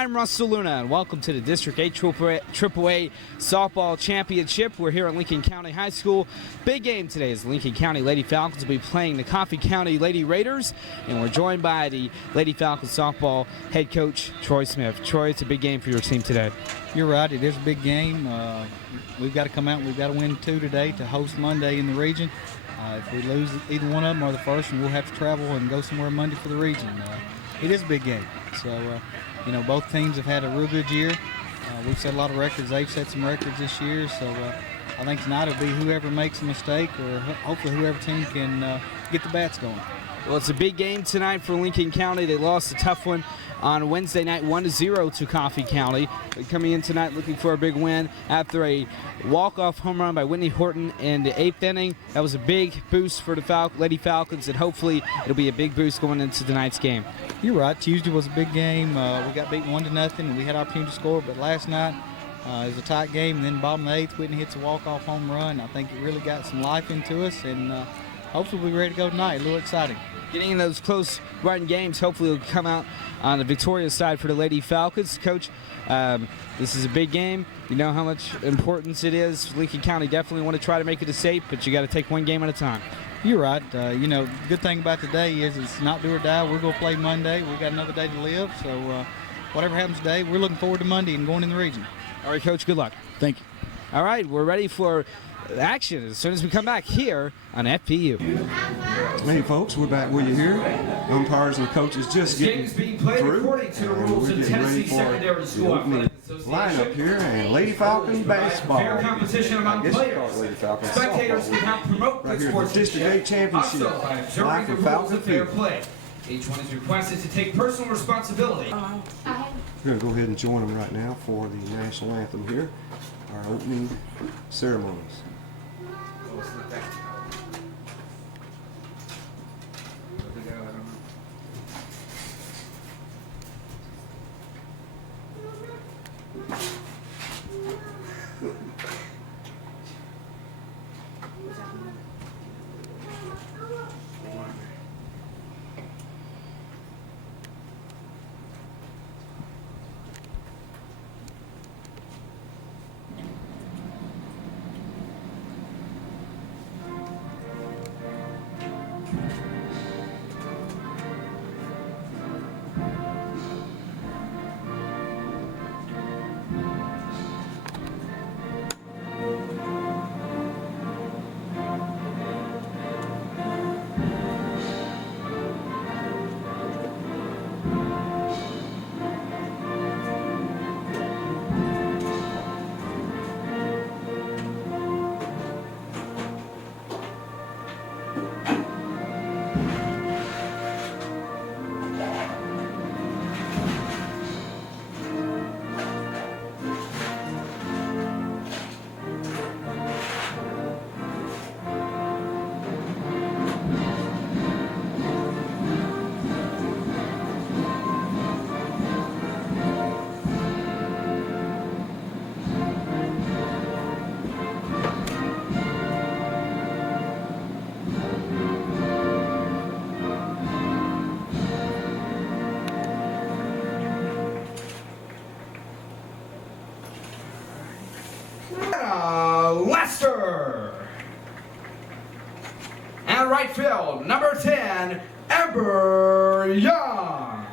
I'm Russell Luna, and welcome to the District 8 AAA Softball Championship. We're here at Lincoln County High School. Big game today as the Lincoln County Lady Falcons will be playing the Coffee County Lady Raiders, and we're joined by the Lady Falcons Softball head coach, Troy Smith. Troy, it's a big game for your team today. You're right, it is a big game. We've got to come out and we've got to win 2 today to host Monday in the region. If we lose either one of them or the first one, we'll have to travel and go somewhere Monday for the region. It is a big game. So, both teams have had a real good year. We've set a lot of records. They've set some records this year. So I think tonight will be whoever makes a mistake or hopefully whoever team can get the bats going. Well, it's a big game tonight for Lincoln County. They lost a tough one on Wednesday night, 1-0 to Coffee County. They're coming in tonight looking for a big win after a walk-off home run by Whitney Horton in the 8th inning. That was a big boost for the Lady Falcons, and hopefully it'll be a big boost going into tonight's game. You're right. Tuesday was a big game. We got beaten 1-0, and we had opportunity to score. But last night it was a tight game. And then bottom of the 8th, Whitney hits a walk-off home run. I think it really got some life into us, and hopefully we'll be ready to go tonight. A little exciting. Getting in those close run games, hopefully it'll come out on the victorious side for the Lady Falcons. Coach, this is a big game. You know how much importance it is. Lincoln County definitely want to try to make it a safe, but you got to take one game at a time. You're right. Good thing about today is it's not do or die. We're going to play Monday. We've got another day to live. So whatever happens today, we're looking forward to Monday and going in the region. All right, Coach, good luck. Thank you. All right, we're ready for action as soon as we come back here on FPU. Hey folks, we're back with you here. Umpires and coaches just getting through. According to the rules of Tennessee Secondary School Athletic Association. Lineup here, and Lady Falcons basketball. Fair competition among players. Spectators can help promote Right good here, the sportsmanship. District 8 Championship. Also, by observing the rules of fair play. Each one is requested to take personal responsibility. We're going to go ahead and join them right now for the national anthem here, our opening ceremonies. Lester. And right field, number 10, Amber Young.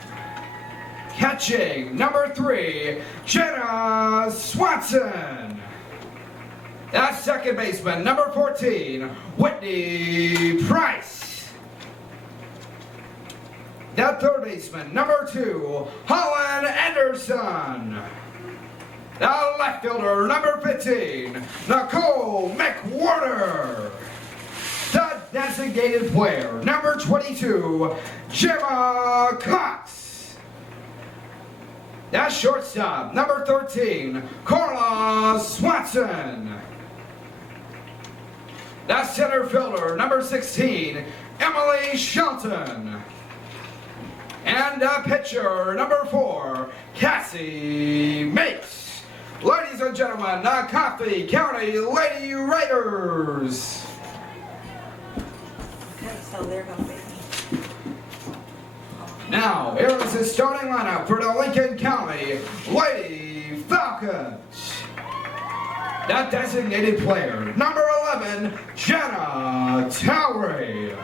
Catching, number 3, Jenna Swanson. That's second baseman, number 14, Whitney Price. That third baseman, number 2, Holland Anderson. The left fielder, number 15, Nicole McWhorter. The designated player, number 22, Gemma Cox. That shortstop, number 13, Carla Swanson. That center fielder, number 16, Emily Shelton. And a pitcher, number 4, Cassie Mates. Ladies and gentlemen, the Coffee County Lady Raiders. Okay, so they're going to be. Now, here is the starting lineup for the Lincoln County Lady Falcons. That designated player, number 11, Jenna Towery.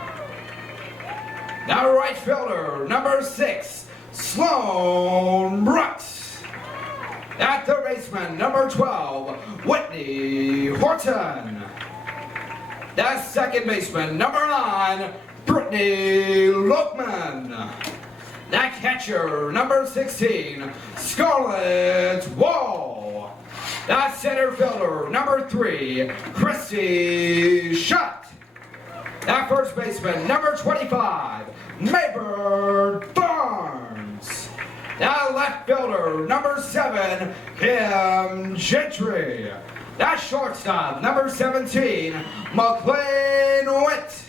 Now right fielder, number 6, Sloan Brooks. At third baseman, number 12, Whitney Horton. That second baseman, number 9, Brittany Lokman. That catcher, number 16, Scarlett Wall. That center fielder, number 3, Christy Shutt. That first baseman, number 25, Maybert Barnes. That left fielder, number 7, Kim Gentry. That shortstop, number 17, McLean Witt.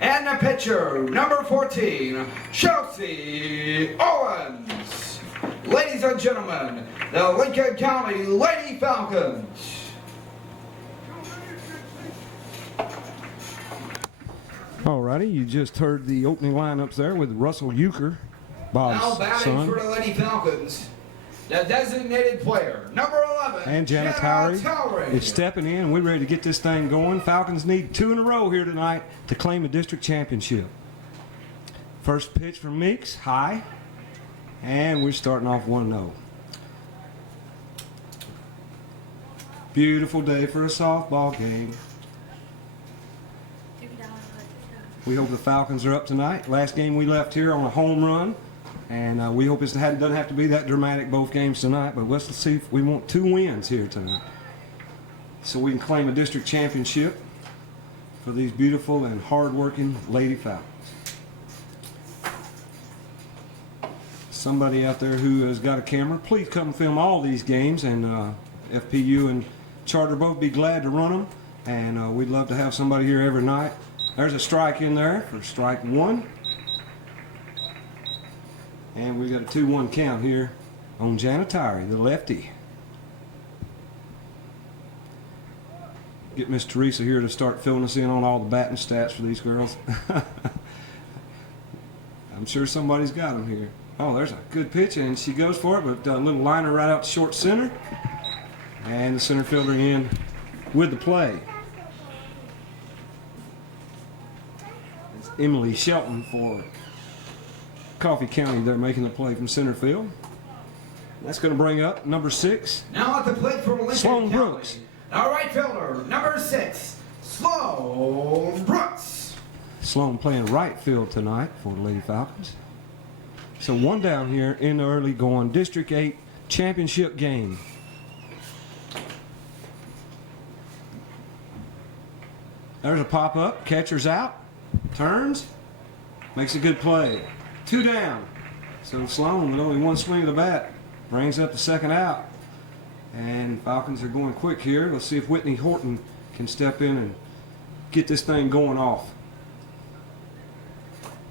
And the pitcher, number 14, Chelsea Owens. Ladies and gentlemen, the Lincoln County Lady Falcons. Alrighty, you just heard the opening lineups there with Russell Euchre, Bob's Now batting son, for the Lady Falcons, the designated player, number 11, and Jenna Towery is stepping in. We're ready to get this thing going. Falcons need 2 in a row here tonight to claim a district championship. First pitch from Meeks, high, and we're starting off 1-0. Beautiful day for a softball game. We hope the Falcons are up tonight. Last game we left here on a home run, and we hope it doesn't have to be that dramatic both games tonight, but let's see if we want 2 wins here tonight so we can claim a district championship for these beautiful and hard-working Lady Falcons. Somebody out there who has got a camera, please come film all these games, and FPU and Charter both be glad to run them, and we'd love to have somebody here every night. There's a strike in there for strike 1. And we got a 2-1 count here on Jenna Towery, the lefty. Get Miss Teresa here to start filling us in on all the batting stats for these girls. I'm sure somebody's got them here. Oh, there's a good pitch, and she goes for it, but a little liner right out to short center. And the center fielder in with the play. It's Emily Shelton for Coffee County. They're making the play from center field. That's going to bring up number 6. Now at the plate for Lincoln Sloan County. Brooks. Our right fielder, number 6, Sloan Brooks. Sloan playing right field tonight for the Lady Falcons. So 1 down here in the early going District 8 championship game. There's a pop-up, catcher's out, turns, makes a good play. 2 down. So Sloan, with only 1 swing of the bat, brings up the second out. And Falcons are going quick here. Let's see if Whitney Horton can step in and get this thing going off.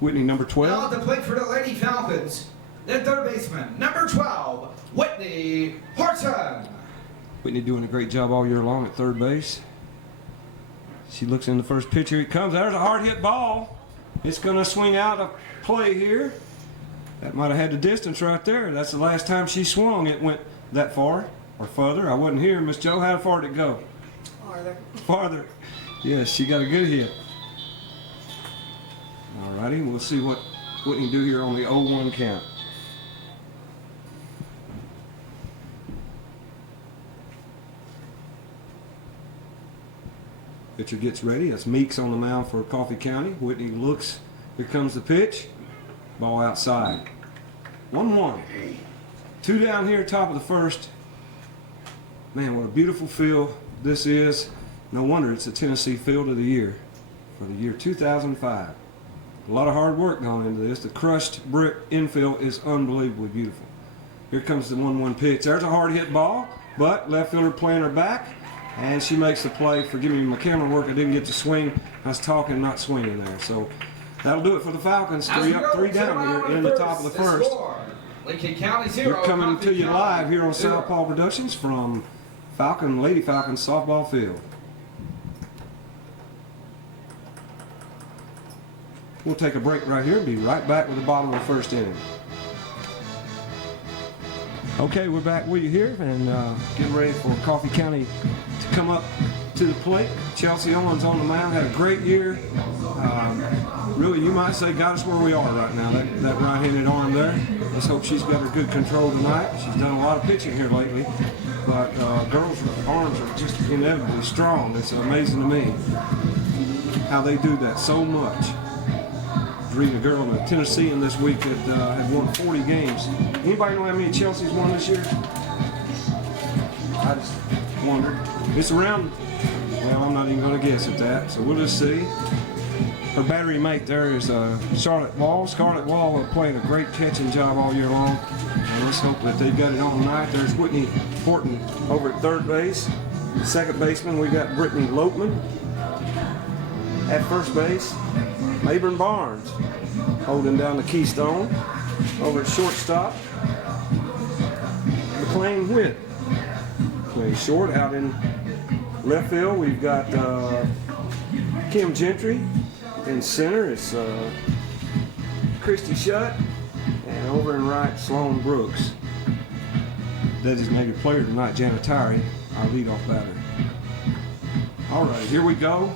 Whitney, number 12. Now at the plate for the Lady Falcons, the third baseman, number 12, Whitney Horton. Whitney doing a great job all year long at third base. She looks in the first pitch. Here it comes. There's a hard hit ball. It's going to swing out a play here. That might have had the distance right there. That's the last time she swung. It went that far or further. I wasn't here. Miss Jo, how far did it go? Farther. Farther. Yes, she got a good hit. All righty, we'll see what Whitney can do here on the 0-1 count. Pitcher gets ready. That's Meeks on the mound for Coffee County. Whitney looks. Here comes the pitch. Ball outside. 1-1. 2 down here, top of the first. Man, what a beautiful field this is. No wonder it's the Tennessee Field of the Year for the year 2005. A lot of hard work gone into this. The crushed brick infield is unbelievably beautiful. Here comes the 1-1 pitch. There's a hard hit ball, but left fielder playing her back. And she makes the play. Forgive me, my camera work. I didn't get to swing. I was talking, not swinging there. So that'll do it for the Falcons. 3 up, 3 down here in the top of the first. Lincoln County 0. We're coming to you live here on Southpaw Productions from Lady Falcon Softball Field. We'll take a break right here and be right back with the bottom of the first inning. Okay, we're back with you here and getting ready for Coffee County to come up to the plate. Chelsea Owens on the mound, had a great year. Really, you might say, got us where we are right now. That right-handed arm there. Let's hope she's got her good control tonight. She's done a lot of pitching here lately, but girls' arms are just inevitably strong. It's amazing to me how they do that so much. Reading a girl in Tennessee this week that had won 40 games. Anybody know how many Chelsea's won this year? I just wondered. It's around, well, I'm not even going to guess at that, so we'll just see. Her battery mate there is Charlotte Wall. Scarlett Wall playing a great catching job all year long. And let's hope that they've got it on tonight. There's Whitney Horton over at third base. Second baseman, we got Brittany Lopeman. At first base, Mayburn Barnes holding down the keystone. Over at shortstop, McLean Witt plays short. Out in left field, we've got Kim Gentry. In center, it's Christy Shutt. And over in right, Sloan Brooks. Designated player tonight, Jana Tyree, our leadoff batter. All right, here we go.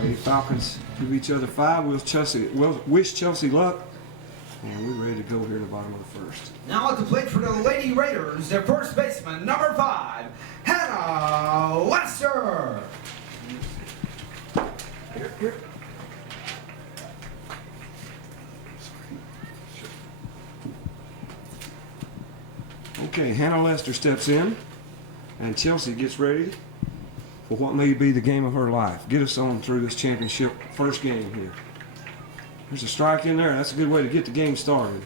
Lady Falcons give each other 5. We'll wish Chelsea luck. And we're ready to go here in the bottom of the first. Now at the plate for the Lady Raiders, their first baseman, number 5, Hannah Lester. Here. Okay, Hannah Lester steps in, and Chelsea gets ready for what may be the game of her life. Get us on through this championship first game here. There's a strike in there. That's a good way to get the game started.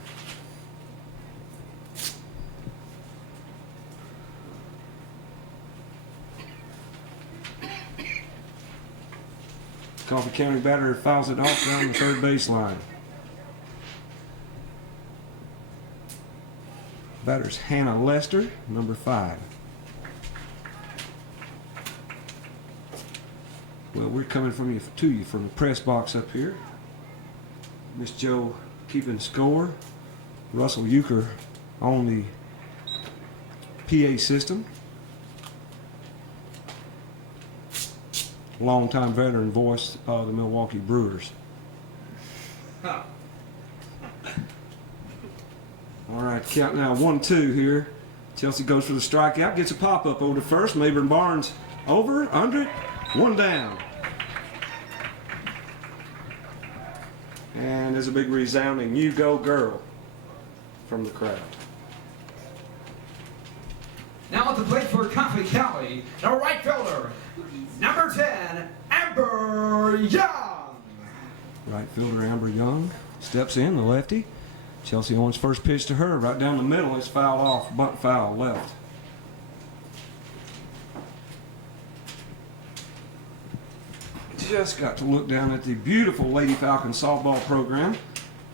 Coffee County batter fouls it off down the third baseline. Batter's Hannah Lester, number 5. Well, we're coming to you from the press box up here. Miss Joe keeping score. Russell Euchre on the PA system. Longtime veteran voice of the Milwaukee Brewers. All right, count now 1-2 here. Chelsea goes for the strikeout, gets a pop-up over to first. Mayburn Barnes over, under it, 1 down. And there's a big resounding "You Go Girl" from the crowd. Now at the plate for Coffee County, the right fielder, number 10, Amber Young. Right fielder Amber Young steps in, the lefty. Chelsea Owens' first pitch to her, right down the middle. It's fouled off, bunt foul left. Just got to look down at the beautiful Lady Falcon Softball program.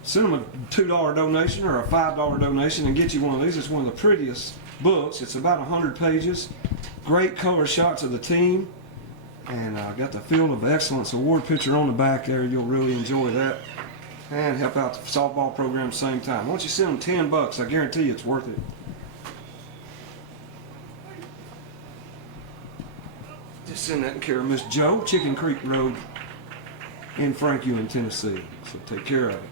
Send them a $2 donation or a $5 donation and get you one of these. It's one of the prettiest books. It's about 100 pages. Great color shots of the team. And got the Field of Excellence Award picture on the back there. You'll really enjoy that. And help out the softball program at the same time. Why don't you send them $10? I guarantee you it's worth it. Just send that in care of Miss Joe, Chicken Creek Road in Franklin, Tennessee. So take care of it.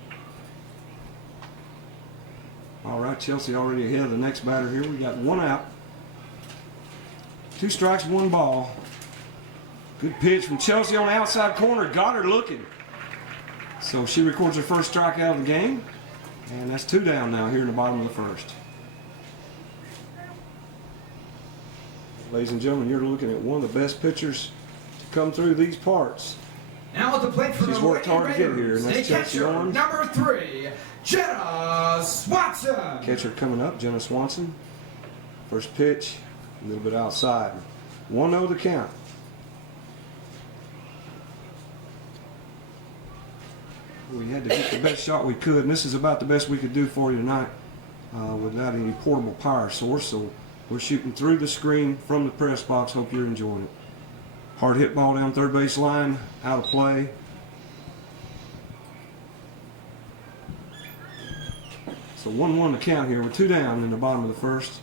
All right, Chelsea already ahead of the next batter here. We got 1 out. 2 strikes, 1 ball. Good pitch from Chelsea on the outside corner. Got her looking. So she records her first strikeout of the game. And that's 2 down now here in the bottom of the first. Ladies and gentlemen, you're looking at one of the best pitchers to come through these parts. Now at the plate for She's the worked hard to get here, and that's State Chelsea catcher, Owens. number 3, Jenna Swanson. Catcher coming up, Jenna Swanson. First pitch, a little bit outside. 1-0 the count. We had to get the best shot we could, and this is about the best we could do for you tonight without any portable power source. So we're shooting through the screen from the press box. Hope you're enjoying it. Hard hit ball down third base line, out of play. So 1-1 to count here. We're 2 down in the bottom of the first.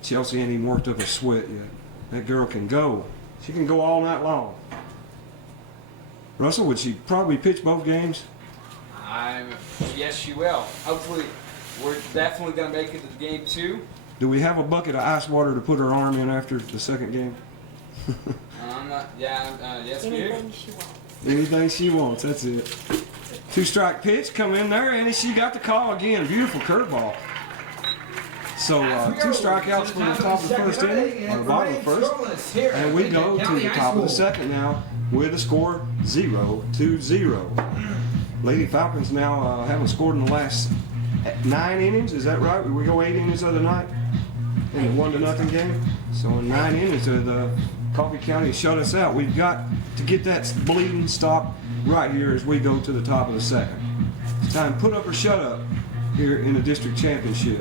Chelsea ain't even worked up a sweat yet. That girl can go. She can go all night long. Russell, would she probably pitch both games? Yes, she will. Hopefully, we're definitely going to make it to game 2. Do we have a bucket of ice water to put her arm in after the second game? Yes, we do. Anything she wants. Anything she wants, that's it. 2-strike pitch, come in there, and she got the call again. Beautiful curveball. So 2 strikeouts from the top of the first inning, or the bottom of the first. And we go to the top of the second now with a score 0-0. Lady Falcons now haven't scored in the last 9 innings, is that right? We go 8 innings the other night in a 1-0 game. So in 9 innings, the Coffee County shut us out. We've got to get that bleeding stop right here as we go to the top of the second. It's time to put up or shut up here in the district championship.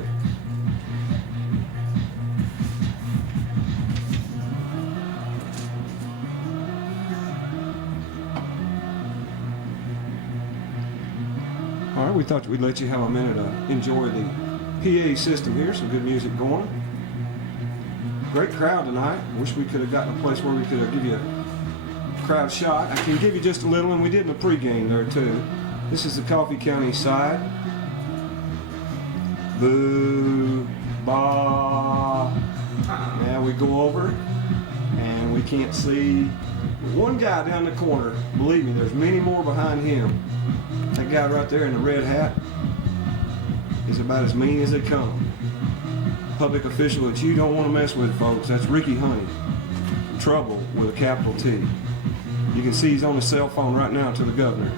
All right, we thought we'd let you have a minute to enjoy the PA system here. Some good music going. Great crowd tonight. Wish we could have gotten a place where we could have give you a crowd shot. I can give you just a little, and we did in the pregame there too. This is the Coffee County side. Boo, bah. Now we go over, and we can't see one guy down the corner. Believe me, there's many more behind him. That guy right there in the red hat is about as mean as they come. Public official that you don't want to mess with, folks. That's Ricky Honey. Trouble with a capital T. You can see he's on the cell phone right now to the governor,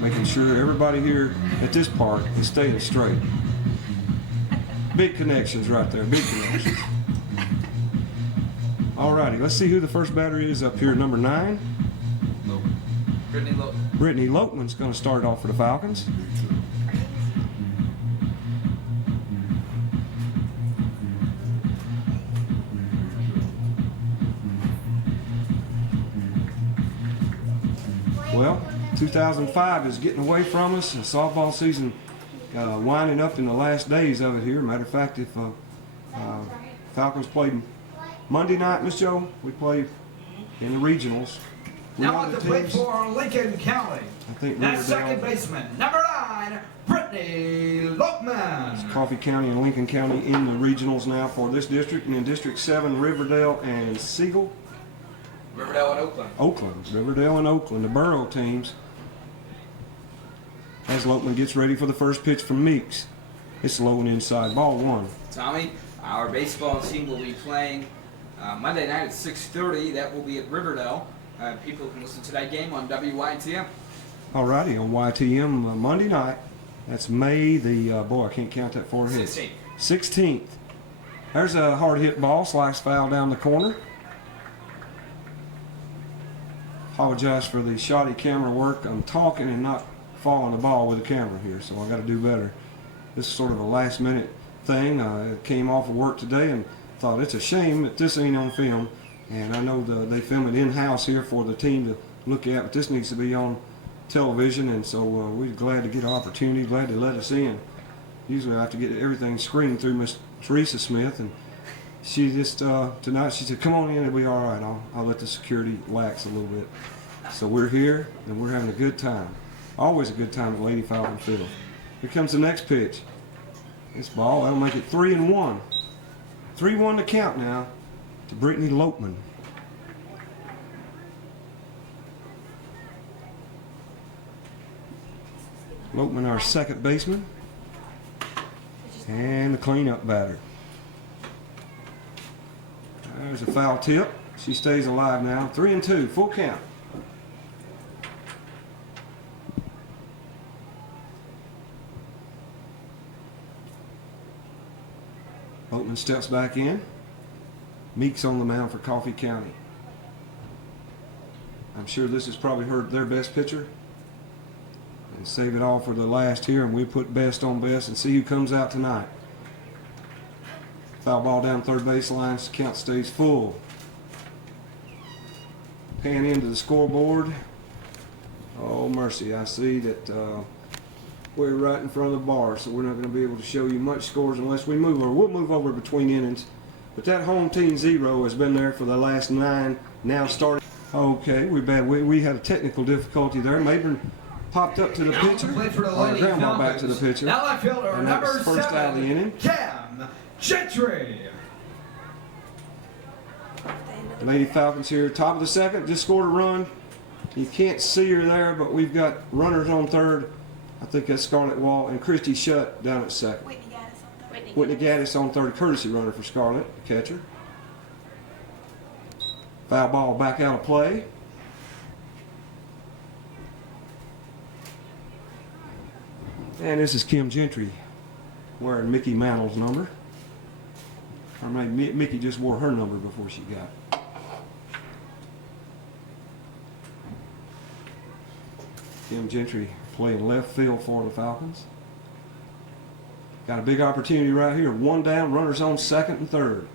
making sure everybody here at this park is staying straight. Big connections right there, big connections. Alrighty, let's see who the first batter is up here, number 9. Brittany Lowe. Brittany Loatman's going to start off for the Falcons. Well, 2005 is getting away from us. The softball season winding up in the last days of it here. Matter of fact, if Falcons played Monday night, Miss Joe, we played in the regionals. Now at the plate for Lincoln County. I think That's Riverdale. second baseman, number 9, Brittany Lockman. Coffee County and Lincoln County in the regionals now for this district, and in District 7, Riverdale and Siegel. Riverdale and Oakland. Oakland, Riverdale and Oakland, the borough teams. As Loatman gets ready for the first pitch from Meeks. It's low and inside, ball 1. Tommy, our baseball team will be playing Monday night at 6:30. That will be at Riverdale. People can listen to that game on WYTM. Alrighty, on YTM Monday night. That's May the, boy, I can't count that far ahead. 16th. There's a hard hit ball, slice foul down the corner. Apologize for the shoddy camera work. I'm talking and not following the ball with the camera here, so I got to do better. This is sort of a last minute thing. I came off of work today and thought it's a shame that this ain't on film. And I know they film it in-house here for the team to look at, but this needs to be on television, and so we're glad to get an opportunity, glad to let us in. Usually I have to get everything screened through Miss Teresa Smith, and she just, tonight she said, come on in, it'll be all right. I'll let the security lax a little bit. So we're here, and we're having a good time. Always a good time at Lady Falcon Field. Here comes the next pitch. This ball, that'll make it 3-1. 3-1 to count now to Brittany Loatman. Loatman, our second baseman, and the cleanup batter. There's a foul tip. She stays alive now. 3-2, full count. Loatman steps back in. Meeks on the mound for Coffee County. I'm sure this is probably their best pitcher. And save it all for the last here, and we put best on best and see who comes out tonight. Foul ball down third baseline, count stays full. Pan into the scoreboard. Oh mercy, I see that We're right in front of the bar, so we're not going to be able to show you much scores unless we move over. We'll move over between innings. But that home team 0 has been there for the last 9, now starting. Okay, we had a technical difficulty there. Mabern popped up to the pitcher, or grandma back to the pitcher. Now left fielder, and that was number first 7, out of the inning. Cam Gentry. Lady Falcons here, top of the second, just scored a run. You can't see her there, but we've got runners on third. I think that's Scarlett Wall and Christy Shutt down at second. Whitney Gaddis on third, courtesy runner for Scarlett, the catcher. Foul ball back out of play. And this is Kim Gentry wearing Mickey Mantle's number. Or maybe Mickey just wore her number before she got it. Kim Gentry playing left field for the Falcons. Got a big opportunity right here. 1 down, runners on second and third.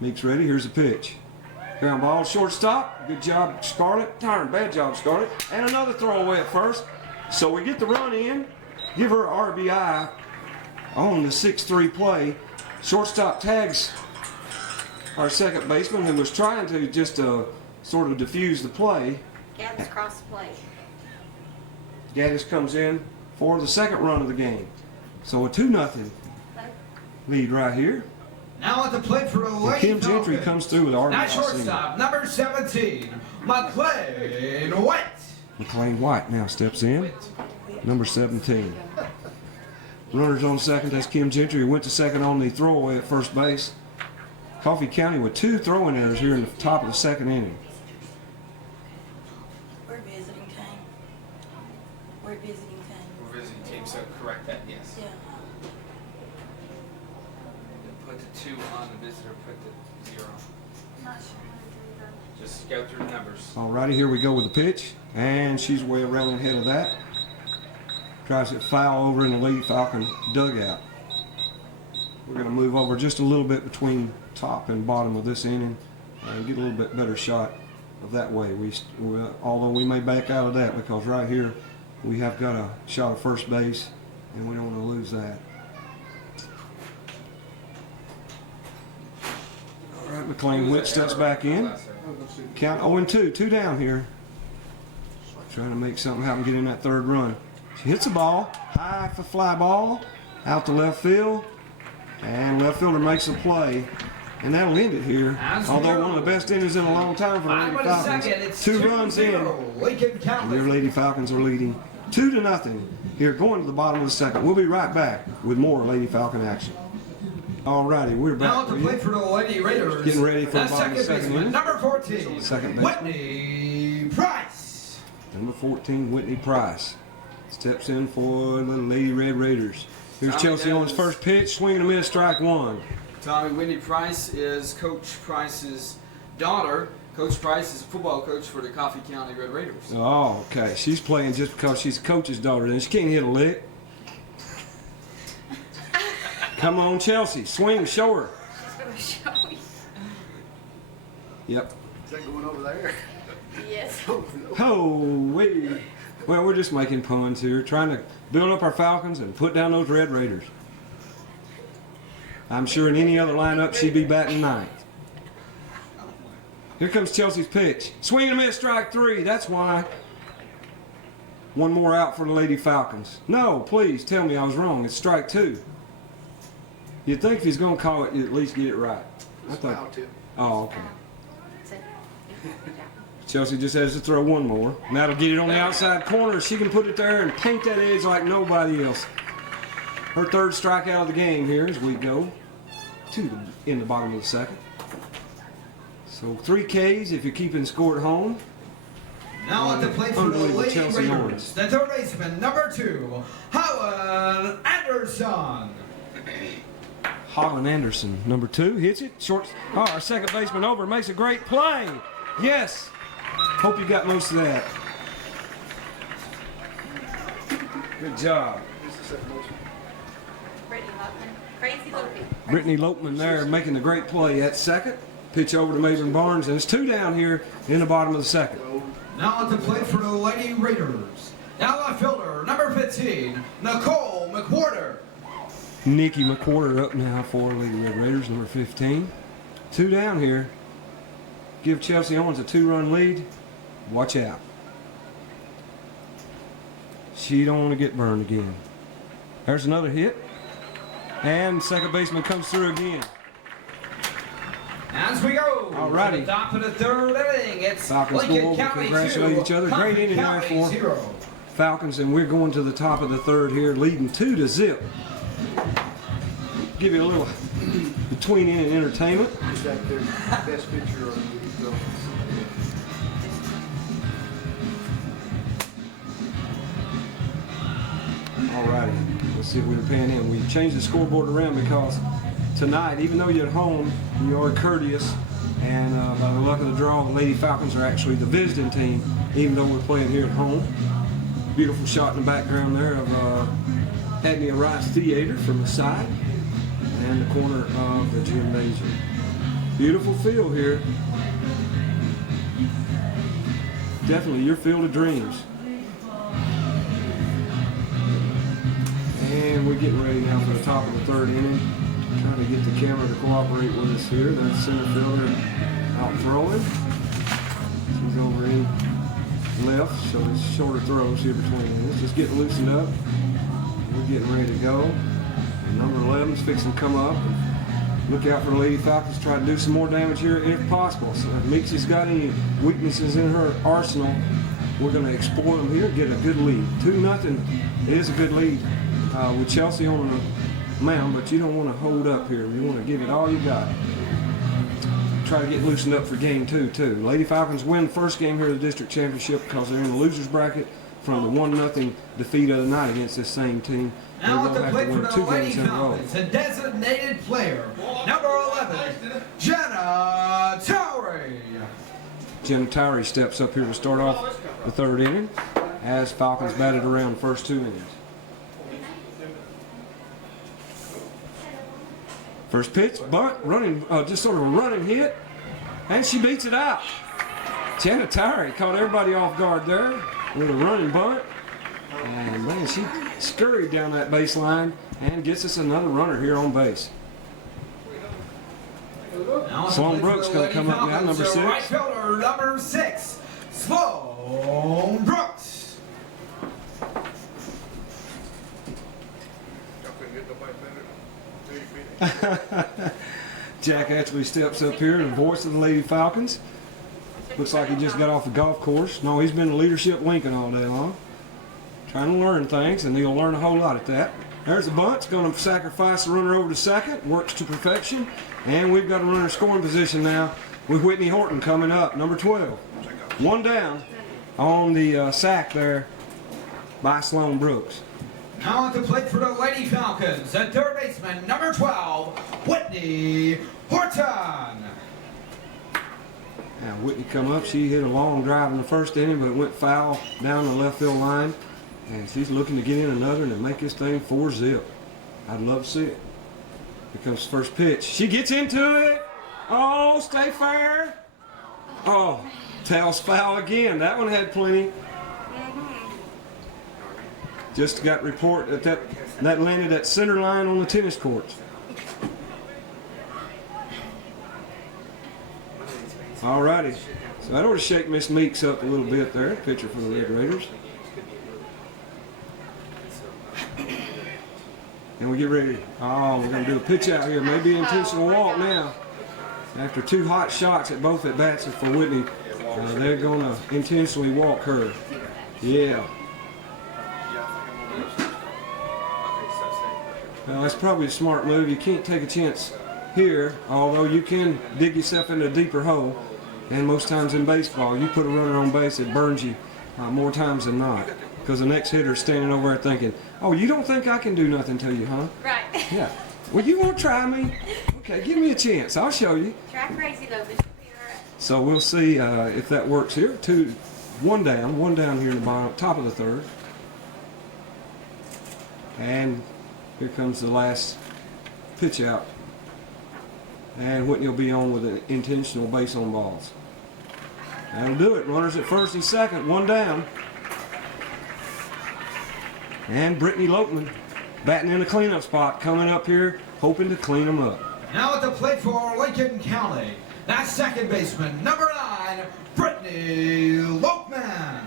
Meek's ready. Here's the pitch. Ground ball, shortstop. Good job, Scarlett. Darn, bad job, Scarlett. And another throwaway at first. So we get the run in. Give her RBI on the 6-3 play. Shortstop tags our second baseman who was trying to just sort of diffuse the play. Gaddis crossed the plate. Gaddis comes in for the second run of the game. So a 2-0 lead right here. Now at the plate for the Lady Kim Gentry Falcons. comes through with RBI. Now shortstop, number 17, McLean White. McLean White now steps in. Number 17. Runners on second, that's Kim Gentry, who went to second on the throwaway at first base. Coffee County with 2 throwing errors here in the top of the second inning. We're visiting team. We're visiting team. We're visiting team, so correct that, yes. Yeah. Put the 2 on the visitor, put the 0. Not sure how to do that. Just go through the numbers. Alrighty, here we go with the pitch. And she's way around ahead of that. Tries it foul over in the Lady Falcon dugout. We're going to move over just a little bit between top and bottom of this inning and get a little bit better shot of that way. Although we may back out of that because right here we have got a shot of first base and we don't want to lose that. All right, McLean Witt steps back in. Count 0-2, 2 down here. Trying to make something happen, get in that third run. She hits the ball, high for fly ball, out to left field, and left fielder makes a play, and that'll end it here. Although one of the best innings in a long time for the Lady Falcons. 2 runs in, and your Lady Falcons are leading 2-0 here going to the bottom of the second. We'll be right back with more Lady Falcon action. Alrighty, we're back. Now at the plate for the Lady Raiders. Getting ready for the bottom of the second inning. Number 14, Second base. Whitney Price. Number 14, Whitney Price. Steps in for the Lady Red Raiders. Here's Tommy Chelsea on his Davis. first pitch, swinging a miss, strike 1. Tommy, Whitney Price is Coach Price's daughter. Coach Price is a football coach for the Coffee County Red Raiders. Oh, okay. She's playing just because she's the coach's daughter, then she can't hit a lick. Come on, Chelsea. Swing, show her. She's gonna show you. Yep. Is that going over there? Yes. Oh, wait. Well, we're just making puns here, trying to build up our Falcons and put down those Red Raiders. I'm sure in any other lineup, she'd be batting ninth. Here comes Chelsea's pitch. Swing and a miss, strike 3. That's why. One more out for the Lady Falcons. No, please tell me I was wrong. It's strike 2. You'd think if he's going to call it, you'd at least get it right. I thought. Oh, okay. Chelsea just has to throw one more. And that'll get it on the outside corner. She can put it there and paint that edge like nobody else. Her third strikeout of the game here as we go in the bottom of the second. So 3 Ks if you're keeping score at home. Now at the plate for the Unbelievable Lady Chelsea Raiders, Hornets. the third baseman, number 2, Howard Anderson. Holland Anderson, number 2, hits it. Short. Oh, our second baseman over, makes a great play. Yes. Hope you got most of that. Good job. Brittany Lockman. Crazy little people. Brittany Lopeman there making a great play at second. Pitch over to Maven Barnes, and it's 2 down here in the bottom of the second. Now at the plate for the Lady Raiders. Now left fielder, number 15, Nicole McWhorter. Nikki McWhorter up now for Lady Red Raiders, number 15. 2 down here. Give Chelsea Owens a 2-run lead. Watch out. She don't want to get burned again. There's another hit. And second baseman comes through again. As we go Alrighty. to the top of the 3rd inning, it's Falcons go Lincoln over, County congratulate 2, each other. Great inning there County for 0. Falcons, and we're going to the top of the 3rd here, leading 2-0. Give you a little between inning entertainment. Is that their best picture of the Alrighty, let's see if we can pan in. We changed the scoreboard around because tonight, even though you're at home, you are courteous, and by the luck of the draw, the Lady Falcons are actually the visiting team, even though we're playing here at home. Beautiful shot in the background there of Agnia Rice Theater from the side and the corner of the gymnasium. Beautiful field here. Definitely your field of dreams. And we're getting ready now for the top of the 3rd inning. Trying to get the camera to cooperate with us here. That's center fielder out throwing. She's over in left, so it's shorter throws here between innings. Just getting loosened up. We're getting ready to go. And number 11 is fixing to come up. Look out for the Lady Falcons. Try to do some more damage here if possible. So if Meeksy's got any weaknesses in her arsenal, we're going to exploit them here, get a good lead. 2-0 is a good lead with Chelsea on the mound, but you don't want to hold up here. You want to give it all you got. Try to get loosened up for game 2 too. Lady Falcons win the first game here of the district championship because they're in the loser's bracket from the 1-0 defeat of the night against this same team. Now at They're the going to plate have for to the win 2 Lady games in a row. Falcons, a designated player, number 11, Jenna Towery. Jim Tyree steps up here to start off the 3rd inning as Falcons batted around the first 2 innings. First pitch, bunt, running, just sort of a running hit, and she beats it out. Jenna Tyree caught everybody off guard there with a running bunt, and man, she scurried down that baseline and gets us another runner here on base. Sloan Brooks going to come up now, number 6. Right fielder, number 6, Sloan Brooks. Jack actually steps up here, the voice of the Lady Falcons. Looks like he just got off the golf course. No, he's been in leadership Lincoln all day long. Trying to learn things, and he'll learn a whole lot at that. There's the bunt. It's going to sacrifice the runner over to second. Works to perfection. And we've got a runner scoring position now with Whitney Horton coming up, number 12. 1 down on the sack there by Sloan Brooks. Now at the plate for the Lady Falcons, at 3rd baseman, number 12, Whitney Horton. Now Whitney come up. She hit a long drive in the first inning, but it went foul down the left field line. And she's looking to get in another and make this thing 4-zip. I'd love to see it. Here comes the first pitch. She gets into it. Oh, stay fair. Oh, tails foul again. That one had plenty. Just got report that landed at center line on the tennis courts. All righty. So that ought to shake Miss Meeks up a little bit there, pitcher for the Red Raiders. And we get ready. Oh, we're going to do a pitch out here. Maybe intentional walk now. After 2 hot shots at both at bats for Whitney, they're going to intentionally walk her. Yeah. Well, that's probably a smart move. You can't take a chance here, although you can dig yourself into a deeper hole. And most times in baseball, you put a runner on base, it burns you more times than not. Because the next hitter's standing over there thinking, oh, you don't think I can do nothing to you, huh? Right. Yeah. Well, you won't try me? Okay, give me a chance. I'll show you. Try crazy though, but you'll be alright. So we'll see if that works here. 1 down here in the bottom, top of the 3rd. And here comes the last pitch out. And Whitney will be on with an intentional base on balls. That'll do it. Runners at first and second, one down. And Brittany Lopeman batting in the cleanup spot, coming up here, hoping to clean them up. Now at the plate for Lincoln County, that's second baseman, number 9, Brittany Lopeman.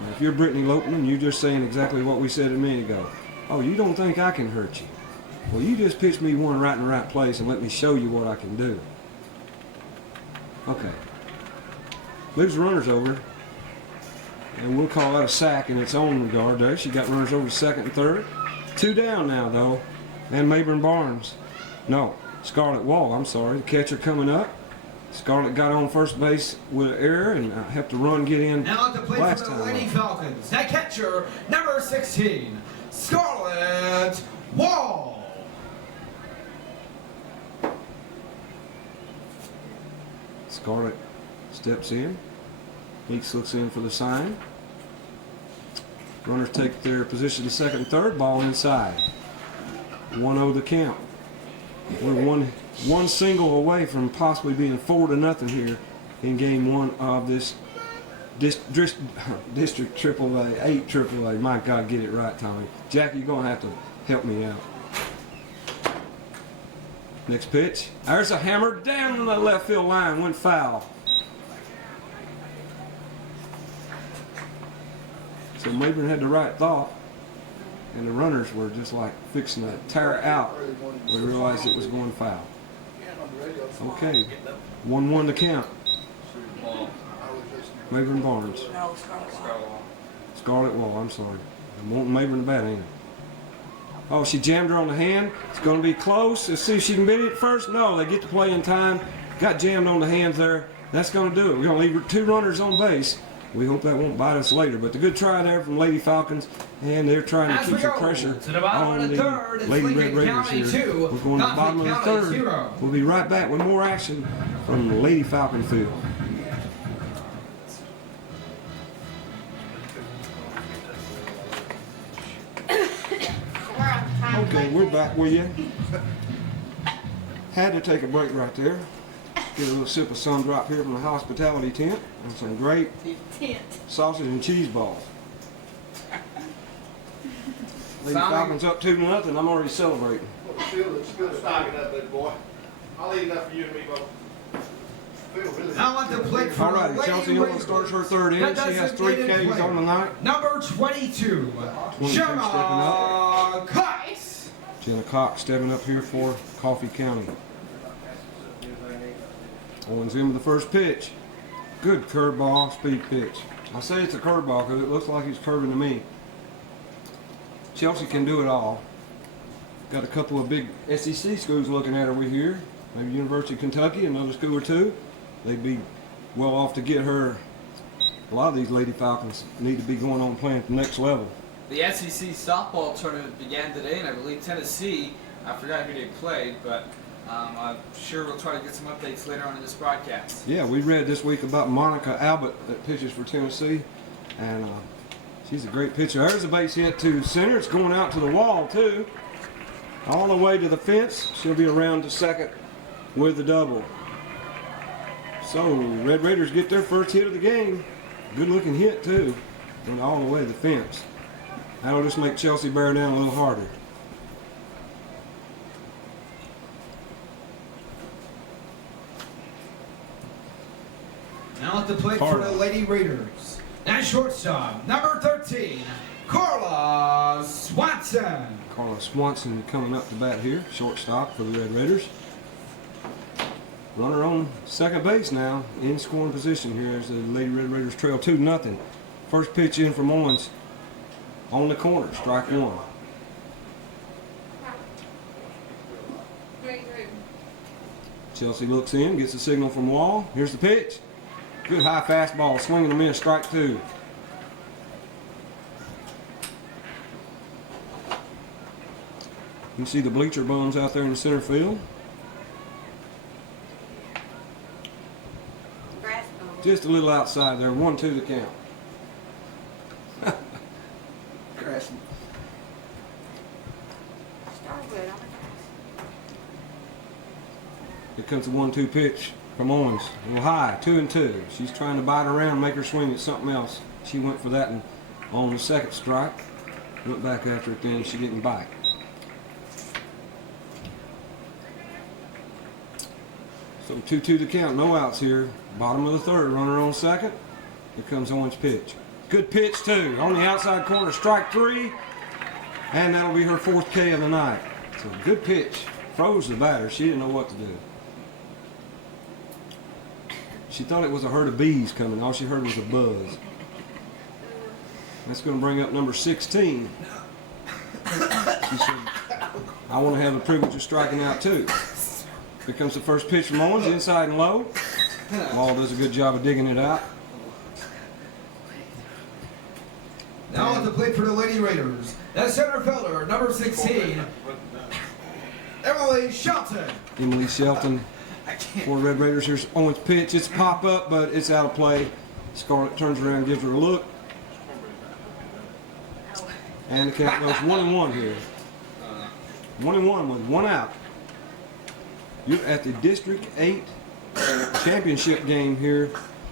Now, if you're Brittany Lopeman, you're just saying exactly what we said a minute ago. Oh, you don't think I can hurt you? Well, you just pitch me one right in the right place and let me show you what I can do. Okay. Moves the runners over. And we'll call that a sack in its own regard there. She got runners over second and third. 2 down now, though. And Mayburn Barnes. No, Scarlett Wall, I'm sorry. The catcher coming up. Scarlett got on first base with an error and have to run get in Now at the plate last for the time. Lady Falcons, that catcher, number 16, Scarlett Wall. Scarlett steps in. Meeks looks in for the sign. Runners take their position second and third. Ball inside. 1-0 the count. We're one single away from possibly being 4-0 here in game 1 of this district AAA, 8 AAA. My God, get it right, Tommy. Jackie, you're going to have to help me out. Next pitch. There's a hammer down the left field line. Went foul. So Mayburn had the right thought, and the runners were just like fixing to tear it out. We realized it was going foul. Okay, 1-1 to count. Mayburn Barnes. No, Scarlet Wall. Scarlett Wall, I'm sorry. I'm wanting Mayburn to bat, ain't it? Oh, she jammed her on the hand. It's going to be close. Let's see if she can beat it first. No, they get to play in time. Got jammed on the hands there. That's going to do it. We're going to leave 2 runners on base. We hope that won't bite us later. But the good try there from Lady Falcons, and they're trying to As keep we some go pressure to the bottom on of the the third, it's Lady Red Lincoln Raiders County here. 2, We're going to the bottom of the County third. 0. We'll be right back with more action from the Lady Falcon field. Okay, we're back with you. Had to take a break right there. Get a little sip of sun drop here from the hospitality tent and some great sausage and cheese balls. Lady Falcons up 2-0. I'm already celebrating. It's good stocking up, big boy. I'll leave that for you and me both. Phil, really. Now at the plate for All the right, Lady Chelsea Hill Raiders, starts her third inning. that She has 3 designated Ks player, on the night. number 22, 22 stepping Gemma Cox. Jenna Cox stepping up here for Coffee County. Owens in with the first pitch. Good curveball, speed pitch. I say it's a curveball because it looks like he's curving to me. Chelsea can do it all. Got a couple of big SEC schools looking at her over here. Maybe University of Kentucky, another school or two. They'd be well off to get her. A lot of these Lady Falcons need to be going on playing at the next level. The SEC softball tournament began today, and I believe Tennessee, I forgot who they played, but I'm sure we'll try to get some updates later on in this broadcast. Yeah, we read this week about Monica Albert that pitches for Tennessee, and she's a great pitcher. There's a base hit to center. It's going out to the wall, too. All the way to the fence. She'll be around to second with the double. So, Red Raiders get their first hit of the game. Good looking hit, too. Went all the way to the fence. That'll just make Chelsea bear down a little harder. Now at the plate for Carla. the Lady Raiders, that shortstop, number 13, Carla Swanson. Carla Swanson coming up to bat here, shortstop for the Red Raiders. Runner on second base now, in scoring position here as the Lady Red Raiders trail 2-0. First pitch in from Owens on the corner, strike 1. Chelsea looks in, gets a signal from Wall. Here's the pitch. Good high fastball, swinging a miss, strike 2. You can see the bleacher bums out there in the center field. Grass ball. Just a little outside there, 1-2 to count. Grass. Starwood on the grass. Here comes the 1-2 pitch from Owens. A little high, 2-2. She's trying to bite around, make her swing at something else. She went for that on the second strike. Went back after it then, she didn't bite. So 2-2 to count, no outs here. Bottom of the third, runner on second. Here comes Owens' pitch. Good pitch too, on the outside corner, strike 3. And that'll be her 4th K of the night. So good pitch, froze the batter. She didn't know what to do. She thought it was a herd of bees coming. All she heard was a buzz. That's going to bring up number 16. She said, I want to have the privilege of striking out too. Here comes the first pitch from Owens, inside and low. Ball does a good job of digging it out. Now at the plate for the Lady Raiders, the center fielder, number 16, Emily Shelton. Emily Shelton for Red Raiders. Here's Owens' pitch. It's a pop up, but it's out of play. Scarlett turns around and gives her a look. And the count goes 1-1 here. 1-1 with 1 out. You're at the District 8 championship game here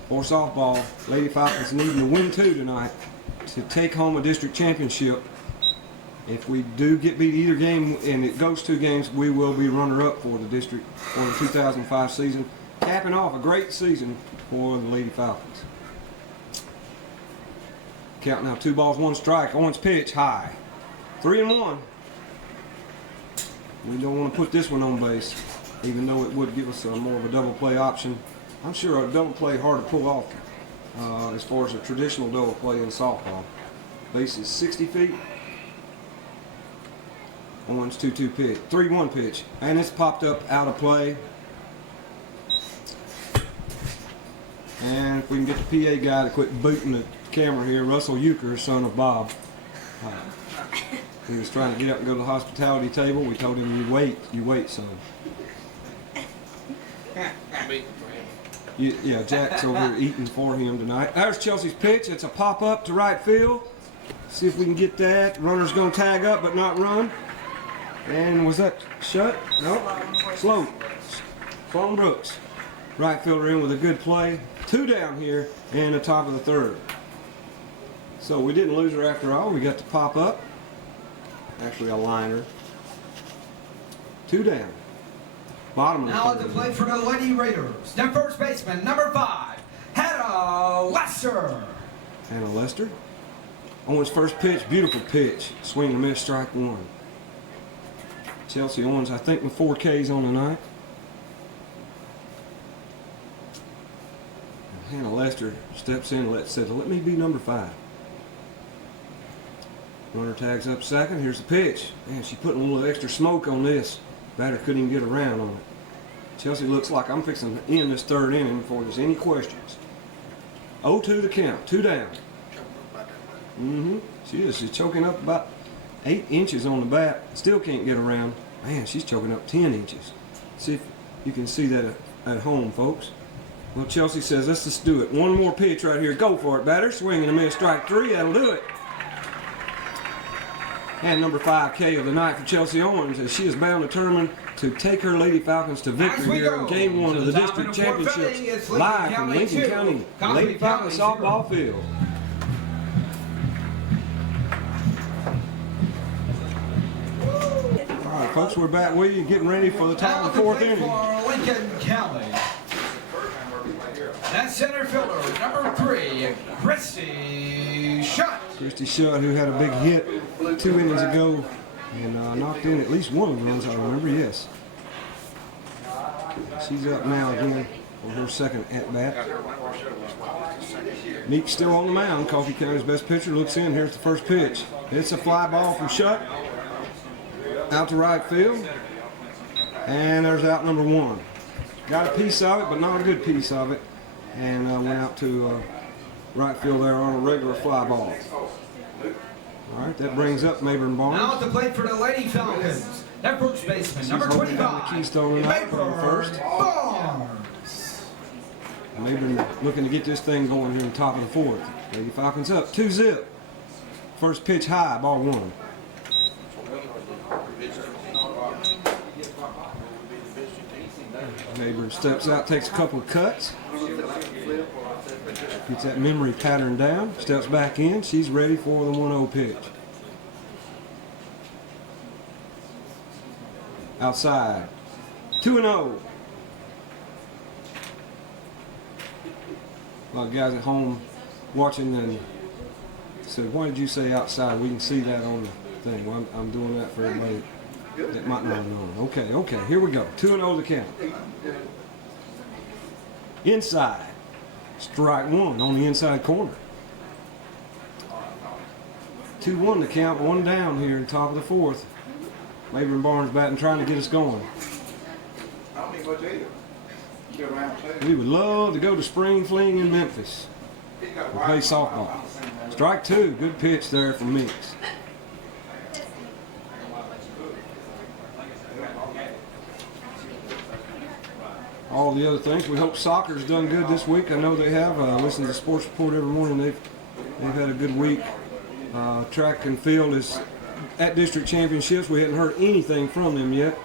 for softball. Lady Falcons needing to win 2 tonight to take home a district championship. If we do get beat either game and it goes 2 games, we will be runner-up for the district for the 2005 season, capping off a great season for the Lady Falcons. Count now 2 balls, 1 strike. Owens' pitch high. 3-1. We don't want to put this one on base, even though it would give us more of a double play option. I'm sure a double play hard to pull off as far as a traditional double play in softball. Base is 60 feet. Owens 2-2 pitch, 3-1 pitch, and it's popped up out of play. And if we can get the PA guy to quit booting the camera here, Russell Euchre, son of Bob. He was trying to get up and go to the hospitality table. We told him, you wait, son. Yeah, Jack's over here eating for him tonight. There's Chelsea's pitch. It's a pop-up to right field. See if we can get that. Runner's going to tag up but not run. And was that shut? No. Slow. Sloan Brooks. Right fielder in with a good play. 2 down here and the top of the third. So we didn't lose her after all. We got to pop up. Actually a liner. 2 down. Bottom of the Now third. at the plate for the Lady Raiders, the first baseman, number 5, Hannah Lester. Hannah Lester. Owens' first pitch, beautiful pitch. Swing and miss, strike 1. Chelsea Owens, I think, with 4 Ks on the night. And Hannah Lester steps in and says, let me be number 5. Runner tags up second. Here's the pitch. Man, she's putting a little extra smoke on this. Batter couldn't even get around on it. Chelsea looks like I'm fixing to end this 3rd inning before there's any questions. 0-2 the count, 2 down. She is. She's choking up about 8 inches on the bat. Still can't get around. Man, she's choking up 10 inches. See if you can see that at home, folks. Well, Chelsea says, let's just do it. 1 more pitch right here. Go for it, batter. Swing and a miss, strike 3. That'll do it. And number 5 K of the night for Chelsea Owens, as she is bound determined to take her Lady Falcons to victory here in Game 1 of the district championships, live from Lincoln County Lady Falcon Softball Field. All right, folks, we're back with you, getting ready for the top of the 4th inning. For Lincoln County, that center fielder, number 3, Christy Shutt. Christy Shutt, who had a big hit 2 innings ago and knocked in at least 1 of the runs, I remember, yes. She's up now again for her 2nd at-bat. Meek's still on the mound. Coffee County's best pitcher looks in. Here's the first pitch. It's a fly ball from Shutt. Out to right field. And there's out number 1. Got a piece of it, but not a good piece of it. And went out to right field there on a regular fly ball. All right, that brings up Mayburn Barnes. Now at the plate for the Lady Falcons, that first baseman, number She's holding 25, the Keystone tonight for the first. Barnes. Mayburn looking to get this thing going here in the top of the 4th. Lady Falcons up, 2-zip. First pitch high, ball 1. Abram steps out, takes a couple of cuts. Gets that memory pattern down, steps back in. She's ready for the 1-0 pitch. Outside. 2-0. A lot of guys at home watching and said, why did you say outside? We can see that on the thing. Well, I'm doing that for everybody that might not have known. Okay, here we go. 2-0 the count. Inside. Strike one on the inside corner. 2-1 the count, one down here in top of the fourth. Labor and Barnes batting, trying to get us going. I don't need much either. Go around two. We would love to go to spring fling in Memphis and play softball. Strike two, good pitch there from Meeks. All the other things, we hope soccer's done good this week. I know they have. Listen to the sports report every morning. They've had a good week. Track and field is at district championships. We hadn't heard anything from them yet.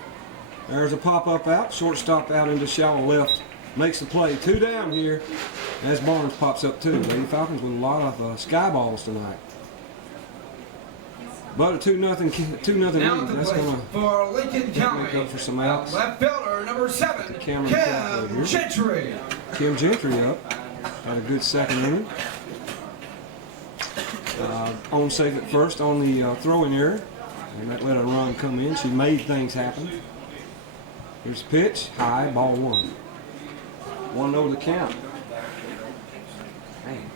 There's a pop-up out, shortstop out into shallow left. Makes the play. 2 down here as Barnes pops up too. Lady Falcons with a lot of sky balls tonight. But a 2-0 Now lead. at the That's plate going for Lincoln to make County. up for some outs. Left fielder number 7, Cameron Kim Crawford here. Gentry. Kim Gentry up. Had a good second inning. On safe at first on the throwing error. And that let a run come in. She made things happen. Here's the pitch. High, ball one. 1-0 the count. Man,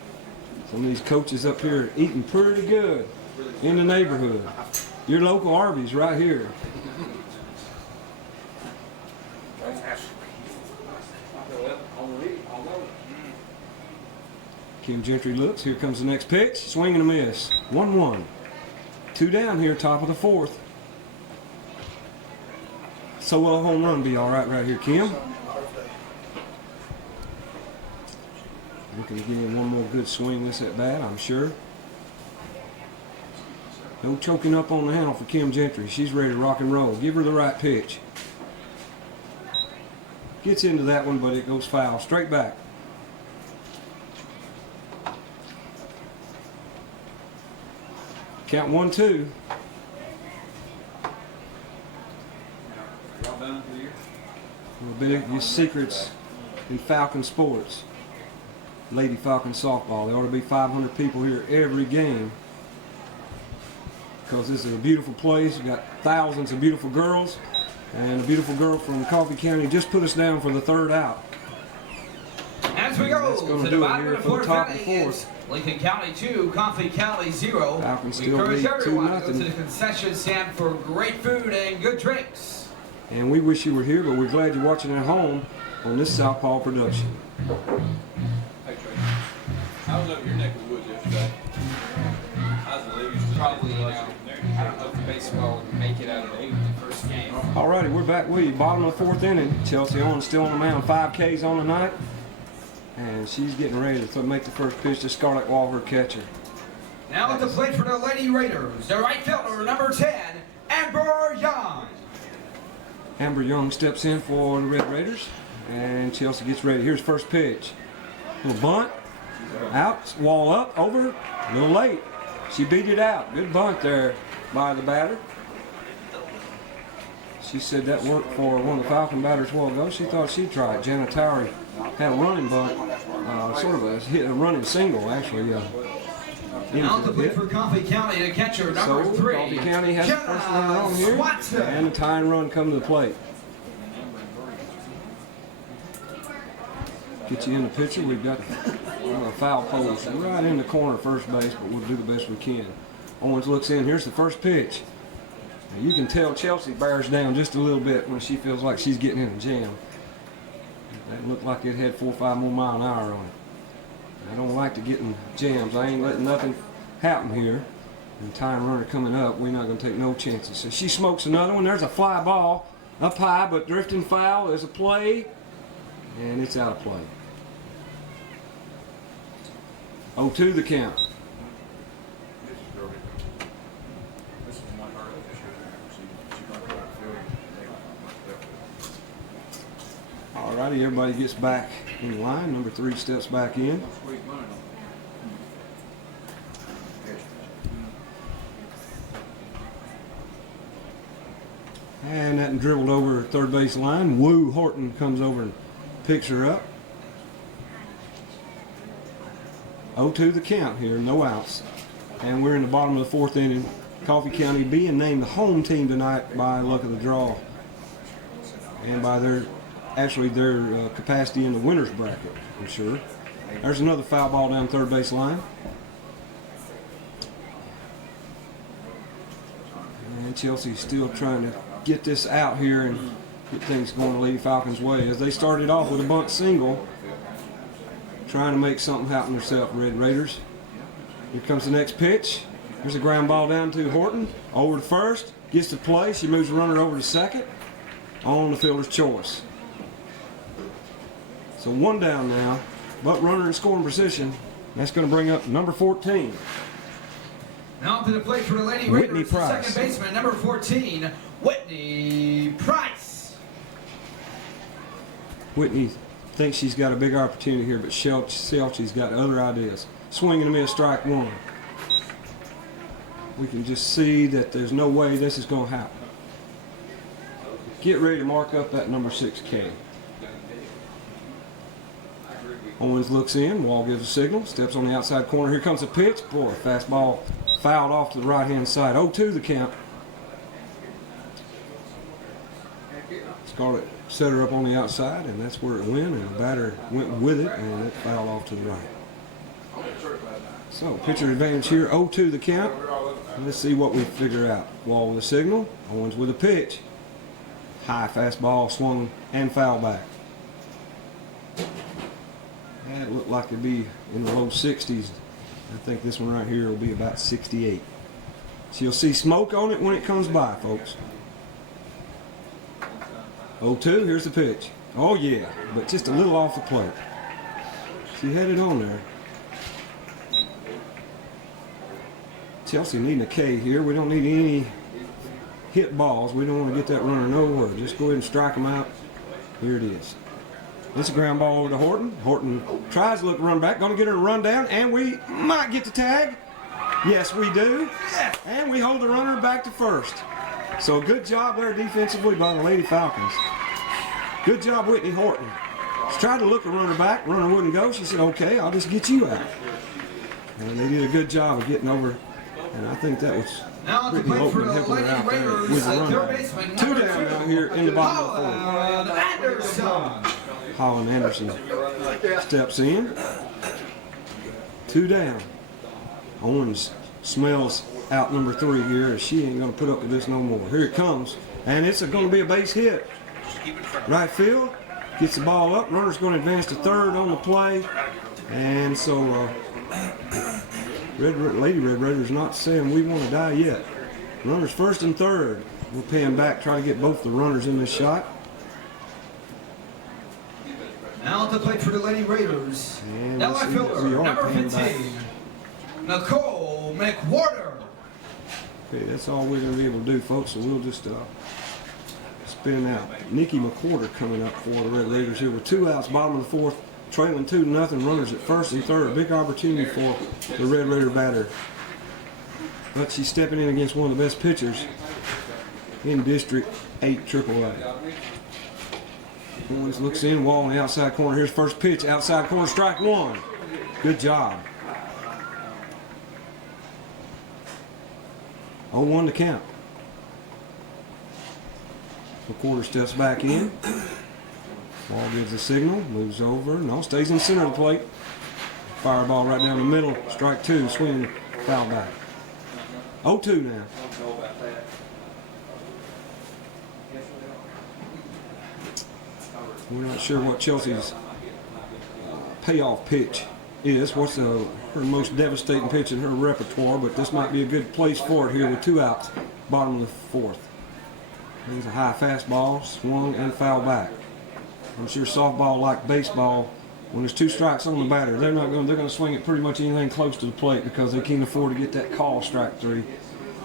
some of these coaches up here are eating pretty good in the neighborhood. Your local Arby's right here. Kim Gentry looks. Here comes the next pitch. Swing and a miss. 1-1. 2 down here, top of the fourth. So will a home run be all right here, Kim? Looking to get in one more good swing this at bat, I'm sure. No choking up on the handle for Kim Gentry. She's ready to rock and roll. Give her the right pitch. Gets into that one, but it goes foul. Straight back. Count 1-2. Your secrets in Falcon sports. Lady Falcon Softball. There ought to be 500 people here every game because this is a beautiful place. We've got thousands of beautiful girls, and a beautiful girl from Coffee County just put us down for the 3rd out. As we go That's gonna to do the it bottom here of the for the fourth top of the inning, fourth. it's Lincoln County 2, Coffee County 0. Falcons We still encourage lead everyone to go to 2-0. the concession stand for great food and good drinks. And we wish you were here, but we're glad you're watching at home on this Southpaw production. Hey Trey, I was up your neck of the woods yesterday. I was the least Probably, I don't know if baseball would make it out of the first game. Alrighty, we're back with you. Bottom of the 4th inning. Chelsea Owens still on the mound. 5 Ks on the night. And she's getting ready to make the first pitch to Scarlett Wall, her catcher. Now at the plate for the Lady Raiders, the right fielder number 10, Amber Young. Amber Young steps in for the Red Raiders. And Chelsea gets ready. Here's first pitch. Little bunt. Out. Wall up. Over. A little late. She beat it out. Good bunt there by the batter. She said that worked for one of the Falcon batters a while ago. She thought she'd try it. Jana Towery had a running bunt. Sort of a running single, actually. Now at the plate for Coffee County, the catcher number So, 3, Coffee County has the first runner on here. Swanson. And a tying run coming to the plate. Get you in the picture. We've got a foul post right in the corner of first base, but we'll do the best we can. Owens looks in. Here's the first pitch. Now you can tell Chelsea bears down just a little bit when she feels like she's getting in a jam. That looked like it had 4 or 5 more mile an hour on it. I don't like to get in jams. I ain't letting nothing happen here. And tying runner coming up, we're not going to take no chances. So she smokes another one. There's a fly ball up high, but drifting foul. There's a play, and it's out of play. 0-2 the count. All Alrighty, everybody gets back in line. Number 3 steps back in. And that dribbled over third base line. Woo Horton comes over and picks her up. 0-2 the count here, no outs. And we're in the bottom of the 4th inning. Coffee County being named the home team tonight by luck of the draw. And by their capacity in the winner's bracket, I'm sure. There's another foul ball down third base line. And Chelsea's still trying to get this out here and get things going the Lady Falcons' way. As they started off with a bunt single, trying to make something happen themselves, Red Raiders. Here comes the next pitch. There's a ground ball down to Horton. Over to first, gets to play. She moves the runner over to second on the fielder's choice. So 1 down now, but runner in scoring position. That's going to bring up number 14. Now to the plate for the Lady Whitney Raiders, the Price. second baseman, number 14, Whitney Price. Whitney thinks she's got a big opportunity here, but Shelchie's got other ideas. Swing and a miss, strike 1. We can just see that there's no way this is going to happen. Get ready to mark up that number 6K. Owens looks in, Wall gives a signal, steps on the outside corner. Here comes a pitch. Boy, fastball fouled off to the right-hand side. 0-2 the count. Scarlett set her up on the outside, and that's where it went, and the batter went with it, and it fouled off to the right. So, pitcher advantage here, 0-2 the count. Let's see what we figure out. Wall with a signal, Owens with a pitch. High fastball, swung and fouled back. That looked like it'd be in the low 60s. I think this one right here will be about 68. So you'll see smoke on it when it comes by, folks. 0-2, here's the pitch. Oh yeah, but just a little off the plate. She had it on there. Chelsea needing a K here. We don't need any hit balls. We don't want to get that runner nowhere. Just go ahead and strike them out. Here it is. It's a ground ball over to Horton. Horton tries to look run back. Going to get her to run down, and we might get the tag. Yes, we do. And we hold the runner back to first. So good job there defensively by the Lady Falcons. Good job, Whitney Horton. She tried to look the runner back. Runner wouldn't go. She said, okay, I'll just get you out. And they did a good job of getting over. And I think that was pretty open, helping her out there with the run. 2 down now here in the bottom of the 4th. Holland Anderson steps in. 2 down. Owens smells out number 3 here, as she ain't going to put up with this no more. Here it comes, and it's going to be a base hit. Right field, gets the ball up. Runner's going to advance to third on the play. And so Lady Red Raiders not saying we want to die yet. Runners first and third. We'll pay him back, try to get both the runners in this shot. Now to play for the Lady Raiders. And Now let's I see that we fielder, are number paying back. 15, Nicole McWhorter. Okay, that's all we're going to be able to do, folks, so we'll just spin out. Nikki McWhorter coming up for the Red Raiders here with 2 outs, bottom of the 4th, trailing 2-0, runners at first and third. Big opportunity for the Red Raider batter. But she's stepping in against one of the best pitchers in District 8 AAA. Owens looks in, Wall on the outside corner. Here's first pitch, outside corner, strike 1. Good job. 0-1 to count. McWhorter steps back in. Wall gives the signal, moves over, no, stays in the center of the plate. Fire ball right down the middle, strike 2, swing, foul back. 0-2 now. We're not sure what Chelsea's payoff pitch is. What's her most devastating pitch in her repertoire, but this might be a good place for it here with 2 outs, bottom of the 4th. There's a high fastball, swung and foul back. I'm sure softball, like baseball, when there's 2 strikes on the batter, they're going to swing it pretty much anything close to the plate because they can't afford to get that call strike 3.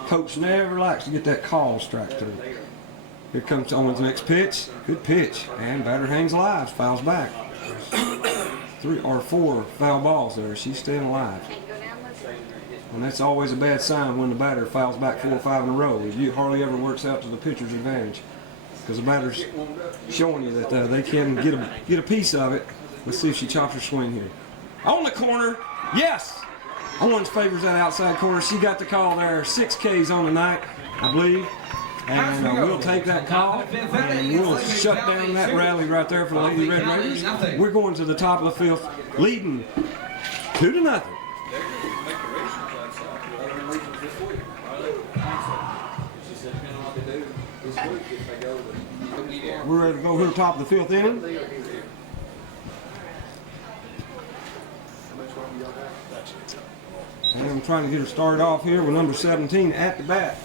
Coach never likes to get that call strike 3. Here comes Owen's next pitch. Good pitch. And batter hangs alive, fouls back. 3 or 4 foul balls there. She's staying alive. And that's always a bad sign when the batter fouls back 4 or 5 in a row. It hardly ever works out to the pitcher's advantage because the batter's showing you that they can get a piece of it. Let's see if she chops her swing here. On the corner, yes! Owens favors that outside corner. She got the call there. 6 Ks on the night, I believe. And we'll take that call, and we'll shut down that rally right there for the Lady Red Raiders. We're going to the top of the field, leading 2-0. We're ready to go here top of the 5th inning. And I'm trying to get her started off here with number 17 at the bat.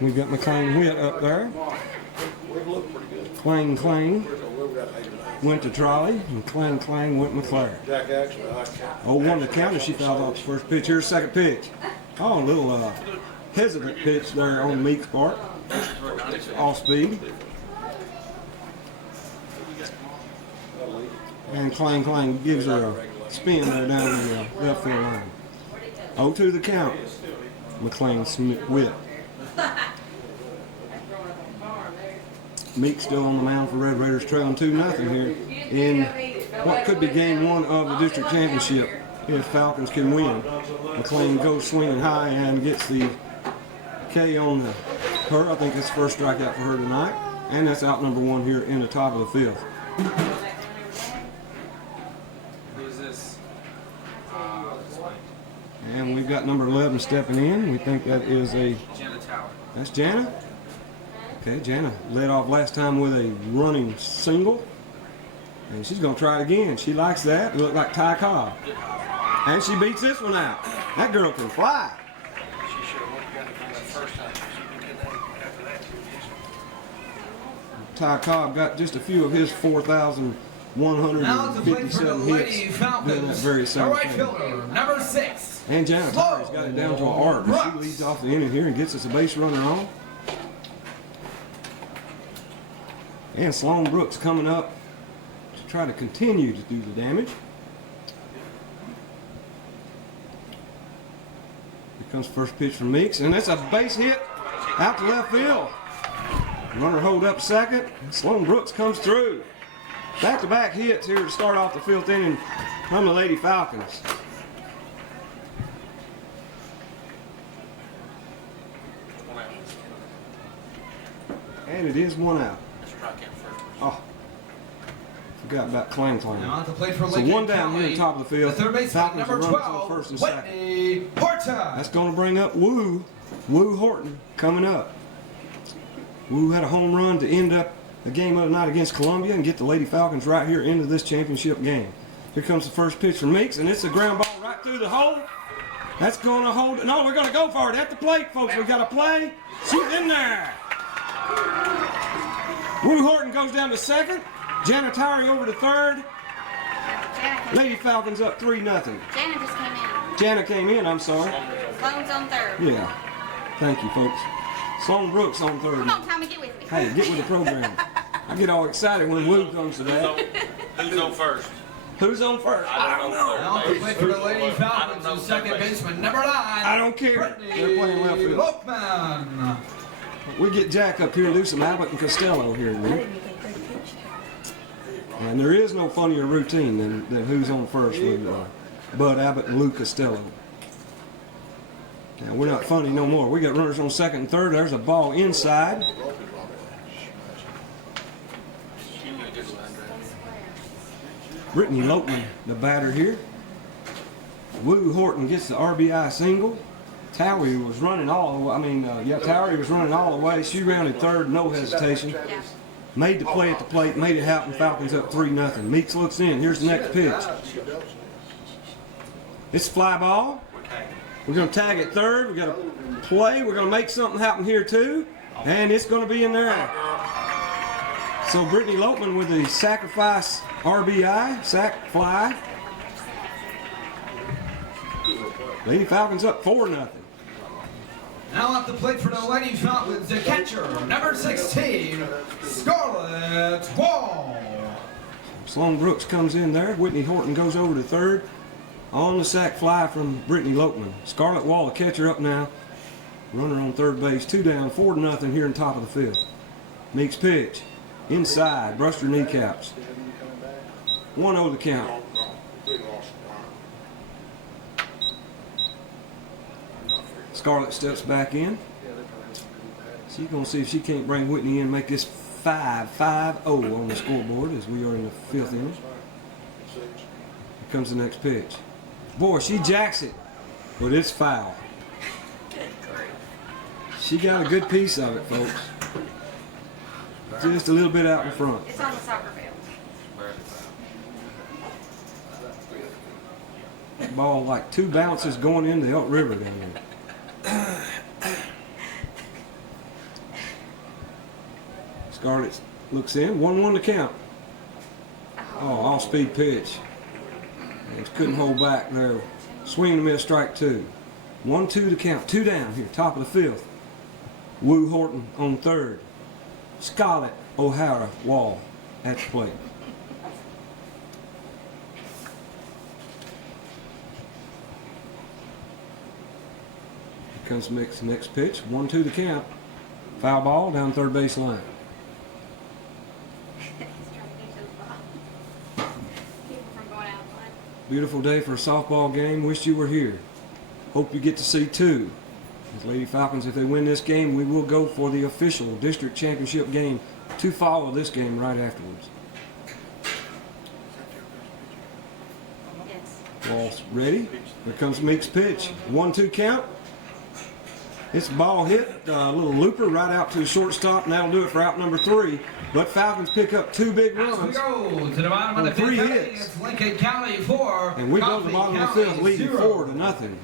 We've got McLean Witt up there. Clang Clang went to Trolley, and Clang Clang went McLaren. 0-1 to count, and she fouled off the first pitch. Here's second pitch. Oh, a little hesitant pitch there on Meek's part. Off speed. And Clang Clang gives her a spin there down the left field line. 0-2 the count. McLean Witt. Meek still on the mound for Red Raiders, trailing 2-0 here in what could be game 1 of the district championship. If Falcons can win. McLean goes swinging high and gets the K on her. I think it's the first strikeout for her tonight. And that's out number 1 here in the top of the 5th. Who's this? And we've got number 11 stepping in. We think that is Jana Tower. that's Jana. Okay, Jana led off last time with a running single. And she's going to try it again. She likes that. It looked like Ty Cobb. And she beats this one out. That girl can fly. Ty Cobb got just a few of his 4,157 hits doing that very same right thing. fielder, number 6. And Jana Tyler's got it down to an art. She leads off the inning here and gets us a base runner on. And Sloan Brooks coming up to try to continue to do the damage. Here comes first pitch from Meeks, and that's a base hit out to left field. Runner hold up second. Sloan Brooks comes through. Back-to-back hits here to start off the 5th inning from the Lady Falcons. And it is 1 out. Oh, forgot about Clang Clang. Now on the plate for So Lincoln 1 down County, here at the top of the field. the third baseman, Falcons number are running 12, to first and second. Whitney Horta. That's going to bring up Woo Horton coming up. Woo had a home run to end up the game of the night against Columbia and get the Lady Falcons right here into this championship game. Here comes the first pitch from Meeks, and it's a ground ball right through the hole. That's going to hold it. No, we're going to go for it at the plate, folks. We got to play. She's in there. Woo Horton goes down to second. Jana Tyree over to third. Lady Falcons up 3-0. Jana just came in. Jana came in, I'm sorry. Sloan's on third. Yeah. Thank you, folks. Sloan Brooks on third. Come on, Tommy, get with me. Hey, get with the program. I get all excited when Woo comes to that. Who's on first? Who's on first? I don't know. Now on the plate for the Lady Falcons, the second baseman, number 9. I don't care. They're playing left field. Lopeman. We get Jack up here and do some Abbott and Costello here in a minute. And there is no funnier routine than who's on first with Bud Abbott and Lou Costello. Now, we're not funny no more. We got runners on second and third. There's a ball inside. Brittany Lopeman, the batter here. Woo Horton gets the RBI single. Towery was running all the way. Towery was running all the way. She rounded third, no hesitation. Made the play at the plate, made it happen. Falcons up 3-0. Meeks looks in. Here's the next pitch. It's a fly ball. We're going to tag it third. We're going to play. We're going to make something happen here too. And it's going to be in there. So Brittany Lopeman with the sacrifice RBI, sac fly. Lady Falcons up 4-0. Now at the plate for the Lady Falcons, the catcher, number 16, Scarlett Wall. Sloan Brooks comes in there. Whitney Horton goes over to third. On the sac fly from Brittany Lopeman. Scarlett Wall, the catcher, up now. Runner on third base. 2 down, 4-0 here in top of the fifth. Meeks pitch. Inside. Brushed her kneecaps. 1-0 the count. Scarlett steps back in. She's going to see if she can't bring Whitney in and make this 5-5-0 on the scoreboard as we are in the fifth inning. Here comes the next pitch. Boy, she jacks it, but it's foul. She got a good piece of it, folks. Just a little bit out in front. It's on the soccer field. That ball like 2 bounces going into Elk River down there. Scarlett looks in. 1-1 to count. Oh, off-speed pitch. And couldn't hold back there. Swing and a miss, strike 2. 1-2 to count. 2 down here, top of the fifth. Woo Horton on third. Scarlett O'Hara Wall at the plate. Here comes Mick's next pitch. 1-2 to count. Foul ball down third base line. Beautiful day for a softball game. Wish you were here. Hope you get to see 2. As Lady Falcons, if they win this game, we will go for the official district championship game to follow this game right afterwards. Yes. Wall's ready. Here comes Meek's pitch. 1-2 count. It's a ball hit, a little looper right out to the shortstop, and that'll do it for out number 3. But Falcons pick up 2 big As we runs. go to the bottom of the 3 fifth, hits. it's Lincoln County 4. And we go to the bottom of the fifth, leading 4-0.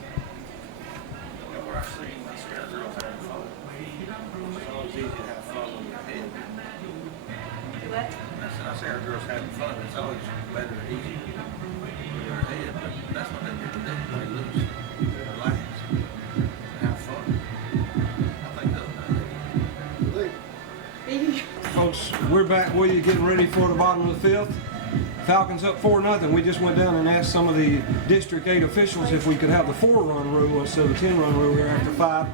What? I say our girls having fun. It's always better and easier with their head, but that's what they do today. They lose, relax, have fun. I think they'll. Folks, we're back with you getting ready for the bottom of the fifth. Falcons up 4-0. We just went down and asked some of the District 8 officials if we could have the 4-run rule instead of the 10-run rule here after 5.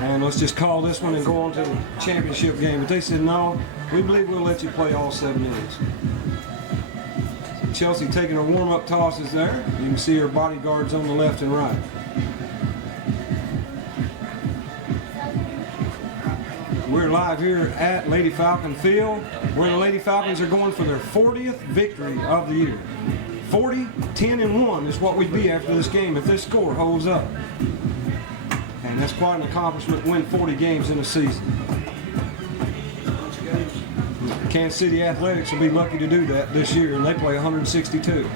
And let's just call this one and go on to the championship game. But they said, no, we believe we'll let you play all 7 innings. So Chelsea taking her warm-up tosses there. You can see her bodyguards on the left and right. We're live here at Lady Falcon Field, where the Lady Falcons are going for their 40th victory of the year. 40-10-1 is what we'd be after this game if this score holds up. And that's quite an accomplishment to win 40 games in a season. Kansas City Athletics will be lucky to do that this year, and they play 162.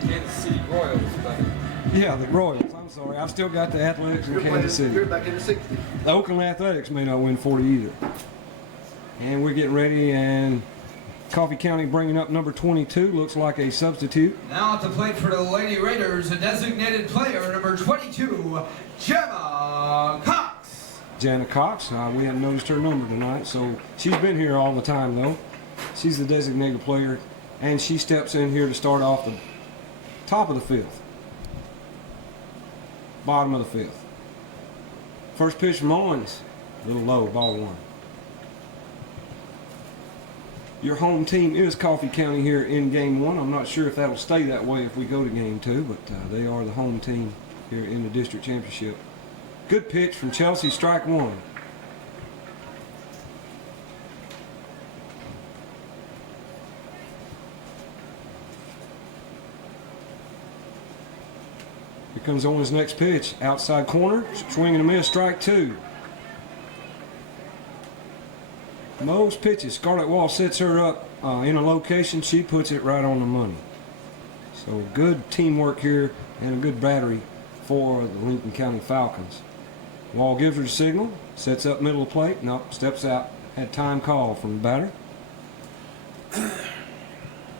Kansas City Royals, but Yeah, the Royals. I'm sorry. I've still got the Athletics in Kansas City. You're back in the 60s. The Oakland Athletics may not win 40 either. And we're getting ready, and Coffee County bringing up number 22. Looks like a substitute. Now at the plate for the Lady Raiders, a designated player, number 22, Gemma Cox. Jana Cox. We haven't noticed her number tonight, so she's been here all the time, though. She's the designated player, and she steps in here to start off the top of the fifth. Bottom of the fifth. First pitch from Owens. A little low, ball 1. Your home team is Coffee County here in game 1. I'm not sure if that'll stay that way if we go to game 2, but they are the home team here in the district championship. Good pitch from Chelsea, strike 1. Here comes on his next pitch. Outside corner, swing and a miss, strike 2. Most pitches, Scarlett Wall sets her up in a location, she puts it right on the money. So good teamwork here and a good battery for the Lincoln County Falcons. Wall gives her the signal, sets up middle of the plate, no, steps out, had time call from the batter.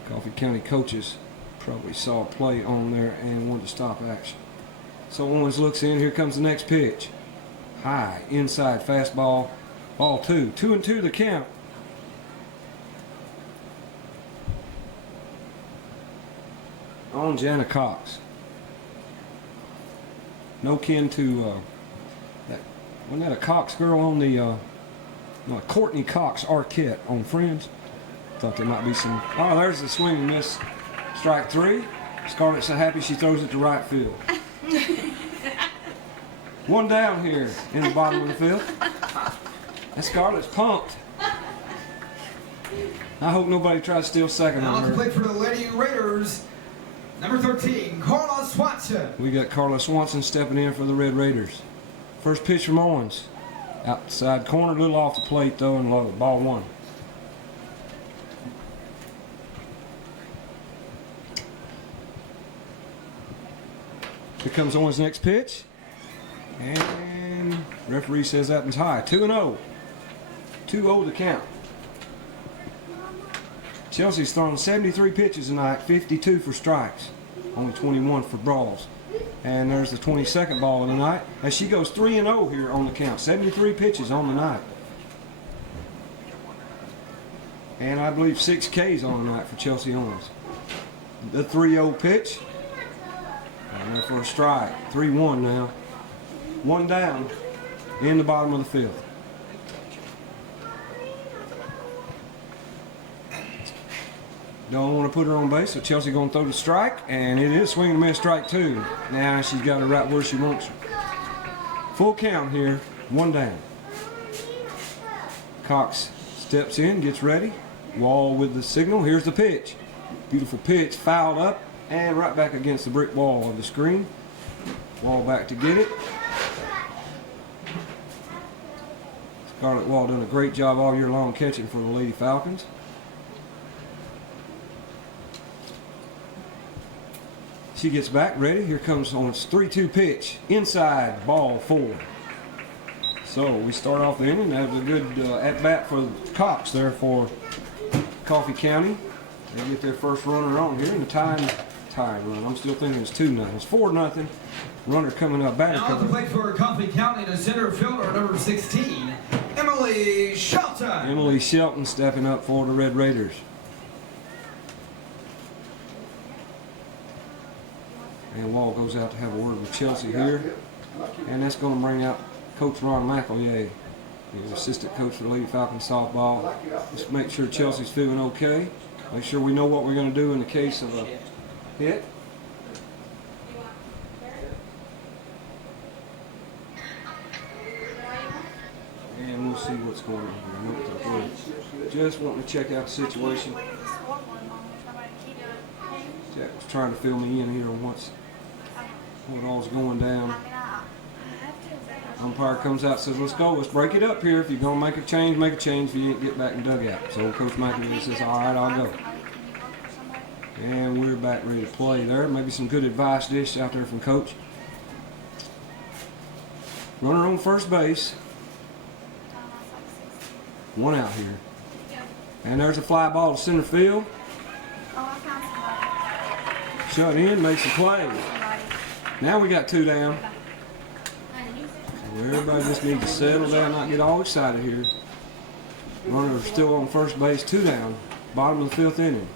Coffee County coaches probably saw a play on there and wanted to stop action. So Owens looks in, here comes the next pitch. High, inside fastball. Ball 2. 2-2 the count. On Jana Cox. No kin to wasn't that a Cox girl on the no, Courtney Cox Arquette on Friends? Thought there might be some. Oh, there's the swing and miss. Strike 3. Scarlett's so happy she throws it to right field. One down here in the bottom of the field. And Scarlett's pumped. I hope nobody tries to steal second Now on to her. play for the Lady Raiders, number 13, Carla Swanson. We got Carla Swanson stepping in for the Red Raiders. First pitch from Owens. Outside corner, a little off the plate though, and low. Ball 1. Here comes Owens' next pitch. And referee says that one's high. 2-0. 2-0 the count. Chelsea's thrown 73 pitches tonight, 52 for strikes, only 21 for balls. And there's the 22nd ball of the night. As she goes 3-0 here on the count. 73 pitches on the night. And I believe 6 Ks on the night for Chelsea Owens. The 3-0 pitch. And there for a strike. 3-1 now. One down in the bottom of the field. Don't want to put her on base, so Chelsea going to throw the strike, and it is swing and miss, strike 2. Now she's got her right where she wants her. Full count here, 1 down. Cox steps in, gets ready. Wall with the signal. Here's the pitch. Beautiful pitch, fouled up, and right back against the brick wall of the screen. Wall back to get it. Scarlett Wall done a great job all year long catching for the Lady Falcons. She gets back, ready. Here comes on its 3-2 pitch. Inside, ball 4. So we start off the inning. That was a good at-bat for Cox there for Coffee County. They get their first runner on here, and the tying run. I'm still thinking it's 2-0. It's 4-0. Runner coming up, batter Now at the coming plate for Coffee County, the center fielder, number 16, Emily Shelton. Emily Shelton stepping up for the Red Raiders. And Wall goes out to have a word with Chelsea here. And that's going to bring out Coach Ron McEllier. He's assistant coach for the Lady Falcon Softball. Just make sure Chelsea's feeling okay. Make sure we know what we're going to do in the case of a hit. And we'll see what's going on here. Just wanting to check out the situation. Jack was trying to fill me in here on what all's going down. Umpire comes out and says, let's go, let's break it up here. If you're going to make a change, make a change. If you ain't, get back in dugout. So Coach McEnroe says, all right, I'll go. And we're back ready to play there. Maybe some good advice dished out there from Coach. Runner on first base. 1 out here. And there's a fly ball to center field. Shut in, makes a play. Now we got 2 down. So everybody just needs to settle down, not get all excited here. Runner still on first base, 2 down. Bottom of the 5th inning.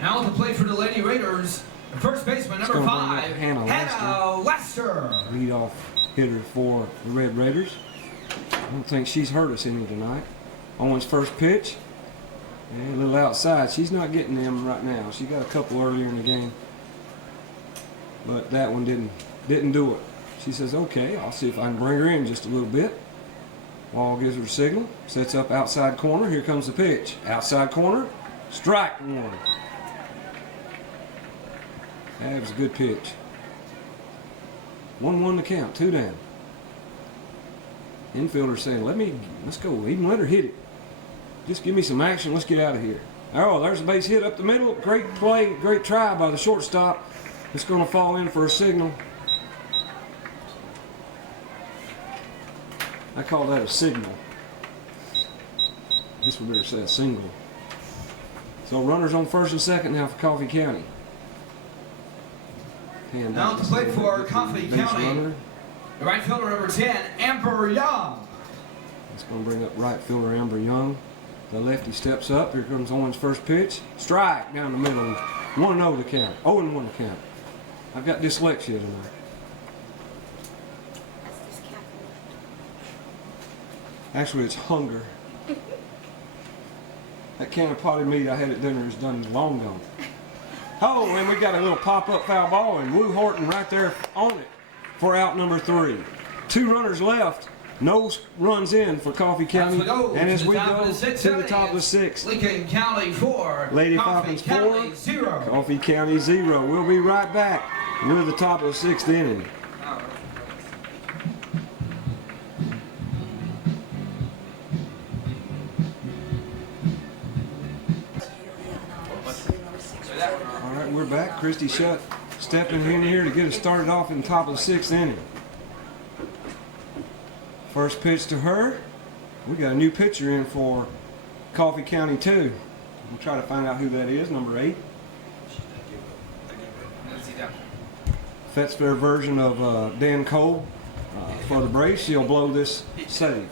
Now at the plate for the Lady Raiders, the first baseman, number 5, Hannah Lester. Leadoff hitter for the Red Raiders. I don't think she's hurt us any tonight. Owens' first pitch. And a little outside. She's not getting them right now. She got a couple earlier in the game. But that one didn't do it. She says, okay, I'll see if I can bring her in just a little bit. Wall gives her a signal. Sets up outside corner. Here comes the pitch. Outside corner. Strike 1. That was a good pitch. 1-1 the count. 2 down. Infielder saying, let's go. Even let her hit it. Just give me some action. Let's get out of here. Oh, there's a base hit up the middle. Great play, great try by the shortstop. It's going to fall in for a signal. I call that a signal. I guess we better say a single. So runners on first and second now for Coffee County. Now to play for Coffee County, The right fielder, number 10, Amber Young. It's going to bring up right fielder Amber Young. The lefty steps up. Here comes Owen's first pitch. Strike down the middle. 1-0 to count. 0-1 to count. I've got dyslexia tonight. That's discount. Actually, it's hunger. That can of potted meat I had at dinner is done long gone. Oh, and we got a little pop-up foul ball, and Woo Horton right there on it for out number 3. 2 runners left. No runs in for Coffee County. And as we go to the top of the 6th, Lincoln County 4, Lady Coffee Falcons County 4, 0. Coffee County 0. We'll be right back with the top of the 6th inning. All right, we're back. Christy Shutt stepping in here to get us started off in the top of the 6th inning. First pitch to her. We got a new pitcher in for Coffee County 2. We'll try to find out who that is, number 8. That's their version of Dan Cole for the Braves. She'll blow this save.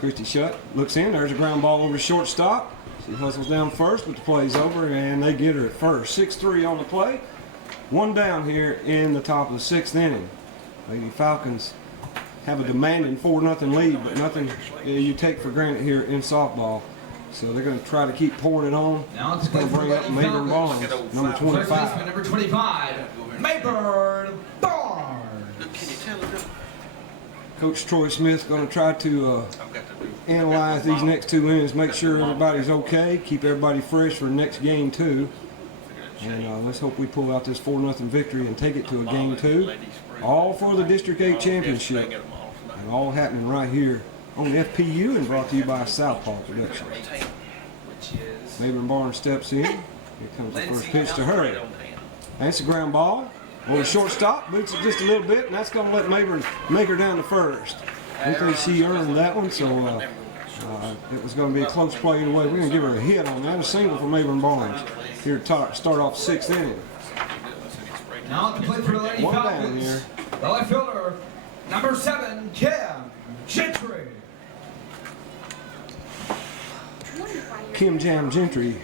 Christy Shutt looks in. There's a ground ball over to shortstop. She hustles down first, but the play's over, and they get her at first. 6-3 on the play. 1 down here in the top of the 6th inning. Lady Falcons have a demanding 4-0 lead, but nothing you take for granted here in softball. So they're going to try to keep pouring it on. Now it's going to bring up Mayburn Barnes, number 25. Number 25, Mayburn Barnes. Can you tell them? Coach Troy Smith going to try to analyze these next 2 innings, make sure everybody's okay, keep everybody fresh for the next game too. And let's hope we pull out this 4-0 victory and take it to a game 2. All for the District 8 championship. And all happening right here on FPU and brought to you by Southpaw Productions. Mayburn Barnes steps in. Here comes the first pitch to her. That's a ground ball. Over shortstop, boots it just a little bit, and that's going to let Mayburn make her down to first. I think she earned that one, so it was going to be a close play either way. We're going to give her a hit on that, a single for Mayburn Barnes. Here to start off 6th inning. Now at the plate for the Lady 1 down Falcons, here. the left fielder, number 7, Kim Gentry. Kim Jam Gentry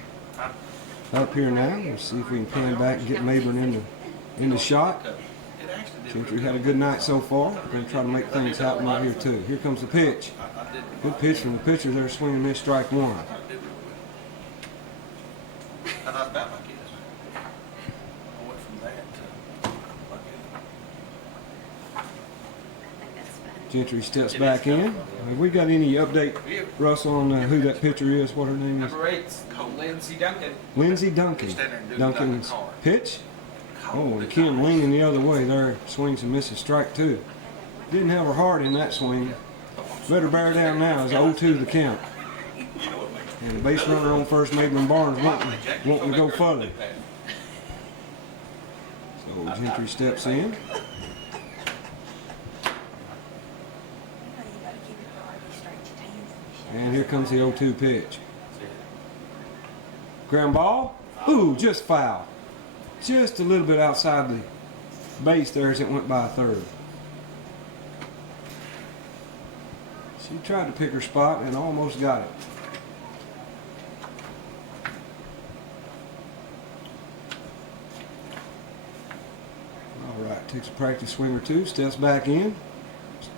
up here now. Let's see if we can pan back and get Mayburn in the shot. Gentry had a good night so far. We're going to try to make things happen right here too. Here comes the pitch. Good pitch from the pitcher there, swinging this strike 1. And I was about my kids. I went from that to my kids. Gentry steps back in. Have we got any update, Russ, on who that pitcher is, what her name is? Number 8, Lindsey Duncan. Lindsey Duncan. Duncan's pitch. Oh, and Kim leaning the other way there, swings and misses strike 2. Didn't have her heart in that swing. Better bear down now as 0-2 the count. And the base runner on first, Mayburn Barnes, wanting to go further. So Gentry steps in. And here comes the 0-2 pitch. Ground ball. Ooh, just foul. Just a little bit outside the base there as it went by third. She tried to pick her spot and almost got it. All right, takes a practice swing or 2, steps back in.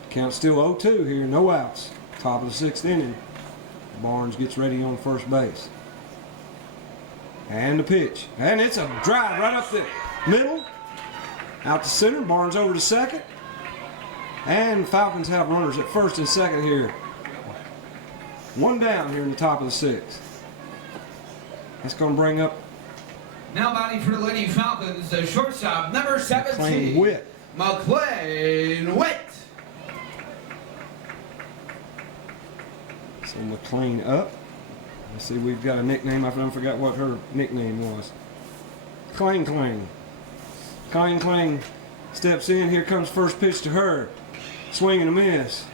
Count still 0-2 here, no outs. Top of the 6th inning. Barnes gets ready on first base. And the pitch. And it's a drive right up the middle. Out to center. Barnes over to second. And Falcons have runners at first and second here. 1 down here in the top of the 6th. That's going to bring up Now batting for the Lady Falcons, the shortstop, number 17, McLean Witt. McLean Witt. So McLean up. Let's see, we've got a nickname. I forgot what her nickname was. Clang Clang. Clang Clang steps in. Here comes first pitch to her. Swing and a miss.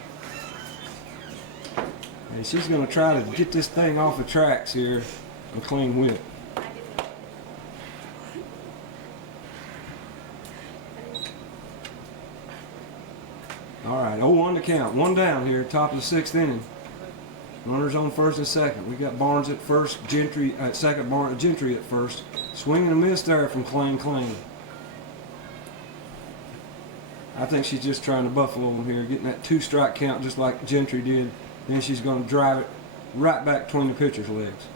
And she's going to try to get this thing off the tracks here. McLean Witt. count. One down here, top of the 6th inning. Runners on first and second. We got Barnes at first, Gentry at second, Gentry at first. Swing and a miss there from Klein. I think she's just trying to buffalo him here, getting that 2-strike count just like Gentry did. Then she's going to drive it right back between the pitcher's legs.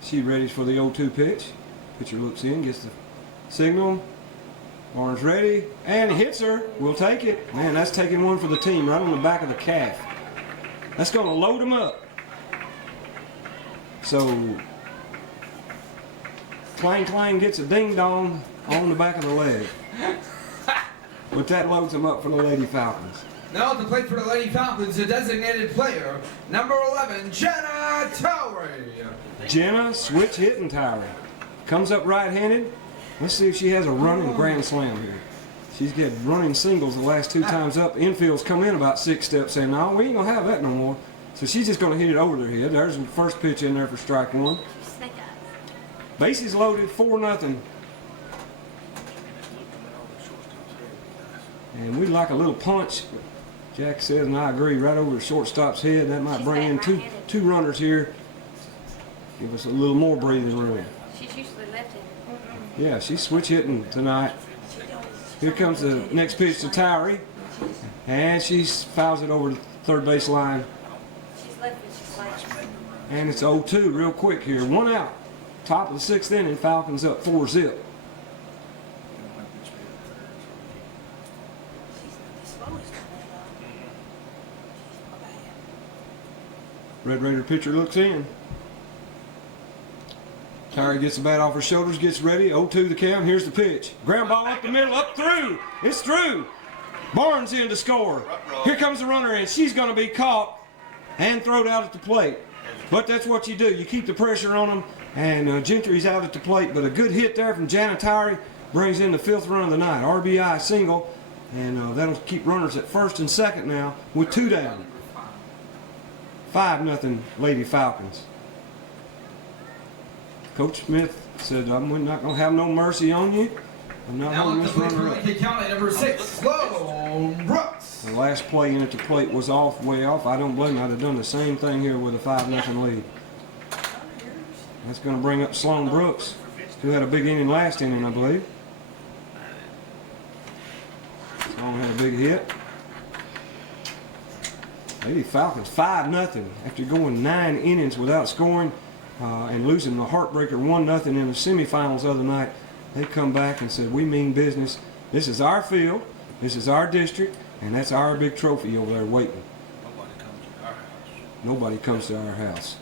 She ready for the 0-2 pitch. Pitcher looks in, gets the signal. Barnes ready, and he hits her. We'll take it. Man, that's taking one for the team right on the back of the calf. That's going to load him up. So, Klein gets a ding-dong on the back of the leg. But that loads him up for the Lady Falcons. Now at the plate for the Lady Falcons, the designated player, number 11, Jenna Towery. Jenna, switch hitting Towery. Comes up right-handed. Let's see if she has a running grand slam here. She's got running singles the last 2 times up. Infield's come in about 6 steps saying, no, we ain't going to have that no more. So she's just going to hit it over their head. There's the first pitch in there for strike 1. Bases loaded, 4-0. And we'd like a little punch. Jack says, and I agree, right over the shortstop's head. That might bring in two runners here. Give us a little more breathing room. She's usually left-handed. Yeah, she's switch hitting tonight. Here comes the next pitch to Towery. And she fouls it over the third base line. She's left, she's left. And it's 0-2 real quick here. 1 out. Top of the 6th inning, Falcons up 4-0. Red Raider pitcher looks in. Towery gets the bat off her shoulders, gets ready. 0-2 the count. Here's the pitch. Ground ball up the middle, up through. It's through. Barnes in to score. Here comes the runner in. She's going to be caught and thrown out at the plate. But that's what you do. You keep the pressure on them. And Gentry's out at the plate. But a good hit there from Janet Towery brings in the 5th run of the night. RBI single. And that'll keep runners at first and second now with 2 down. 5-0 Lady Falcons. Coach Smith said, we're not going to have no mercy on you. I'm not Now holding at the this plate for runner up. Lincoln County, number 6, Sloan Brooks. The last play in at the plate was way off. I don't blame him. I'd have done the same thing here with a 5-0 lead. That's going to bring up Sloan Brooks, who had a big inning last inning, I believe. Sloan had a big hit. Lady Falcons 5-0 after going 9 innings without scoring and losing the heartbreaker 1-0 in the semifinals the other night. They come back and said, we mean business. This is our field, this is our district, and that's our big trophy over there waiting. Nobody comes to our house.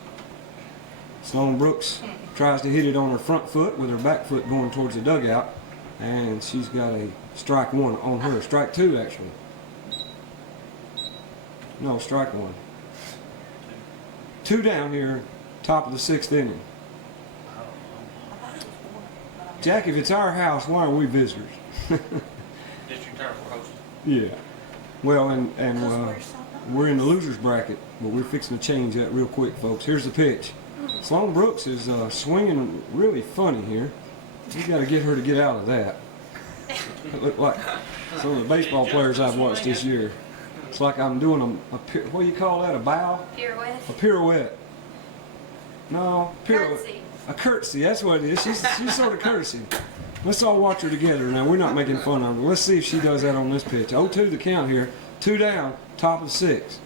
Sloan Brooks tries to hit it on her front foot with her back foot going towards the dugout, and she's got a strike 1 on her. Strike 2, actually. No, strike 1. 2 down here, top of the 6th inning. Jack, if it's our house, why are we visitors? District Tower for hosting. Yeah. Well, and we're in the losers bracket, but we're fixing to change that real quick, folks. Here's the pitch. Sloan Brooks is swinging really funny here. You got to get her to get out of that. It looked like some of the baseball players I've watched this year. It's like I'm doing what do you call that? A bow? Pirouette. A pirouette. No, pirouette. Curtsy. A curtsy, that's what it is. She's sort of curtsying. Let's all watch her together now. We're not making fun of her. Let's see if she does that on this pitch. 0-2 the count here. 2 down, top of 6.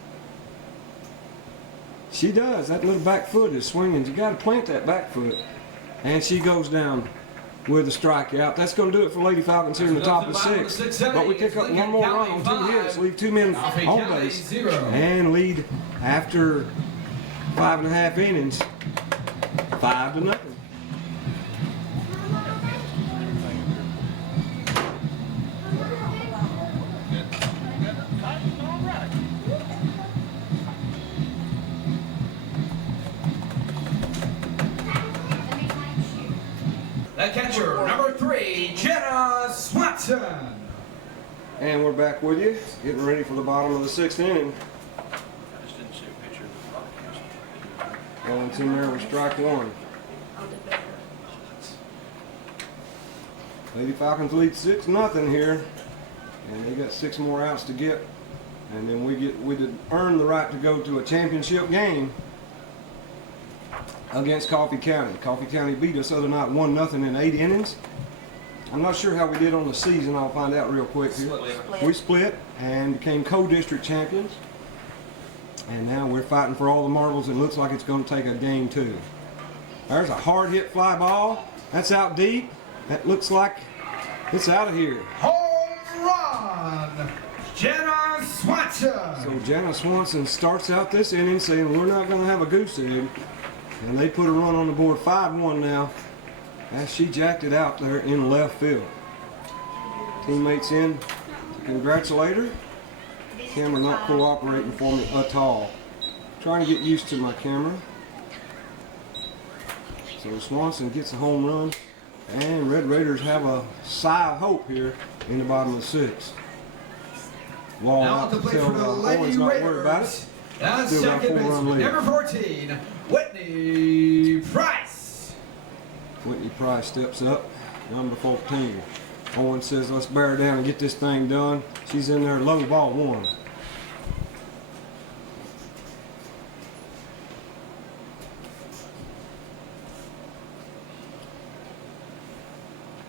She does. That little back foot is swinging. You got to plant that back foot. And she goes down with a strikeout. That's going to do it for Lady Falcons here in the top of the 6th. But we pick up one more run on 2 hits. Leave 2 men on base. And lead after 5.5 innings. 5-0. The catcher, number 3, Jenna Swanson. And we're back with you, getting ready for the bottom of the 6th inning. I just didn't see a picture of the broadcast. Going in there with strike 1. Lady Falcons lead 6-0 here, and they got 6 more outs to get, and then we did earn the right to go to a championship game against Coffee County. Coffee County beat us the other night 1-0 in 8 innings. I'm not sure how we did on the season. I'll find out real quick here. We split and became co-district champions, and now we're fighting for all the marbles. It looks like it's going to take a game 2. There's a hard hit fly ball. That's out deep. That looks like it's out of here. Home run, Jenna Swanson. So Jenna Swanson starts out this inning saying we're not going to have a goose egg, and they put a run on the board, 5-1 now, as she jacked it out there in left field. Teammates in to congratulate her. Camera not cooperating for me at all. Trying to get used to my camera. So Swanson gets a home run, and Red Raiders have a sigh of hope here in the bottom of the 6th. Wall Now out to to play tell for the Lady Owens not worried about it. Raiders. Now Still got a second 4-run baseman, lead. number 14, Whitney Price. Whitney Price steps up, number 14. Owens says, let's bear her down and get this thing done. She's in there low, ball 1.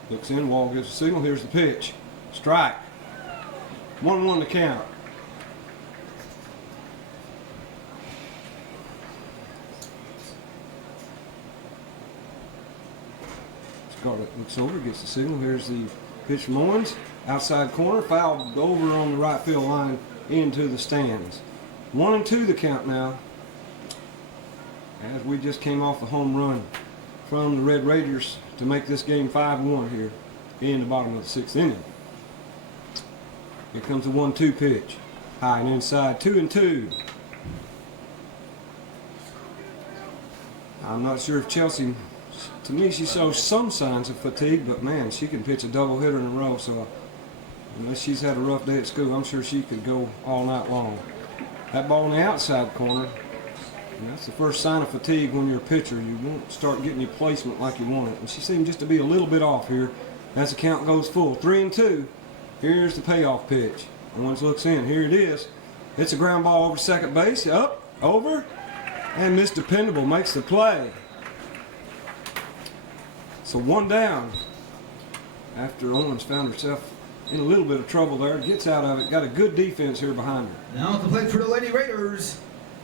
Looks in, Wall gives a signal. Here's the pitch. Strike. 1-1 to count. Scarlett looks over, gets the signal. Here's the pitch from Owens. Outside corner, fouled over on the right field line into the stands. 1-2 the count now, as we just came off a home run from the Red Raiders to make this game 5-1 here in the bottom of the 6th inning. Here comes the 1-2 pitch. High and inside, 2-2. I'm not sure if Chelsea, to me, she shows some signs of fatigue, but man, she can pitch a double hitter in a row, so unless she's had a rough day at school, I'm sure she could go all night long. That ball in the outside corner, and that's the first sign of fatigue when you're a pitcher. You won't start getting your placement like you want it. And she seemed just to be a little bit off here as the count goes full. 3-2. Here's the payoff pitch. Owens looks in. Here it is. It's a ground ball over second base. Up, over, and Miss Dependable makes the play. So 1 down after Owens found herself in a little bit of trouble there. Gets out of it. Got a good defense here behind her. Now to play for the Lady Raiders,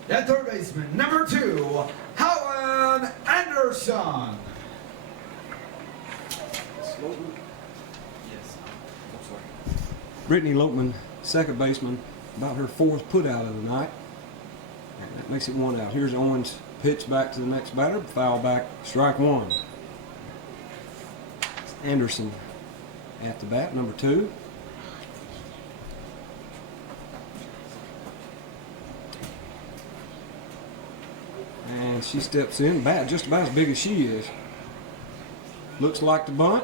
at third baseman, number 2, Helen Anderson. Brittany Lopeman, second baseman, about her 4th put out of the night. And that makes it 1 out. Here's Owens' pitch back to the next batter. Foul back, strike 1. Anderson at the bat, number 2. And she steps in, bat just about as big as she is. Looks like the bunt,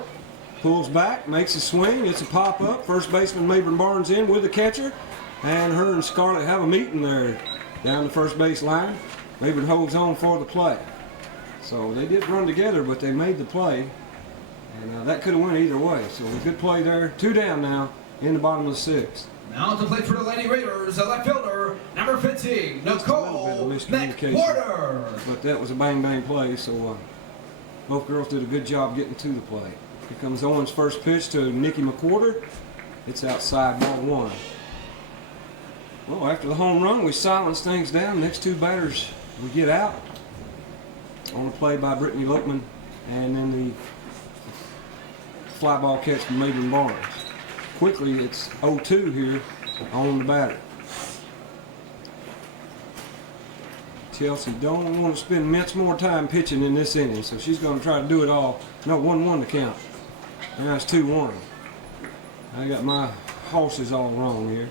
pulls back, makes a swing, it's a pop-up. First baseman Mabry Barnes in with the catcher, and her and Scarlett have a meeting there down the first base line. Mabry holds on for the play. So they did run together, but they made the play, and that could have went either way. So a good play there. 2 down now in the bottom of the 6th. Now to play for the Lady Raiders, a left fielder, number 15, Nicole miscommunication. McWhorter. But that was a bang-bang play, so both girls did a good job getting to the play. Here comes Owens' first pitch to Nikki McWhorter. It's outside, ball 1. Well, after the home run, we silence things down. Next 2 batters we get out on a play by Brittany Lopeman, and then the fly ball catch from Mabry Barnes. Quickly, it's 0-2 here on the batter. Chelsea don't want to spend much more time pitching in this inning, so she's going to try to do it all. No, 1-1 to count. Now it's 2-1. I got my horses all wrong here.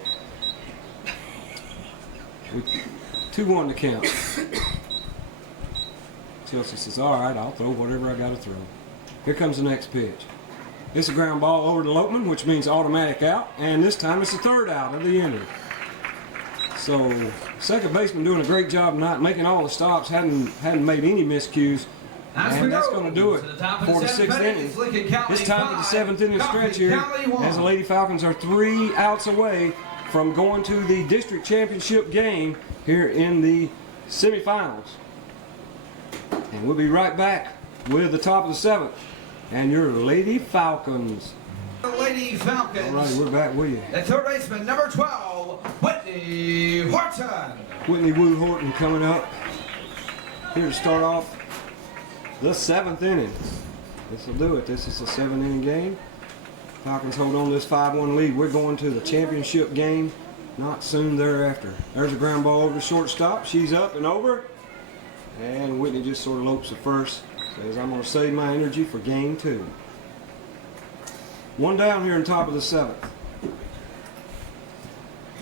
2-1 to count. Chelsea says, all right, I'll throw whatever I got to throw. Here comes the next pitch. It's a ground ball over to Lopeman, which means automatic out, and this time it's the 3rd out of the inning. So second baseman doing a great job not making all the stops, hadn't made any miscues, And that's going to do it for the 6th inning. This time of the 7th inning stretch here, as the Lady Falcons are 3 outs away from going to the district championship game here in the semifinals. And we'll be right back with the top of the 7th and your Lady Falcons. The Lady Falcons. All right, we're back with you. The third baseman, number 12, Whitney Horton. Whitney Woo Horton coming up here to start off the 7th inning. This will do it. This is a 7-inning game. Falcons hold on to this 5-1 lead. We're going to the championship game not soon thereafter. There's a ground ball over the shortstop. She's up and over. And Whitney just sort of lopes at first. Says, I'm going to save my energy for game 2. 1 down here on top of the 7th.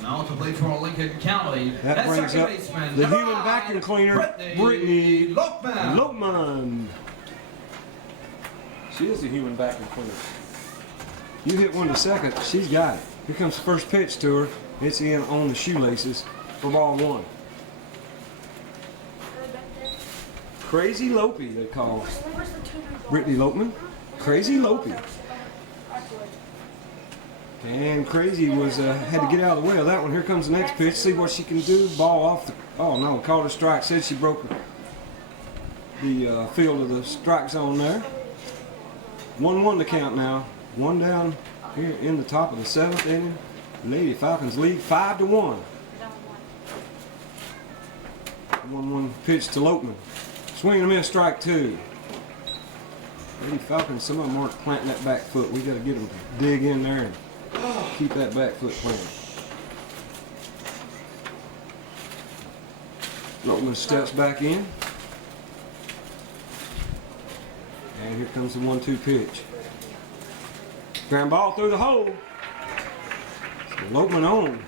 Now to play for Lincoln County. That brings up baseman, the human vacuum cleaner, Brittany Lokman. She is the human vacuum cleaner. You hit one to second, she's got it. Here comes the first pitch to her. It's in on the shoelaces for ball 1. Crazy Lopey, they call Brittany Lokman. Crazy Lopey. And Crazy was had to get out of the way of that one. Here comes the next pitch. See what she can do. Ball off the. Oh no! Called a strike. Said she broke the field of the strike zone there. 1-1 to count now. 1 down here in the top of the 7th inning. Lady Falcons lead 5-1. 1-1 pitch to Lokman. Swing and a miss. Strike 2. Lady Falcons. Some of them aren't planting that back foot. We got to get them to dig in there and keep that back foot planted. Lokman steps back in. And here comes the 1-2 pitch. Ground ball through the hole. So Lokman on.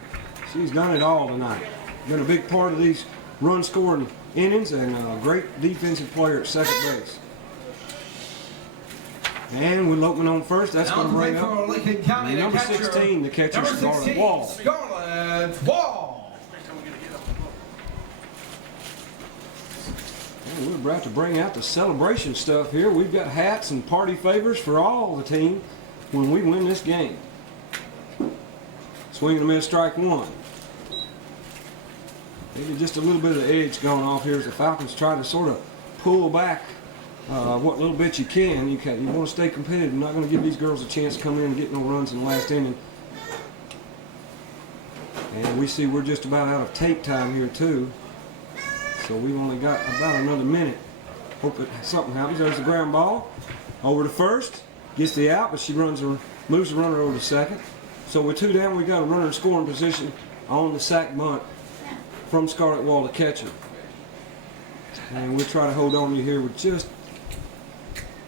She's done it all tonight. Been a big part of these run scoring innings and a great defensive player at second base. And with Lokman on first, that's going to bring up Lincoln County, number 16, the catcher, Scarlett Wall. Scarlett Wall. And we're about to bring out the celebration stuff here. We've got hats and party favors for all the team when we win this game. Swing and a miss, strike 1. Maybe just a little bit of the edge going off here as the Falcons try to sort of pull back what little bit you can. You want to stay competitive. You're not going to give these girls a chance to come in and get no runs in the last inning. And we see we're just about out of tape time here too. So we've only got about another minute. Hope something happens. There's the ground ball over to first. Gets the out, but she moves the runner over to second. So with 2 down, we got a runner in scoring position on the sack bunt from Scarlett Wall, the catcher. And we'll try to hold on to you here with just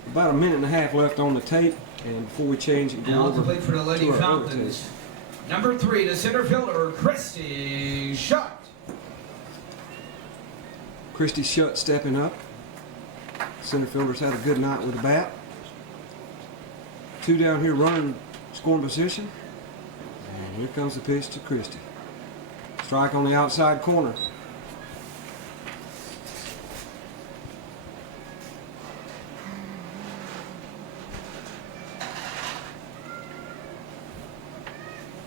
about a minute and a half left on the tape, and before we change it, Now to play for the Lady Falcons. Number 3, the center fielder, Christy Shutt. Christy Shutt stepping up. Center fielder's had a good night with the bat. 2 down here, running scoring position. And here comes the pitch to Christy. Strike on the outside corner.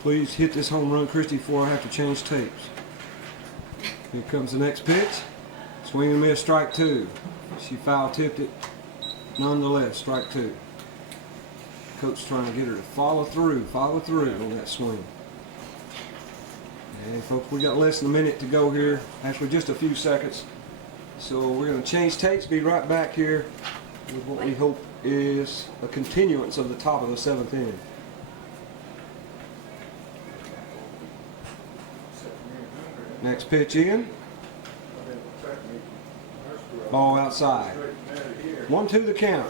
Please hit this home run, Christy, before I have to change tapes. Here comes the next pitch. Swing and miss, strike 2. She foul tipped it. Nonetheless, strike 2. Coach trying to get her to follow through on that swing. And folks, we got less than a minute to go here. Actually, just a few seconds. So we're going to change tapes. Be right back here with what we hope is a continuance of the top of the 7th inning. Next pitch in. Ball outside. 1-2 the count.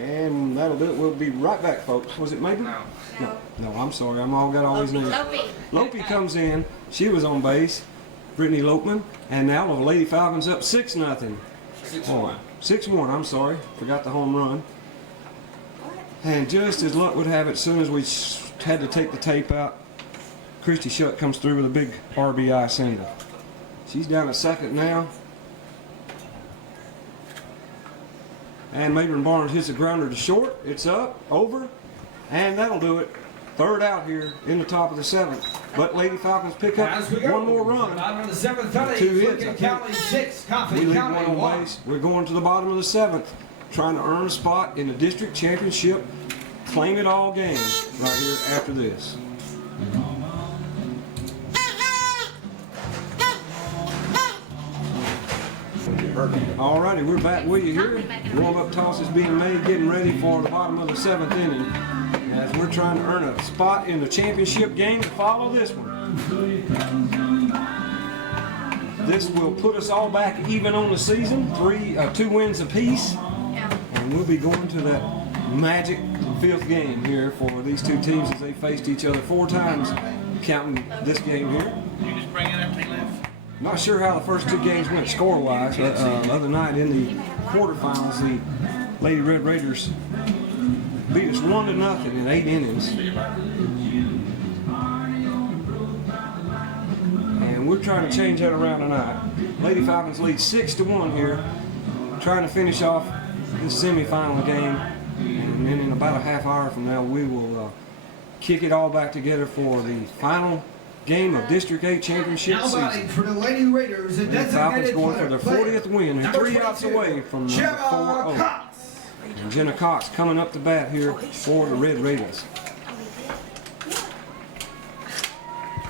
And that'll do it. We'll be right back, folks. Was it maybe? No, I'm sorry. I'm all got all these names. Lopey comes in. She was on base. Brittany Lokman. And now the Lady Falcons up 6-0. 6-1. 6-1, I'm sorry. Forgot the home run. And just as luck would have it, as soon as we had to take the tape out, Christy Shutt comes through with a big RBI single. She's down at second now. And Mabry Barnes hits a grounder to short. It's up, over, and that'll do it. Third out here in the top of the 7th. But Lady Falcons pick up As we go, one more run. bottom of the 7th inning, 2 hits, Lincoln I think. County 6, We Coffee leave County one on 1. base. We're going to the bottom of the 7th, trying to earn a spot in the district championship, claim it all game right here after this. Alrighty, we're back with you here. Warm-up toss is being made, getting ready for the bottom of the 7th inning, as we're trying to earn a spot in the championship game to follow this one. This will put us all back even on the season, 2 wins apiece, and we'll be going to that magic 5th game here for these two teams as they faced each other 4 times, counting this game here. You just bring it up to left. Not sure how the first 2 games went score-wise, but the other night in the quarterfinals, the Lady Red Raiders beat us 1-0 in 8 innings. And we're trying to change that around tonight. Lady Falcons lead 6-1 here, trying to finish off this semifinal game. And then in about a half hour from now, we will kick it all back together for the final game of District 8 championship Now batting season. for the Lady Raiders, a The Falcons designated going for their player, 40th win and number 3 outs 22, away from number Gemma 4-0. Cox. And Jenna Cox coming up to bat here for the Red Raiders.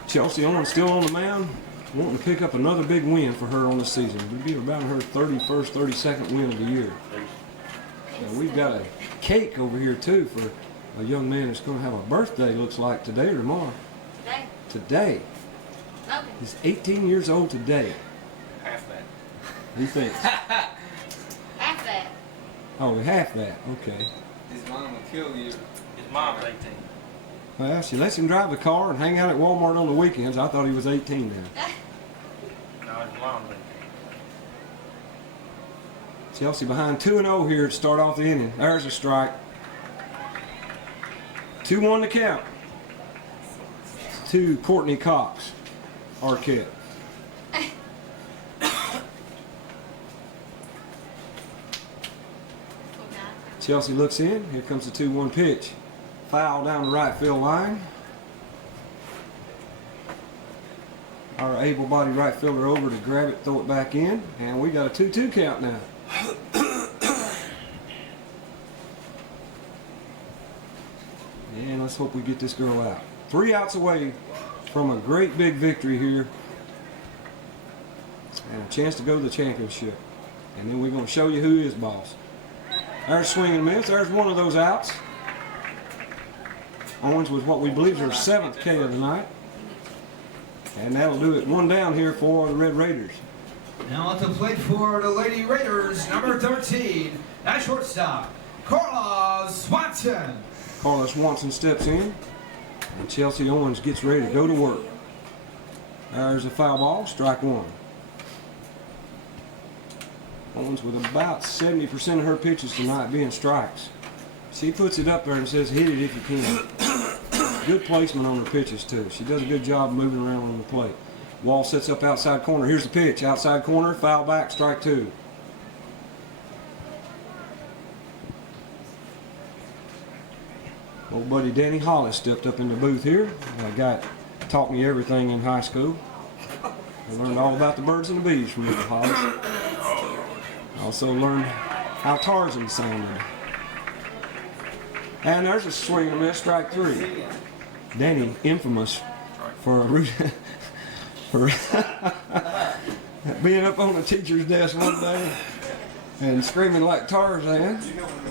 Chelsea Owens still on the mound, wanting to pick up another big win for her on the season. It would be about her 31st, 32nd win of the year. And we've got a cake over here too for a young man that's going to have a birthday, looks like today or tomorrow. Today. Okay. He's 18 years old today. Half that. He thinks. Half that. Oh, half that. Okay. His mom will kill you. His mom's 18. Well, she lets him drive the car and hang out at Walmart on the weekends. I thought he was 18 now. No, his mom's 18. Chelsea behind 2-0 here to start off the inning. There's a strike. 2-1 to count to Courtney Cox, Arquette. Chelsea looks in. Here comes the 2-1 pitch. Foul down the right field line. Our able-bodied right fielder over to grab it, throw it back in, and we got a 2-2 count now. And let's hope we get this girl out. 3 outs away from a great big victory here. And a chance to go to the championship. And then we're going to show you who is boss. There's swing and miss. There's one of those outs. Owens was what we believe is her 7th K of the night. And that'll do it. 1 down here for the Red Raiders. Now at the plate for the Lady Raiders, number 13, at shortstop, Carla Swanson. Carla Swanson steps in. And Chelsea Owens gets ready to go to work. There's a foul ball, strike 1. Owens with about 70% of her pitches tonight being strikes. She puts it up there and says, hit it if you can. Good placement on her pitches too. She does a good job moving around on the plate. Wall sets up outside corner. Here's the pitch. Outside corner, foul back, strike 2. Old buddy Danny Hollis stepped up in the booth here. That guy taught me everything in high school. I learned all about the birds and the bees from Mr. Hollis. I also learned how Tarzan sounded. And there's a swing and a miss, strike 3. Danny, infamous for being up on the teacher's desk one day and screaming like Tarzan.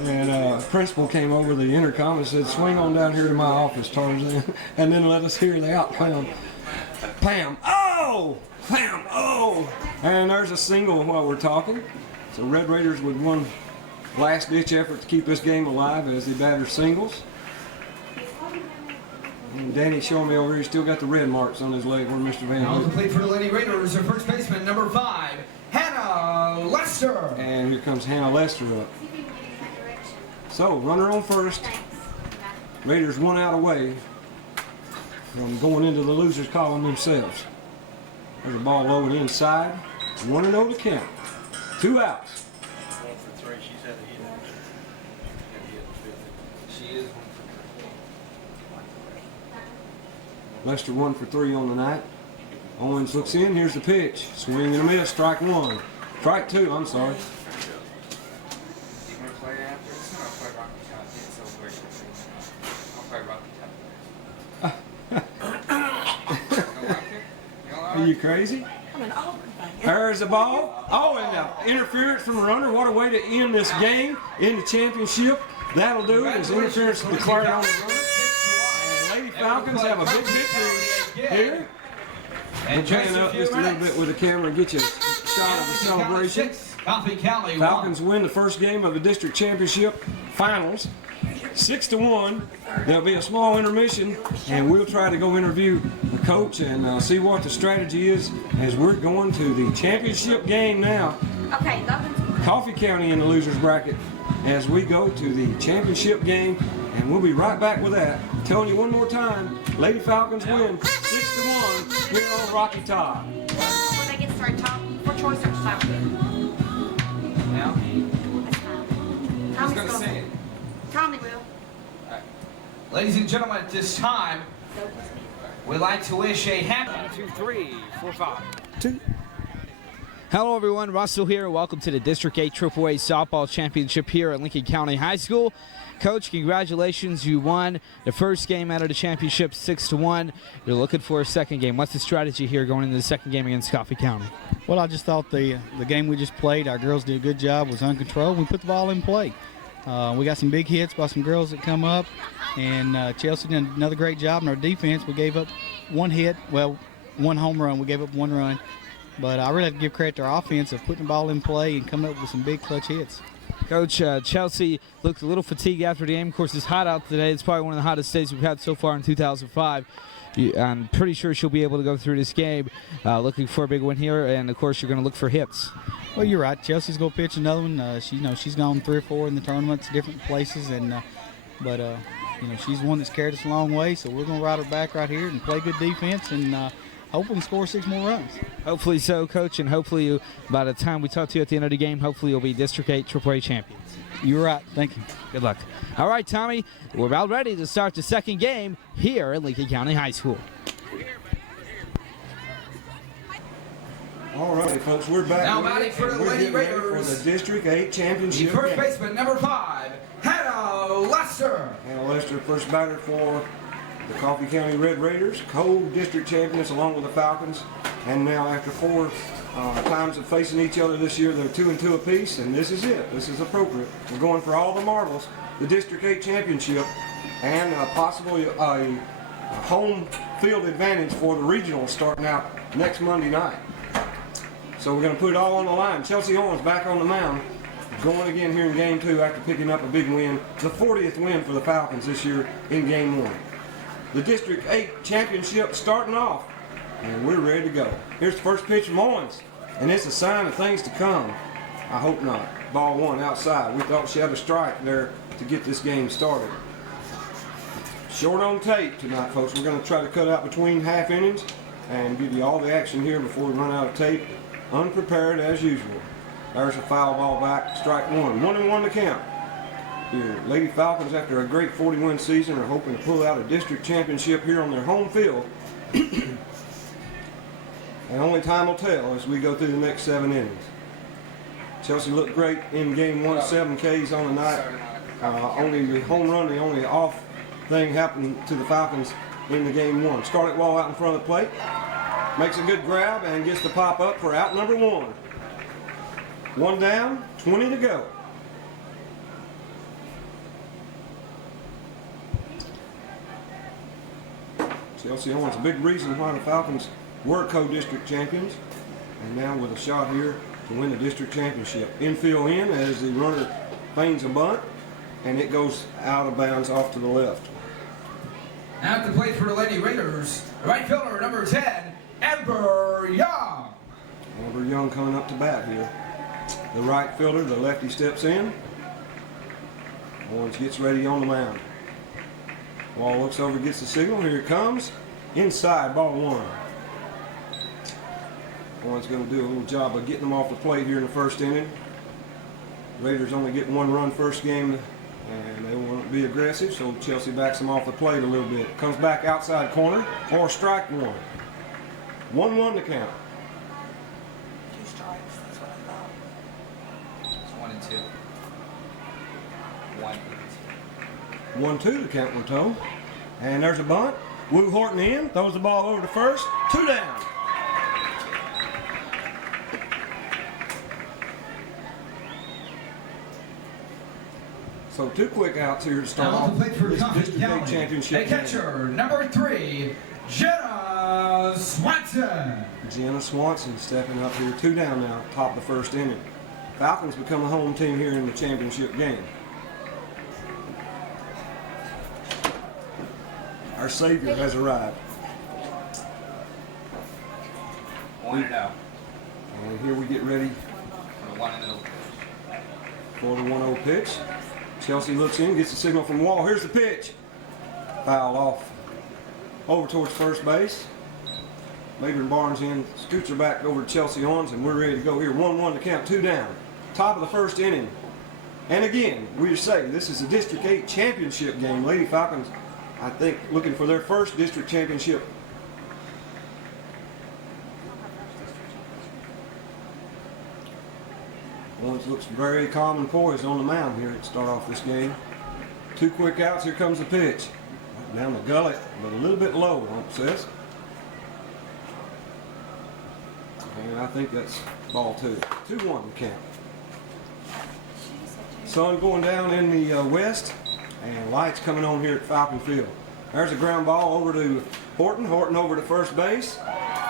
And principal came over the intercom and said, swing on down here to my office, Tarzan, and then let us hear the outcome. Pam, oh! Pam, oh! And there's a single while we're talking. So Red Raiders with one last-ditch effort to keep this game alive as they batter singles. And Danny showing me over here, he's still got the red marks on his leg where Mr. Van Now at the Hook. plate for the Lady Raiders, her first baseman, number 5, Hannah Lester. And here comes Hannah Lester up. So, runner on first. Raiders 1 out away from going into the losers column themselves. There's a ball low and inside. 1-0 to count. 2 outs. 1 for 3, she said it. Lester 1 for 3 on the night. Owens looks in. Here's the pitch. Swing and a miss. Strike 1. Strike 2. I'm sorry. Are you crazy? I'm an Auburn fan. There's the ball. Oh, and interference from the runner. What a way to end this game in the championship. That'll do it. As interference declared on the runner. And Lady Falcons have a big victory here. We'll pan up just a little bit with the camera and get you a shot of the celebration. Falcons win the first game of the district championship finals, 6-1. There'll be a small intermission, and we'll try to go interview the coach and see what the strategy is as we're going to the championship game now. Okay, Coffee County in the losers bracket as we go to the championship game, and we'll be right back with that. Telling you one more time, Lady Falcons win 6-1 here on Rocky Top. when they get started, Tom, for choice or style. Now, That's fine. who's going to sing it? Tommy will. Ladies and gentlemen, at this time, we'd like to wish a happy 1, 2, 3, 4, 5. 2. Hello everyone, Russell here. Welcome to the District 8 AAA Softball Championship here at Lincoln County High School. Coach, congratulations. You won the first game out of the championship 6-1. You're looking for a second game. What's the strategy here going into the second game against Coffee County? Well, I just thought the game we just played, our girls did a good job, was uncontrolled. We put the ball in play. We got some big hits by some girls that come up, and Chelsea did another great job in our defense. We gave up one hit, well, one home run. We gave up one run. But I really have to give credit to our offense of putting the ball in play and coming up with some big clutch hits. Coach, Chelsea looked a little fatigued after the game. Of course, it's hot out today. It's probably one of the hottest days we've had so far in 2005. I'm pretty sure she'll be able to go through this game looking for a big win here, and, of course, you're going to look for hits. Well, you're right. Chelsea's going to pitch another one. She's gone 3 or 4 in the tournaments, different places, and but she's one that's carried us a long way, so we're going to ride her back right here and play good defense and hope we can score 6 more runs. Hopefully so, Coach, and hopefully by the time we talk to you at the end of the game, hopefully you'll be District 8 AAA champions. You're right. Thank you. Good luck. All right, Tommy, we're about ready to start the second game here at Lincoln County High School. All right, folks, we're back. Now batting for the Lady Raiders. For the District 8 championship. The first game. baseman, number 5, Hannah Lester. Hannah Lester, first batter for the Coffee County Red Raiders, co-district champions along with the Falcons. And now after 4 times of facing each other this year, they're 2-2 apiece, and this is it. This is appropriate. We're going for all the marbles, the District 8 championship, and possibly a home field advantage for the regionals starting out next Monday night. So we're going to put it all on the line. Chelsea Owens back on the mound, going again here in Game 2 after picking up a big win, the 40th win for the Falcons this year in Game 1. The District 8 championship starting off, and we're ready to go. Here's the first pitch from Owens, and it's a sign of things to come. I hope not. Ball 1 outside. We thought she had a strike there to get this game started. Short on tape tonight, folks. We're going to try to cut out between half innings and give you all the action here before we run out of tape. Unprepared as usual. There's a foul ball back. Strike 1. 1-1 to count. Here, Lady Falcons, after a great 40-win season, are hoping to pull out a district championship here on their home field. And only time will tell as we go through the next 7 innings. Chelsea looked great in Game 1, 7 Ks on the night. Only the home run, the only off thing happened to the Falcons in the Game 1. Started ball out in front of the plate. Makes a good grab and gets the pop up for out number 1. 1 down, 20 to go. Chelsea Owens, a big reason why the Falcons were co-district champions, and now with a shot here to win the district championship. Infield in as the runner feigns a bunt, and it goes out of bounds off to the left. Now at the plate for the Lady Raiders, right fielder, number 10, Amber Young. Amber Young coming up to bat here. The right fielder, the lefty steps in. Owens gets ready on the mound. Ball looks over, gets the signal. Here it comes. Inside, ball 1. Owens going to do a little job of getting them off the plate here in the first inning. Raiders only get 1 run first game And they want to be aggressive, so Chelsea backs them off the plate a little bit. Comes back outside corner or strike one. 1-1 to count. 2 strikes, that's what I thought. It's 1 and 2. 1-2 to count, we're told. And there's a bunt. Woo Horton in, throws the ball over to first. 2 down. So 2 quick outs here to start Now off to play for this Coffee District 8 County. championship A catcher, number 3, Jenna Swanson. Jenna Swanson stepping up here. 2 down now, top of the first inning. Falcons become a home team here in the championship game. Our savior has arrived. 1-0. And here we get ready For the 1-0. for the 1-0 pitch. Chelsea looks in, gets the signal from Wall. Here's the pitch. Foul off. Over towards first base. Maynard Barnes in, scoots her back over to Chelsea Owens, and we're ready to go here. 1-1 to count, 2 down. Top of the first inning. And again, we say this is a District 8 championship game. Lady Falcons, I think, looking for their first district championship. Owens looks very calm and poised on the mound here to start off this game. 2 quick outs, here comes the pitch. Down the gullet, but a little bit low, Hump says. And I think that's ball 2. 2-1 to count. Sun going down in the west, and lights coming on here at Falcon Field. There's a ground ball over to Horton. Horton over to first base.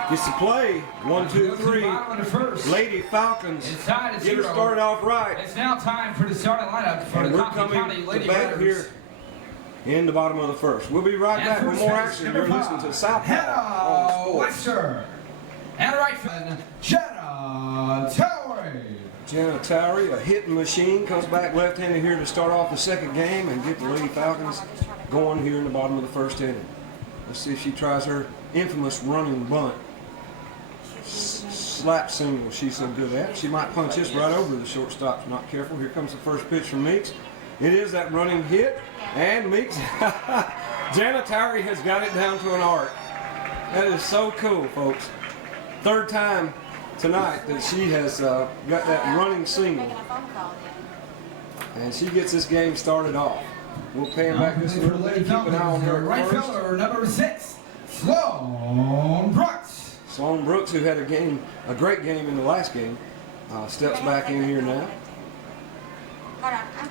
Gets the play. 1, 2, 3. Lady Falcons get her started off right. It's now time for the starting lineup for And the we're Coffee coming County to Lady bat Raiders. here in the bottom of the first. We'll be right back with more action. You're listening to Southpaw Hannah on Sports. Webster. And right field, Jenna Towery. Jenna Towery, a hitting machine, comes back left-handed here to start off the second game and get the Lady Falcons going here in the bottom of the first inning. Let's see if she tries her infamous running bunt. Slap single she's so good at. She might punch this right over the shortstop's not careful. Here comes the first pitch from Meeks. It is that running hit, and Meeks, Jenna Towery has got it down to an art. That is so cool, folks. 3rd time tonight that she has got that running single, and she gets this game started off. We'll pay him back just a little bit. Keep an eye on her Right first. fielder, number 6, Sloan Brooks. Sloan Brooks, who had a great game in the last game, steps back in here now. Hold on, I'm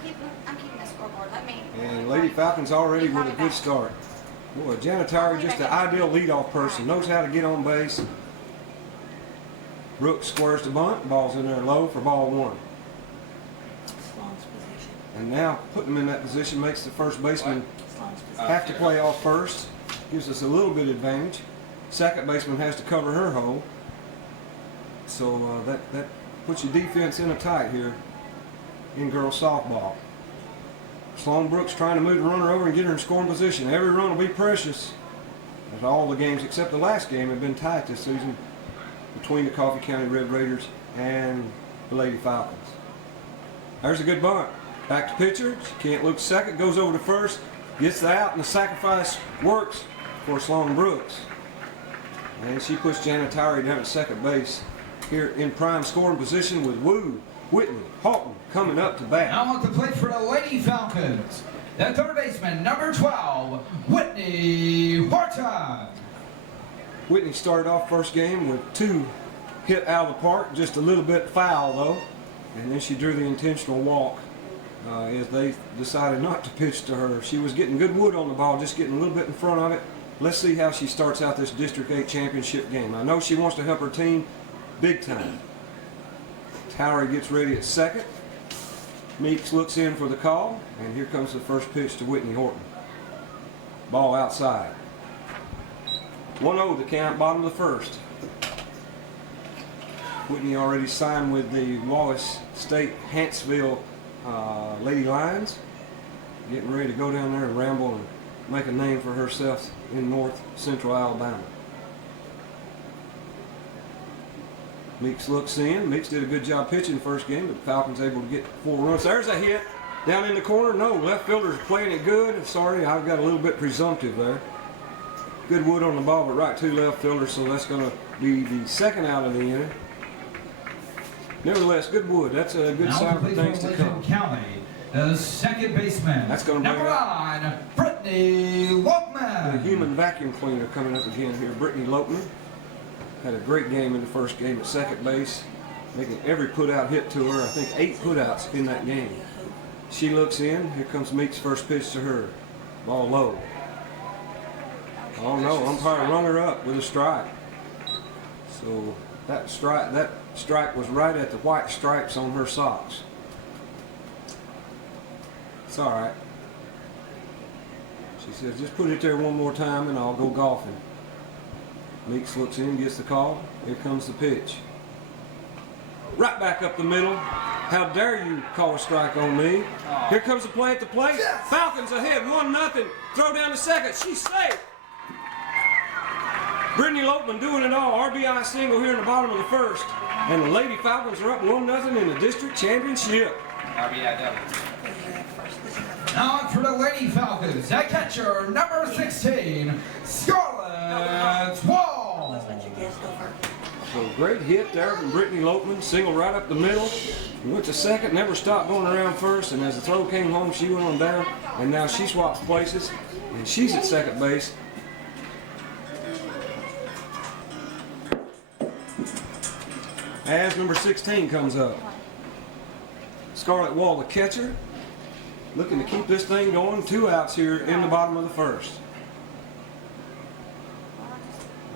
keeping the scoreboard. Let me. And Lady Falcons already with a good start. Boy, Jenna Towery, just the ideal leadoff person, knows how to get on base. Brooks squares the bunt, ball's in there low for ball 1. Sloan's position. And now putting them in that position makes the first baseman Sloan's position. have to play off first. Gives us a little bit advantage. Second baseman has to cover her hole. So that puts your defense in a tight here in girls softball. Sloan Brooks trying to move the runner over and get her in scoring position. Every run will be precious. As all the games except the last game have been tight this season between the Coffee County Red Raiders and the Lady Falcons. There's a good bunt. Back to pitcher. She can't look second. Goes over to first. Gets the out, and the sacrifice works for Sloan Brooks. And she puts Jenna Towery down at second base here in prime scoring position with Woo, Whitney, Halcomb coming up to bat. Now on the plate for the Lady Falcons, the 3rd baseman, number 12, Whitney Horton. Whitney started off first game with 2 hit out of the park, just a little bit foul though. And then she drew the intentional walk as they decided not to pitch to her. She was getting good wood on the ball, just getting a little bit in front of it. Let's see how she starts out this District 8 championship game. I know she wants to help her team big time. Towery gets ready at second. Meeks looks in for the call, and here comes the first pitch to Whitney Horton. Ball outside. 1-0 the count, bottom of the first. Whitney already signed with the Wallace State Huntsville Lady Lions. Getting ready to go down there and ramble and make a name for herself in north central Alabama. Meeks looks in. Meeks did a good job pitching the first game, but the Falcons able to get 4 runs. There's a hit. Down in the corner, no, left fielder's playing it good. Sorry, I've got a little bit presumptive there. Good wood on the ball, but right to left fielder, so that's going to be the second out of the inning. Nevertheless, good wood. That's a good sign for things to come. County, the second baseman. That's going to bring number up 9, Brittany the Lockman. human vacuum cleaner coming up again here. Brittany Lopeman had a great game in the first game at second base, making every put-out hit to her. I think 8 put-outs in that game. She looks in. Here comes Meek's first pitch to her. Ball low. Oh no, umpire rung her up with a strike. So that strike was right at the white stripes on her socks. It's all right. She says, just put it there one more time and I'll go golfing. Meeks looks in, gets the call. Here comes the pitch. Right back up the middle. How dare you call a strike on me? Here comes the play at the plate. Yes. Falcons ahead, 1-0. Throw down to second. She's safe. Brittany Lopeman doing it all. RBI single here in the bottom of the first. And the Lady Falcons are up 1-0 in the district championship. RBI double. Now for the Lady Falcons, at catcher, number 16, Scarlett Wall. Let's let you guys go first. So great hit there from Brittany Lopeman. Single right up the middle. He went to second, never stopped going around first. And as the throw came home, she went on down. And now she swaps places. And she's at second base. As number 16 comes up. Scarlett Wall, the catcher, looking to keep this thing going. 2 outs here in the bottom of the first.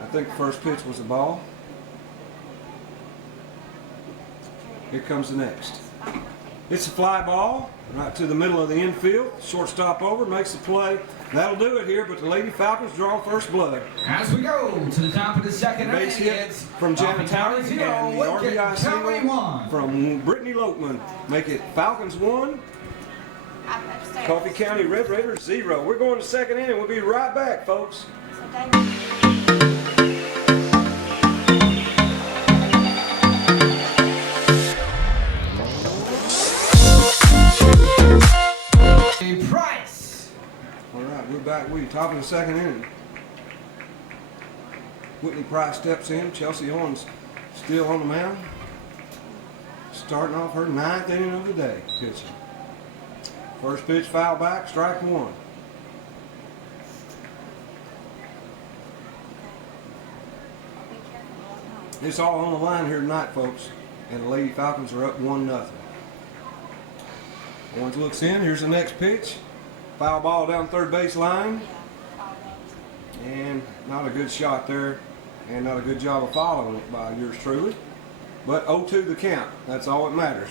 I think the first pitch was a ball. Here comes the next. It's a fly ball right to the middle of the infield. Shortstop over, makes the play. That'll do it here, but the Lady Falcons draw first blood. As we go to the top of the second Base inning, hit it's from Janet Towers and the RBI single 1. from Brittany Lopeman. Make it Falcons 1, Coffee County Red Raiders 0. We're going to second inning. We'll be right back, folks. Price. All right, we're back. We're top of the second inning. Whitney Price steps in. Chelsea Owens still on the mound. Starting off her 9th inning of the day pitching. First pitch foul back, strike 1. It's all on the line here tonight, folks. And the Lady Falcons are up 1-0. Owens looks in. Here's the next pitch. Foul ball down third base line. And not a good shot there. And not a good job of following it by yours truly. But 0-2 the count. That's all that matters.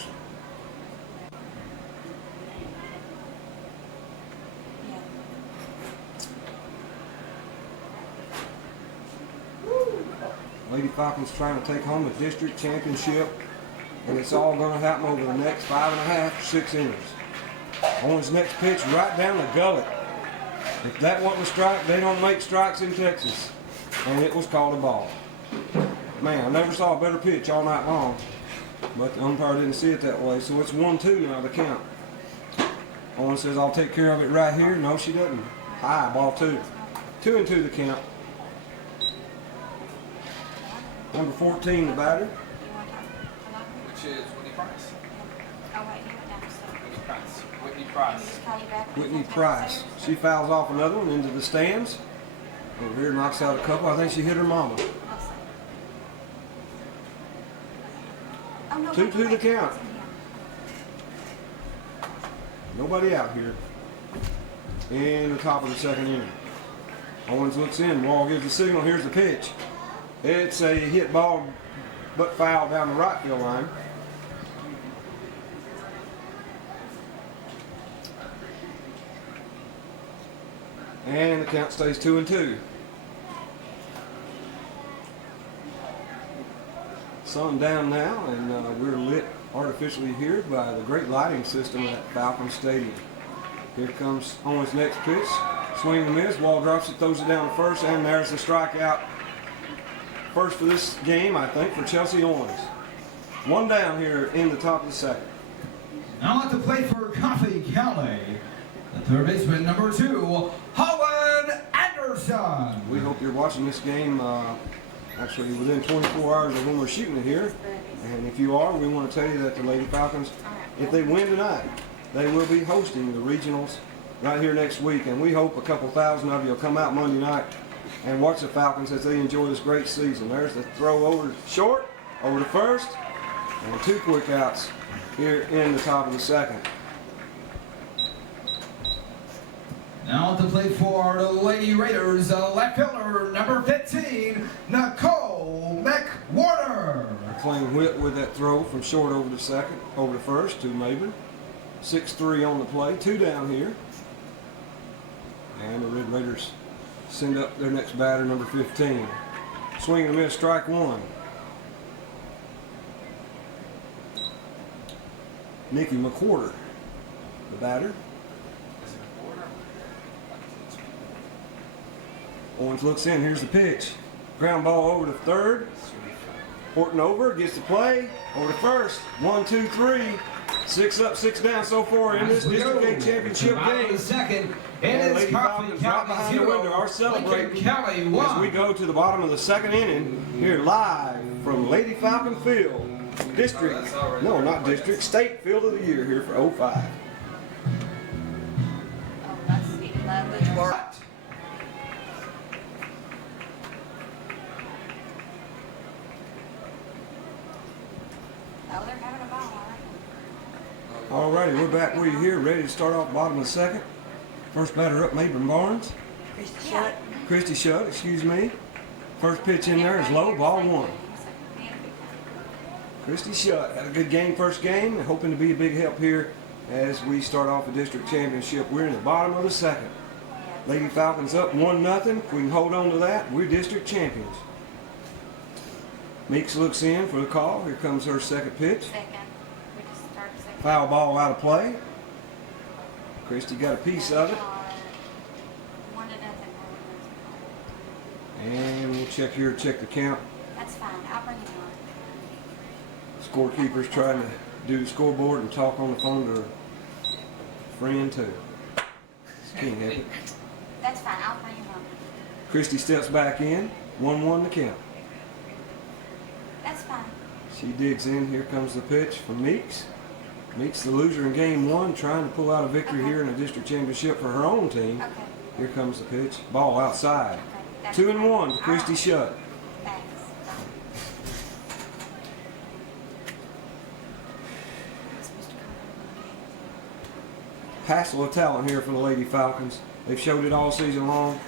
Lady Falcons trying to take home the district championship, and it's all going to happen over the next 5.5, 6 innings. Owens' next pitch right down the gullet. If that wasn't a strike, they don't make strikes in Texas, and it was called a ball. Man, I never saw a better pitch all night long, but the umpire didn't see it that way, so it's 1-2 now the count. Owens says, I'll take care of it right here. No, she doesn't. High, ball 2. 2-2 the count. Number 14, the batter. Which is Whitney Price. Oh, wait, he went downstairs. Whitney Price. Whitney Price. Just call you back when Whitney he's back Price. downstairs. She fouls off another one into the stands. Over here knocks out a couple. I think she hit her mama. Let's see. Oh, no, 2-2 the wait, count. it's in here. Nobody out here. In the top of the second inning. Owens looks in. Wall gives the signal. Here's the pitch. It's a hit ball, but foul down the right field line. And the count stays 2-2. Sun down now, and we're lit artificially here by the great lighting system at Falcon Stadium. Here comes Owens' next pitch. Swing and miss. Wall drops it, throws it down to first, and there's the strikeout. First for this game, I think, for Chelsea Owens. One down here in the top of the second. Now at the plate for Coffee County, the third baseman, number 2, Holland Anderson. We hope you're watching this game actually within 24 hours of when we're shooting it here. And if you are, we want to tell you that the Lady Falcons, if they win tonight, they will be hosting the regionals right here next week. And we hope a couple thousand of you will come out Monday night and watch the Falcons as they enjoy this great season. There's the throw over short, over to first, and 2 quick outs here in the top of the second. Now at the plate for the Lady Raiders, left fielder, number 15, Nicole McWarner. Clean whip with that throw from short over to second, over to first to Maben. 6-3 on the play, 2 down here. And the Red Raiders send up their next batter, number 15. Swing and a miss, strike 1. Nikki McWhorter, the batter. Owens looks in, here's the pitch. Ground ball over to third. Horton over, gets the play, over to first. 1, 2, 3. 6 up, 6 down so far in this District 8 championship game. Second, And it is Lady Coffee Falcons right County behind the 0, window are celebrating Lincoln County as 1. we go to the bottom of the second inning here live from Lady Falcon Field. District, no, not district, state field of the year here for 05. Oh, that's 11. Oh, they're having a ball, all right. Alrighty, we're back where you're here, ready to start off the bottom of the second. First batter up, Maben Barnes. Christy Shutt, excuse me. First pitch in there is low, ball 1. Christy Shutt had a good game first game, hoping to be a big help here as we start off the district championship. We're in the bottom of the second. Lady Falcons up 1-0. If we can hold on to that, we're district champions. Meeks looks in for the call. Here comes her second pitch. Second. We just started second. Foul ball out of play. Christy got a piece of it. 1-0. And we'll check here, check the count. That's fine. I'll bring it on. Scorekeeper's trying to do the scoreboard and talk on the phone to her friend too. It's King Epic. That's fine. I'll bring it on. Christy steps back in. 1-1 the count. That's fine. She digs in. Here comes the pitch from Meeks. Meeks, the loser in game 1, trying to pull out a victory here in the district championship for her own team. Okay. Here comes the pitch. Ball outside. Okay. That's 2-1 to fine. Christy Shutt. Thanks. Hassle of talent here for the Lady Falcons. They've showed it all season long.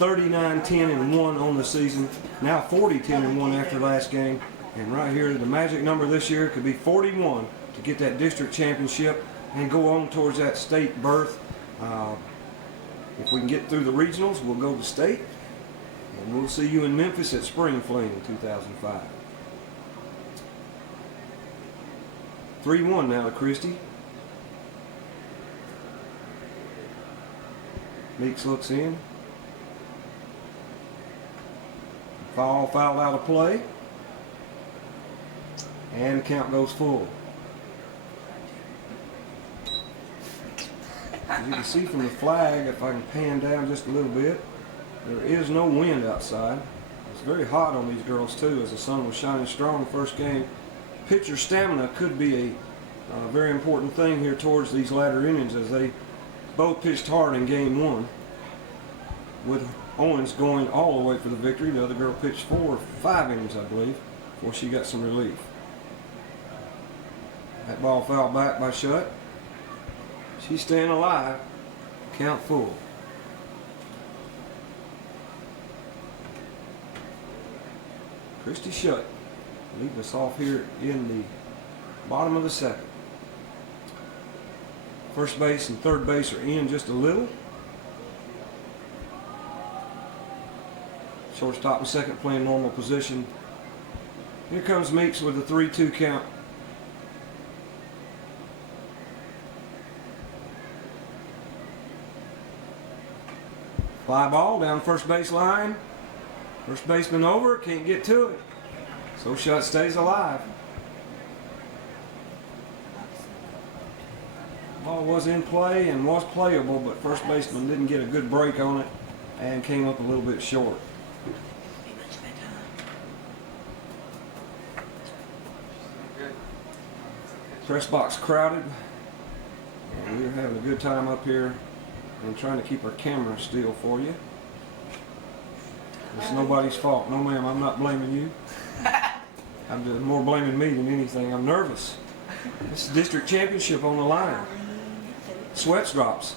39-10-1 on the season. Now 40-10-1 after last game. And right here, the magic number this year could be 41 to get that district championship and go on towards that state berth. If we can get through the regionals, we'll go to state. And we'll see you in Memphis at Spring Fling in 2005. 3-1 now to Christy. Meeks looks in. Foul out of play. And the count goes full. As you can see from the flag, if I can pan down just a little bit, there is no wind outside. It's very hot on these girls too, as the sun was shining strong first game. Pitcher stamina could be a very important thing here towards these latter innings, as they both pitched hard in game 1, with Owens going all the way for the victory. The other girl pitched 4 or 5 innings, I believe, before she got some relief. That ball fouled back by Shutt. She's staying alive. Count full. Christy Shutt leading us off here in the bottom of the second. First base and third base are in just a little. Shortstop and second playing normal position. Here comes Meeks with a 3-2 count. Fly ball down first base line. First baseman over, can't get to it. So Shutt stays alive. Ball was in play and was playable, but first baseman didn't get a good break on it and came up a little bit short. Be much better. Press box crowded, and we're having a good time up here and trying to keep our camera still for you. It's nobody's fault. No, ma'am, I'm not blaming you. I'm just more blaming me than anything. I'm nervous. It's the district championship on the line. Sweats drops.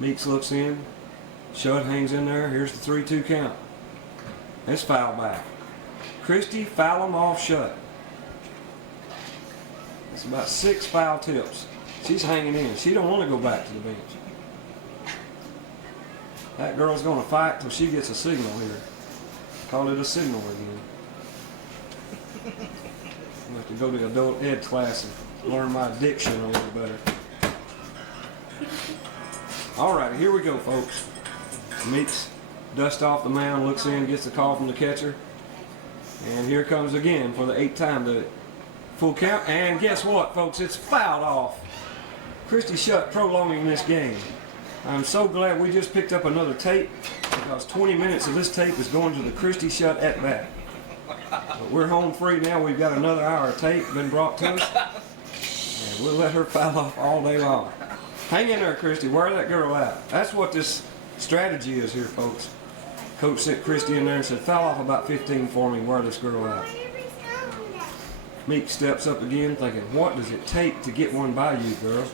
Meeks looks in. Shutt hangs in there. Here's the 3-2 count. It's foul back. Christie foul him off Shutt. It's about 6 foul tips. She's hanging in. She don't want to go back to the bench. That girl's going to fight till she gets a signal here. Call it a signal again. I have to go to adult ed class and learn my diction a little better. All right, here we go, folks. Meeks dusts off the mound, looks in, gets the call from the catcher. And here comes again for the 8th time the full count. And guess what, folks? It's fouled off. Christie Shutt prolonging this game. I'm so glad we just picked up another tape because 20 minutes of this tape is going to the Christie Shutt at bat. But we're home free now. We've got another hour of tape been brought to us. And we'll let her foul off all day long. Hang in there, Christie. Wear that girl out. That's what this strategy is here, folks. Coach sent Christie in there and said, foul off about 15 for me. Wear this girl out. Meek steps up again thinking, what does it take to get one by you, girl?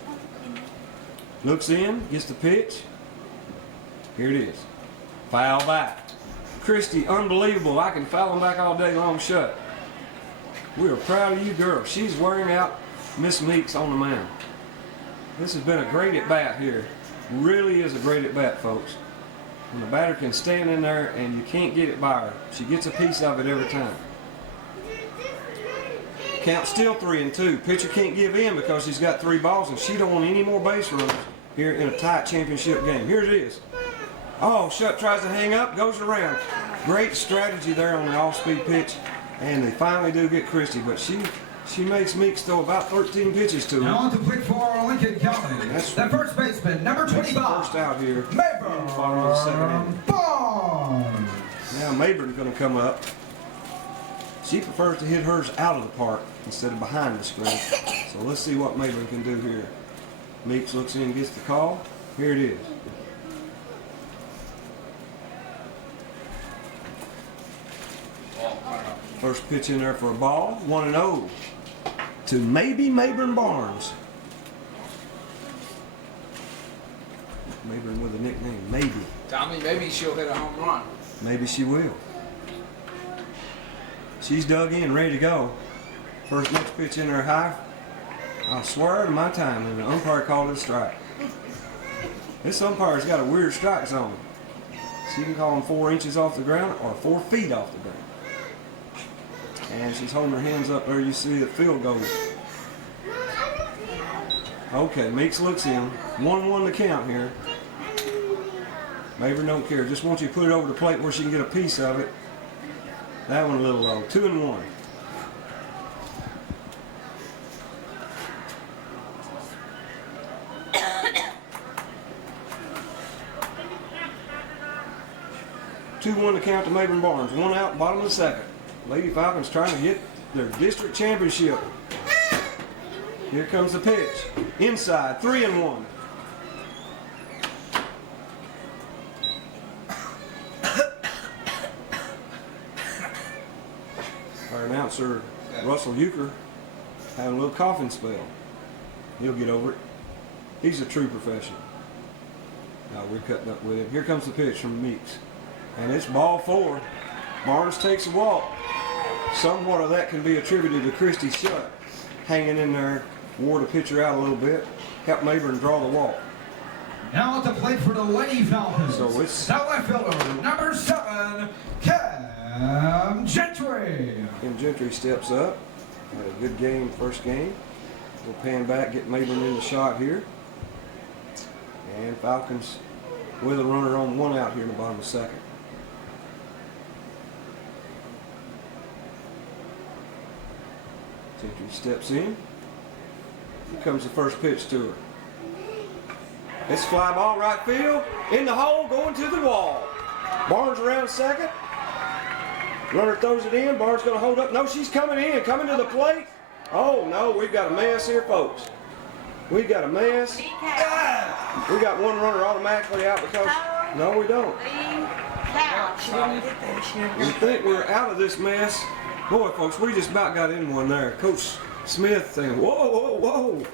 Looks in, gets the pitch. Here it is. Foul back. Christie, unbelievable. I can foul him back all day long. Shutt. We are proud of you, girl. She's wearing out Miss Meeks on the mound. This has been a great at-bat here. Really is a great at-bat, folks. When the batter can stand in there and you can't get it by her. She gets a piece of it every time. Count still 3-2. Pitcher can't give in because she's got 3 balls and she don't want any more base runners here in a tight championship game. Here it is. Oh, Shutt tries to hang up, goes around. Great strategy there on the off-speed pitch, and they finally do get Christie, but she makes Meeks throw about 13 pitches to him. Now on to play for Lincoln County. The first baseman, number 25. First out here. Mayburn Barnes. Now Mayburn's going to come up. She prefers to hit hers out of the park instead of behind the screen. So let's see what Mayburn can do here. Meeks looks in, gets the call. Here it is. First pitch in there for a ball. 1-0 to maybe Mayburn Barnes. Mayburn with a nickname, maybe. Tommy, maybe she'll hit a home run. Maybe she will. She's dug in, ready to go. First next pitch in there high. I swear to my time, and the umpire called it a strike. This umpire's got a weird strike zone. She can call him 4 inches off the ground or 4 feet off the ground. And she's holding her hands up there. You see the field goal. Okay, Meeks looks in. 1-1 to count here. Mayburn don't care. Just wants you to put it over the plate where she can get a piece of it. That one a little low. 2-1. To count to Mayburn Barnes. 1 out, bottom of the 2nd. Lady Falcons trying to get their district championship. Here comes the pitch. Inside, 3-1. Our announcer, Russell Euchre, had a little coughing spell. He'll get over it. He's a true professional. Now we're cutting up with him. Here comes the pitch from Meeks. And it's ball 4. Barnes takes a walk. Somewhat of that can be attributed to Christie Shutt hanging in there, wore the pitcher out a little bit, helped Mayburn draw the walk. Now at the plate for the Lady Falcons. So it's the left fielder, number 7, Cam Gentry. Cam Gentry steps up. Had a good game, first game. We'll pan back, get Mayburn in the shot here. And Falcons with a runner on 1 out here in the bottom of the 2nd. Gentry steps in. Here comes the first pitch to her. It's a fly ball right field. In the hole, going to the wall. Barnes around second. Runner throws it in. Barnes going to hold up. No, she's coming in. Coming to the plate. Oh, no. We've got a mess here, folks. We've got a mess. We got one runner automatically out because... No, we don't. We think we're out of this mess. Boy, folks, we just about got in one there. Coach Smith saying, whoa, whoa, whoa.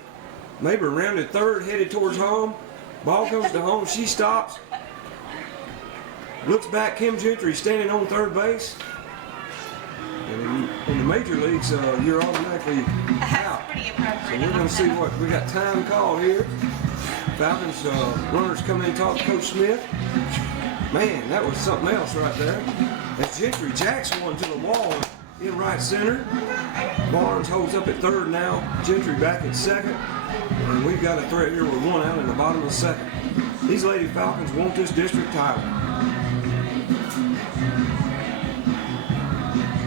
Neighbor rounded third, headed towards home. Ball comes to home. She stops. Looks back. Kim Gentry standing on third base. And in the major leagues, you're automatically out. So we're going to see what we got. Time called here. Falcons runners come in and talk to Coach Smith. Man, that was something else right there. As Gentry jacks one to the wall in right center. Barnes holds up at third now. Gentry back at second. And we've got a threat here with one out in the bottom of the second. These Lady Falcons want this district title.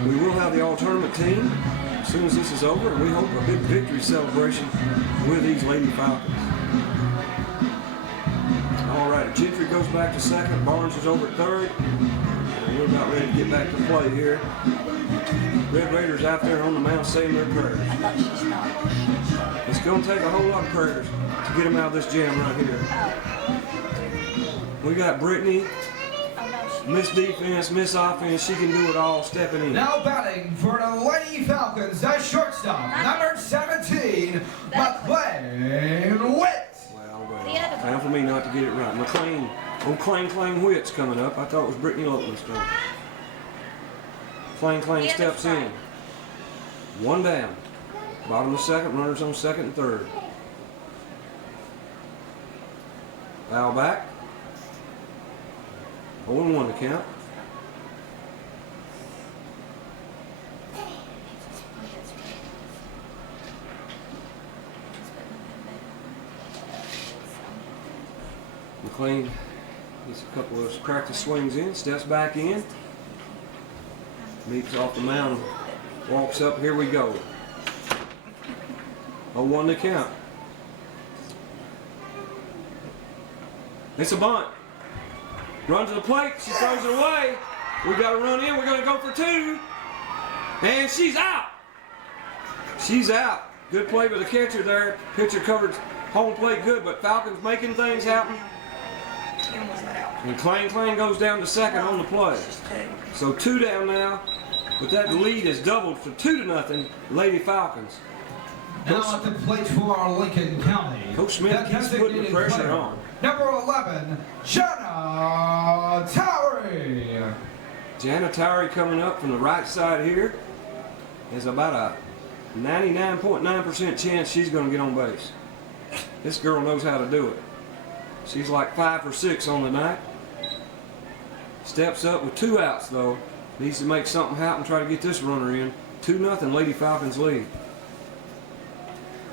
We will have the all-tournament team as soon as this is over, and we hope a big victory celebration with these Lady Falcons. All right, Gentry goes back to second. Barnes is over at third. And we're about ready to get back to play here. Red Raiders out there on the mound saying their prayers. It's going to take a whole lot of prayers to get them out of this jam right here. We got Brittany, Miss Defense, Miss Offense. She can do it all, stepping in. Now batting for the Lady Falcons, the shortstop, number 17, McLean Witt. Time for me not to get it right. McLean, Clang Witt's coming up. I thought it was Brittany Lopeland's turn. Clang steps in. One down. Bottom of the second, runners on second and third. Foul back. 0-1 to count. McLean gets a couple of practice swings in, steps back in, meets off the mound, walks up, here we go. 0-1 to count. It's a bunt. Run to the plate, she throws it away. We got to run in, we're going to go for two. And she's out. She's out. Good play by the catcher there. Pitcher covered home plate good, but Falcons making things happen. And Clang goes down to second on the play. So two down now, but that lead is doubled for 2-0, Lady Falcons. Now at the plate for Lincoln County. Coach Smith keeps putting the pressure on. Number 11, Jana Towery. Jana Towery coming up from the right side here. There's about a 99.9% chance she's going to get on base. This girl knows how to do it. She's like 5 for 6 on the night. Steps up with 2 outs though. Needs to make something happen, try to get this runner in. 2-0 Lady Falcons lead.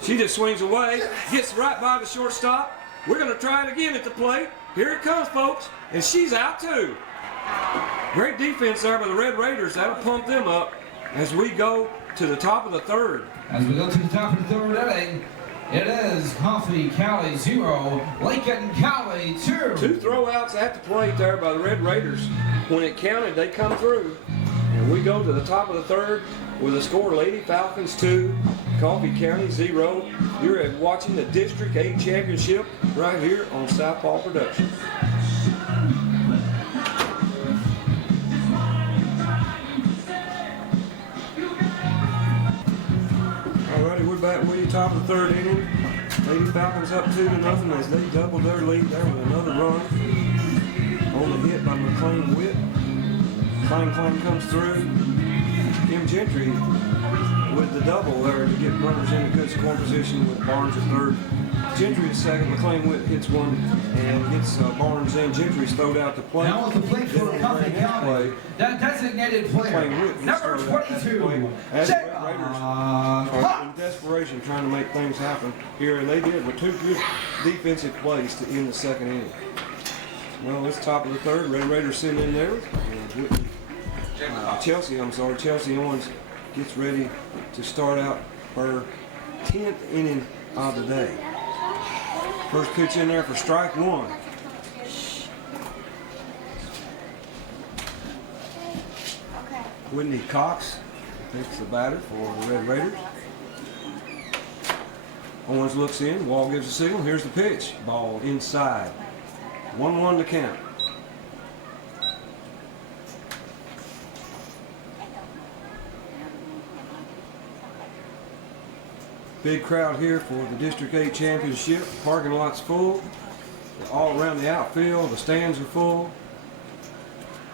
She just swings away, gets right by the shortstop. We're going to try it again at the plate. Here it comes, folks. And she's out too. Great defense there by the Red Raiders. That'll pump them up as we go to the top of the third. As we go to the top of the third inning, it is Coffee County 0, Lincoln County 2. 2 throwouts at the plate there by the Red Raiders. When it counted, they come through. And we go to the top of the third with a score Lady Falcons 2, Coffee County 0. You're watching the District 8 Championship right here on Southpaw Productions. Alrighty, we're back with you, top of the third inning. Lady Falcons up 2-0 as they doubled their lead there with another run on the hit by McLean Witt. Clang comes through. Kim Gentry with the double there to get runners in a good scoring position with Barnes at third. Gentry at second. McLean Witt hits one and gets Barnes in. Gentry's thrown out to play. Now at the plate for Coffee County, that designated player, number 22, as the Red Raiders are in desperation trying to make things happen here, and they did with 2 good defensive plays to end the second inning. Well, it's top of the third. Red Raiders sitting in there. Chelsea Owens gets ready to start out her 10th inning of the day. First pitch in there for strike one. Whitney Cox takes the batter for the Red Raiders. Owens looks in, Wall gives a signal, here's the pitch. Ball inside. 1-1 to count. Big crowd here for the District 8 Championship. Parking lot's full. All around the outfield, the stands are full.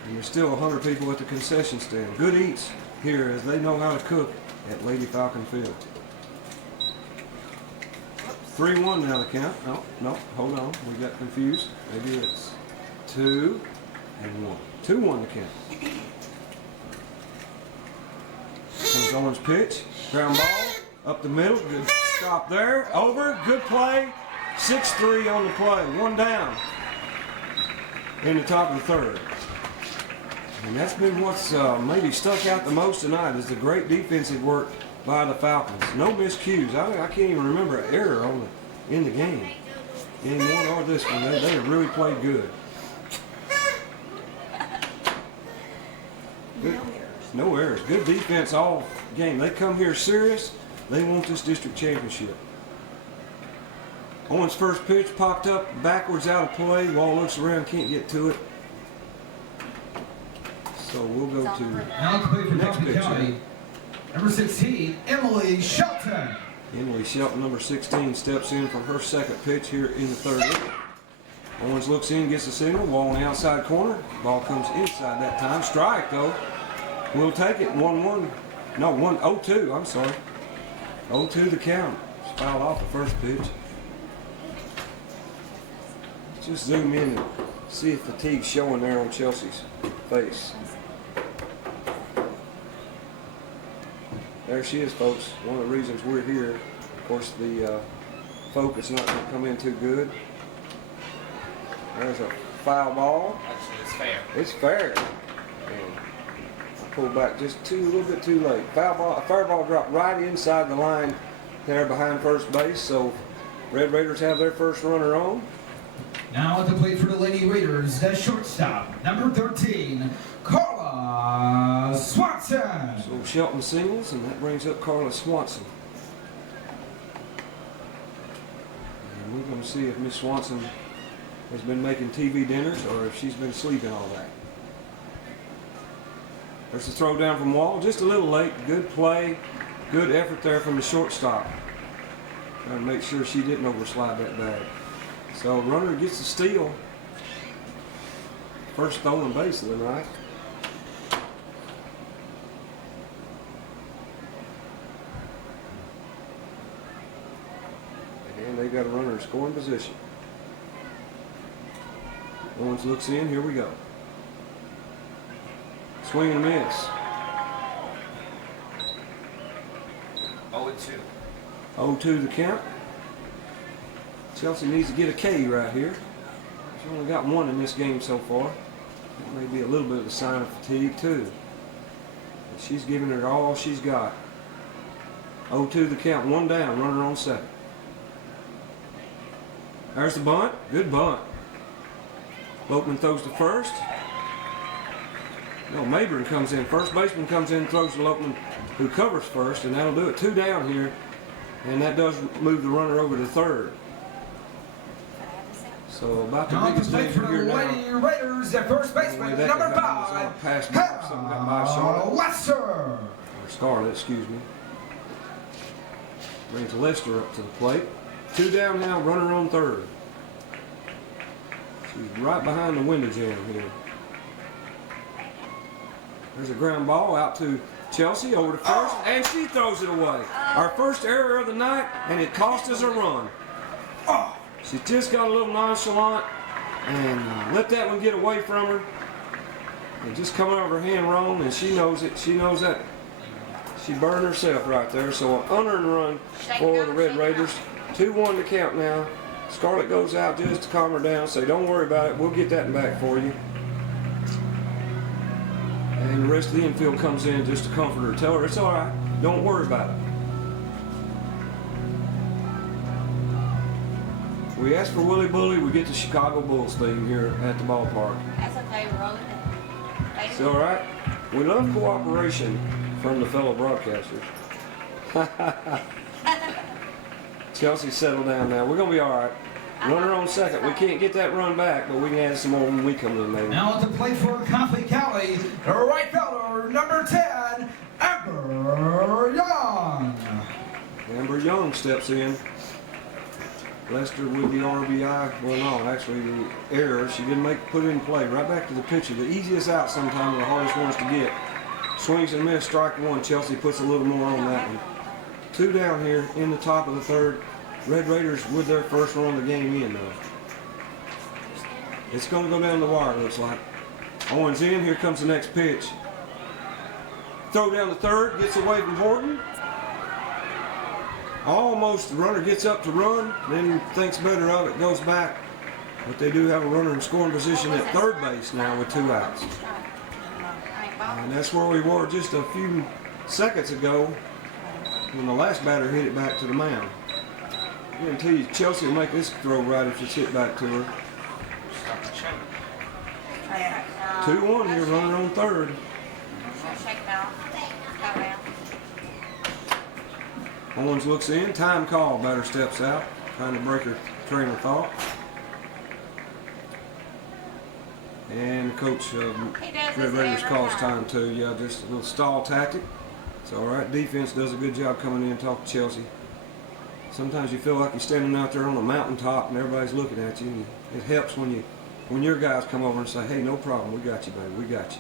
And there's still 100 people at the concession stand. Good eats here as they know how to cook at Lady Falcon Field. 3-1 now the count. No, hold on. We got confused. Maybe it's 2 and 1. 2-1 the count. Comes Owens' pitch. Ground ball up the middle. Good stop there. Over. Good play. 6-3 on the play. One down in the top of the third. And that's been what's maybe stuck out the most tonight is the great defensive work by the Falcons. No miscues. I can't even remember an error in the game. Game one or this one. They have really played good. No errors. Good defense all game. They come here serious. They want this district championship. Owens' first pitch popped up backwards out of play. Wall looks around, can't get to it. So we'll go to Now to play for next Coffee pitch. County. Number 16, Emily Shelton. Emily Shelton, number 16, steps in for her second pitch here in the third inning. Owens looks in, gets the signal. Wall in the outside corner. Ball comes inside that time. Strike though. We'll take it. 1-1. No, 0-2. I'm sorry. 0-2 the count. Just fouled off the first pitch. Just zoom in and see if fatigue's showing there on Chelsea's face. There she is, folks. One of the reasons we're here. Of course, the focus not going to come in too good. There's a foul ball. It's fair. It's fair. And I pulled back just a little bit too late. Foul ball, a fair ball dropped right inside the line there behind first base. So Red Raiders have their first runner on. Now at the plate for the Lady Raiders, the shortstop, number 13, Carla Swanson. So Shelton singles, and that brings up Carla Swanson. And we're going to see if Miss Swanson has been making TV dinners or if she's been sleeping all that. There's a throw down from Wall, just a little late. Good play, good effort there from the shortstop. Trying to make sure she didn't overslide that bag. So runner gets the steal. First stolen base of the night. And they got a runner in scoring position. Owens looks in, here we go. Swing and miss. 0-2. 0-2 the count. Chelsea needs to get a K right here. She's only got one in this game so far. That may be a little bit of a sign of fatigue too. But she's giving it all she's got. 0-2 the count, one down, runner on second. There's the bunt, good bunt. Lopeman throws to first. No, Mabry comes in. First baseman comes in, throws to Lopeman, who covers first, and that'll do it. Two down here, and that does move the runner over to third. So about the Now biggest to plate for danger the here now. Lady Raiders, the first baseman, That number guy was on a 5, pass mark. Something got by Charlotte. Lester. Or Scarlett, excuse me. Brings Lester up to the plate. Two down now, runner on third. She's right behind the window jam here. There's a ground ball out to Chelsea over to first, and she throws it away. Our first error of the night, and it cost us a run. She just got a little nonchalant and let that one get away from her. And just come out of her hand wrong, and she knows it. She knows that. She burned herself right there. So an unearned run for the Red Raiders. 2-1 to count now. Scarlett goes out just to calm her down. Say, don't worry about it. We'll get that back for you. And the rest of the infield comes in just to comfort her. Tell her it's all right. Don't worry about it. We asked for Willie Bully, we get the Chicago Bulls theme here at the ballpark. That's okay, roll it down. It's all right. We love cooperation from the fellow broadcasters. Chelsea, settle down now. We're going to be all right. Runner on second. We can't get that run back, but we can add some more when we come in, maybe. Now at the plate for Coffee County, the right fielder, number 10, Amber Young. Amber Young steps in. Lester with the RBI. Well, no, actually the error. She didn't put it in play. Right back to the pitcher. The easiest out sometimes, the hardest ones to get. Swings and miss, strike one. Chelsea puts a little more on that one. 2 down here in the top of the third. Red Raiders with their first run of the game in, though. It's going to go down the wire, it looks like. Owens in. Here comes the next pitch. Throw down the third. Gets away from Horton. Almost, the runner gets up to run, then thinks better of it, goes back. But they do have a runner in scoring position at third base now with 2 outs. And that's where we were just a few seconds ago when the last batter hit it back to the mound. I guarantee you, Chelsea will make this throw right if it's hit back to her. 2-1 here, runner on third. Shake it off. Go down. Owens looks in, time call, batter steps out, trying to break her train of thought. And Coach Red Raiders calls time too. Yeah, just a little stall tactic. It's all right. Defense does a good job coming in, talking to Chelsea. Sometimes you feel like you're standing out there on a mountaintop and everybody's looking at you. And it helps when your guys come over and say, "Hey, no problem, we got you, baby, we got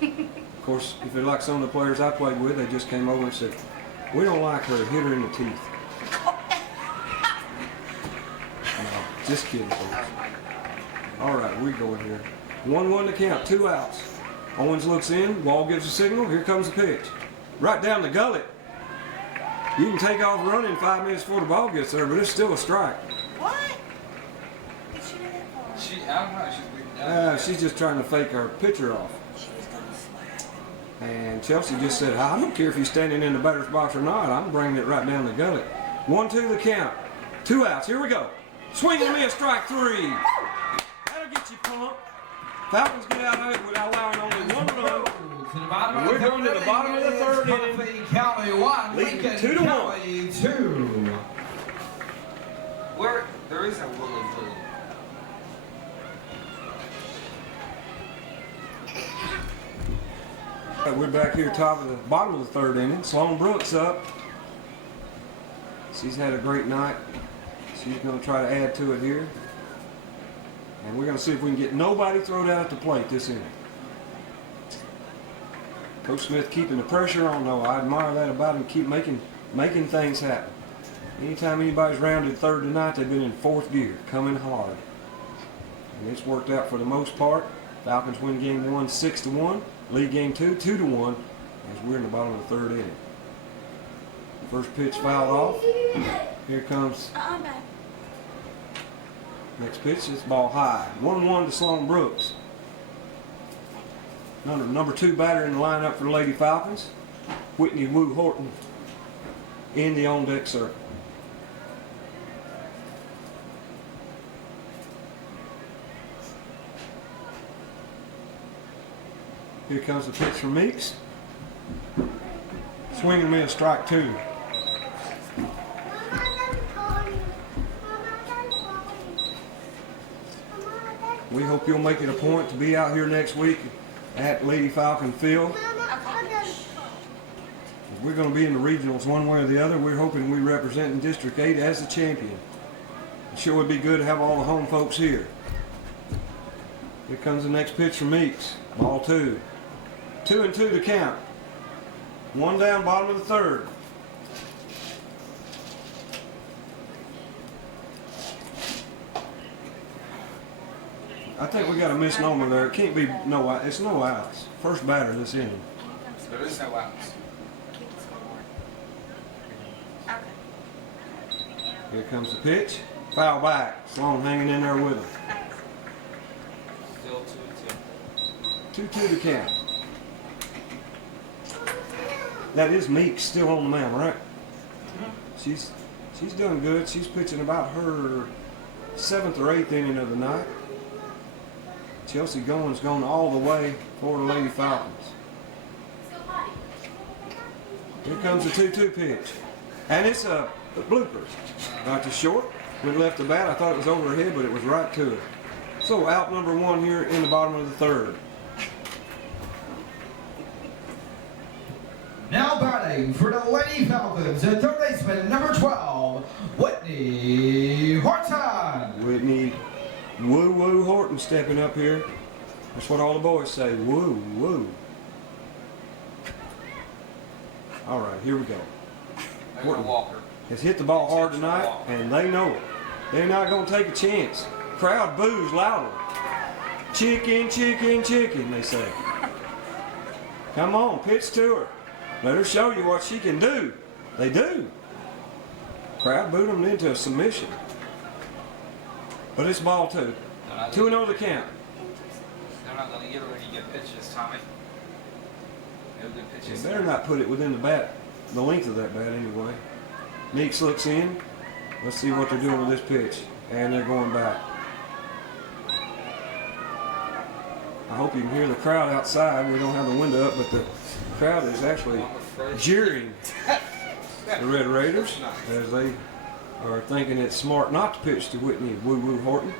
you." Of course, if they're like some of the players I played with, they just came over and said, "We don't like her, hit her in the teeth." No, just kidding, folks. All right, we go in here. 1-1 to count, 2 outs. Owens looks in, Wall gives a signal, here comes the pitch. Right down the gullet. You can take off running 5 minutes before the ball gets there, but it's still a strike. What? Did she do that for? I don't know. She's just trying to fake her pitcher off. She was going to slap. And Chelsea just said, "I don't care if you're standing in the batter's box or not. I'm bringing it right down the gullet." 1-2 the count. 2 outs. Here we go. Swing and miss, strike 3. That'll get you pumped. Falcons get out of it without allowing only 1 run. We're going to the bottom of the third inning. County 1, Leading Lincoln 2-1. County 2. Where there is a Willie Bully. We're back here top of the bottom of the third inning. Sloan Brooks up. She's had a great night. She's going to try to add to it here. And we're going to see if we can get nobody thrown out at the plate this inning. Coach Smith keeping the pressure on, though. I admire that about him, keep making things happen. Anytime anybody's rounded third tonight, they've been in 4th gear, coming hard. And it's worked out for the most part. Falcons win game 1 6-1, lead game 2 2-1, as we're in the bottom of the third inning. First pitch fouled off. Here comes next pitch. It's ball high. 1-1 to Sloan Brooks. Number 2 batter in the lineup for the Lady Falcons, Whitney Woo Horton, in the on-deck circle. Here comes the pitch from Meeks. Swing and miss, strike 2. We hope you'll make it a point to be out here next week at Lady Falcon Field. We're going to be in the regionals one way or the other. We're hoping we represent in District 8 as the champion. It sure would be good to have all the home folks here. Here comes the next pitch from Meeks. Ball 2. 2-2 to count. 1 down, bottom of the third. I think we got a misnomer there. It can't be no out. It's no outs. First batter this inning. There is no outs. Here comes the pitch. Foul back. Sloan hanging in there with him. Still 2-2. 2-2 to count. That is Meeks still on the mound, right? She's She's done good. She's pitching about her 7th or 8th inning of the night. Chelsea Goins gone all the way for the Lady Falcons. Here comes the 2-2 pitch. And it's a blooper. Right to short. When it left the bat, I thought it was over her head, but it was right to her. So out number 1 here in the bottom of the 3rd. Now batting for the Lady Falcons, the third baseman, number 12, Whitney Horton. Whitney Woo Horton stepping up here. That's what all the boys say. Woo. All right, here we go. Horton has hit the ball hard tonight, and they know it. They're not going to take a chance. Crowd boos louder. Chicken, chicken, chicken, they say. Come on, pitch to her. Let her show you what she can do. They do. Crowd booed them into a submission. But it's ball 2. 2-0 the count. They're not going to give her any good pitches, Tommy. No good pitches. They better not put it within the bat, the length of that bat anyway. Meeks looks in. Let's see what they're doing with this pitch. And they're going back. I hope you can hear the crowd outside. We don't have the window up, but the crowd is actually jeering the Red Raiders as they are thinking it's smart not to pitch to Whitney Woo Horton.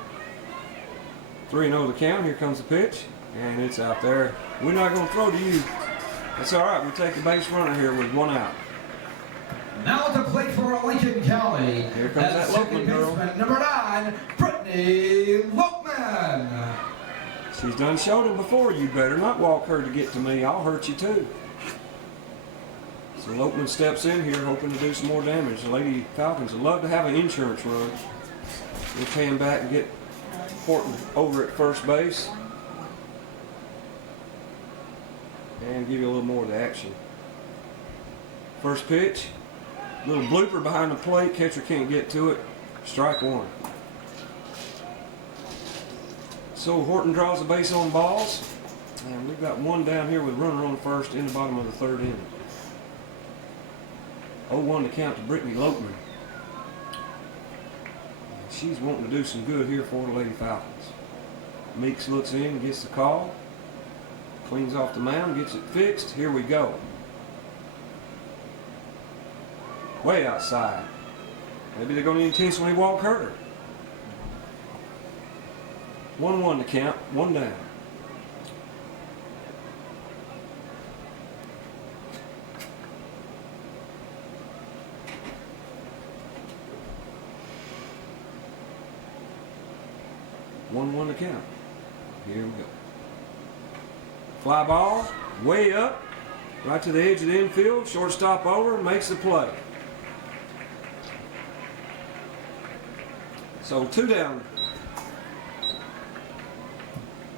3-0 the count. Here comes the pitch, and it's out there. We're not going to throw to you. That's all right. We take the base runner here with 1 out. Now at the plate for Lincoln County. Here comes that Lopeman girl. Number 9, Brittany Lopeman. She's done showed him before. You better not walk her to get to me. I'll hurt you too. So Lopeman steps in here hoping to do some more damage. The Lady Falcons would love to have an insurance run. We'll pay him back and get Horton over at first base. And give you a little more of the action. First pitch. Little blooper behind the plate. Catcher can't get to it. Strike 1. So Horton draws a base on balls. And we've got 1 down here with runner on first in the bottom of the 3rd inning. 0-1 to count to Brittany Lopeman. She's wanting to do some good here for the Lady Falcons. Meeks looks in, gets the call. Cleans off the mound, gets it fixed. Here we go. Way outside. Maybe they're going to intentionally walk her. 1-1 to count, 1 down. One to count. Here we go. Fly ball, way up, right to the edge of the infield. Shortstop over, makes the play. So 2 down.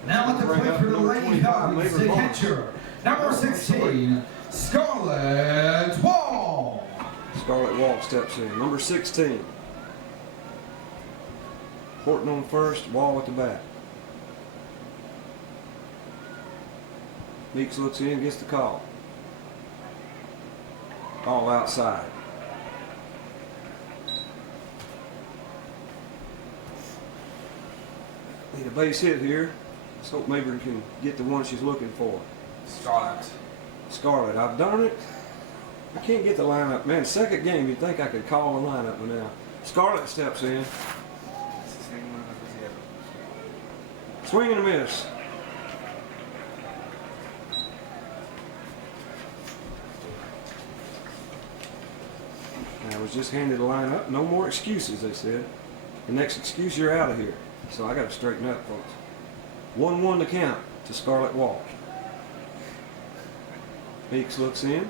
Now at the plate for the Lady Falcons, the catcher, number 16, Scarlett Wall. Scarlett Wall steps in. Number 16. Horton on first, Wall at the bat. Meeks looks in, gets the call. All outside. Need a base hit here. Let's hope Mabry can get the one she's looking for. Scarlett, I've done it. I can't get the lineup. Man, second game, you'd think I could call the lineup now. Scarlett steps in. Swing and a miss. I was just handed a lineup. No more excuses, they said. The next excuse, you're out of here. So I got to straighten up, folks. 1-1 to count to Scarlett Wall. Meeks looks in.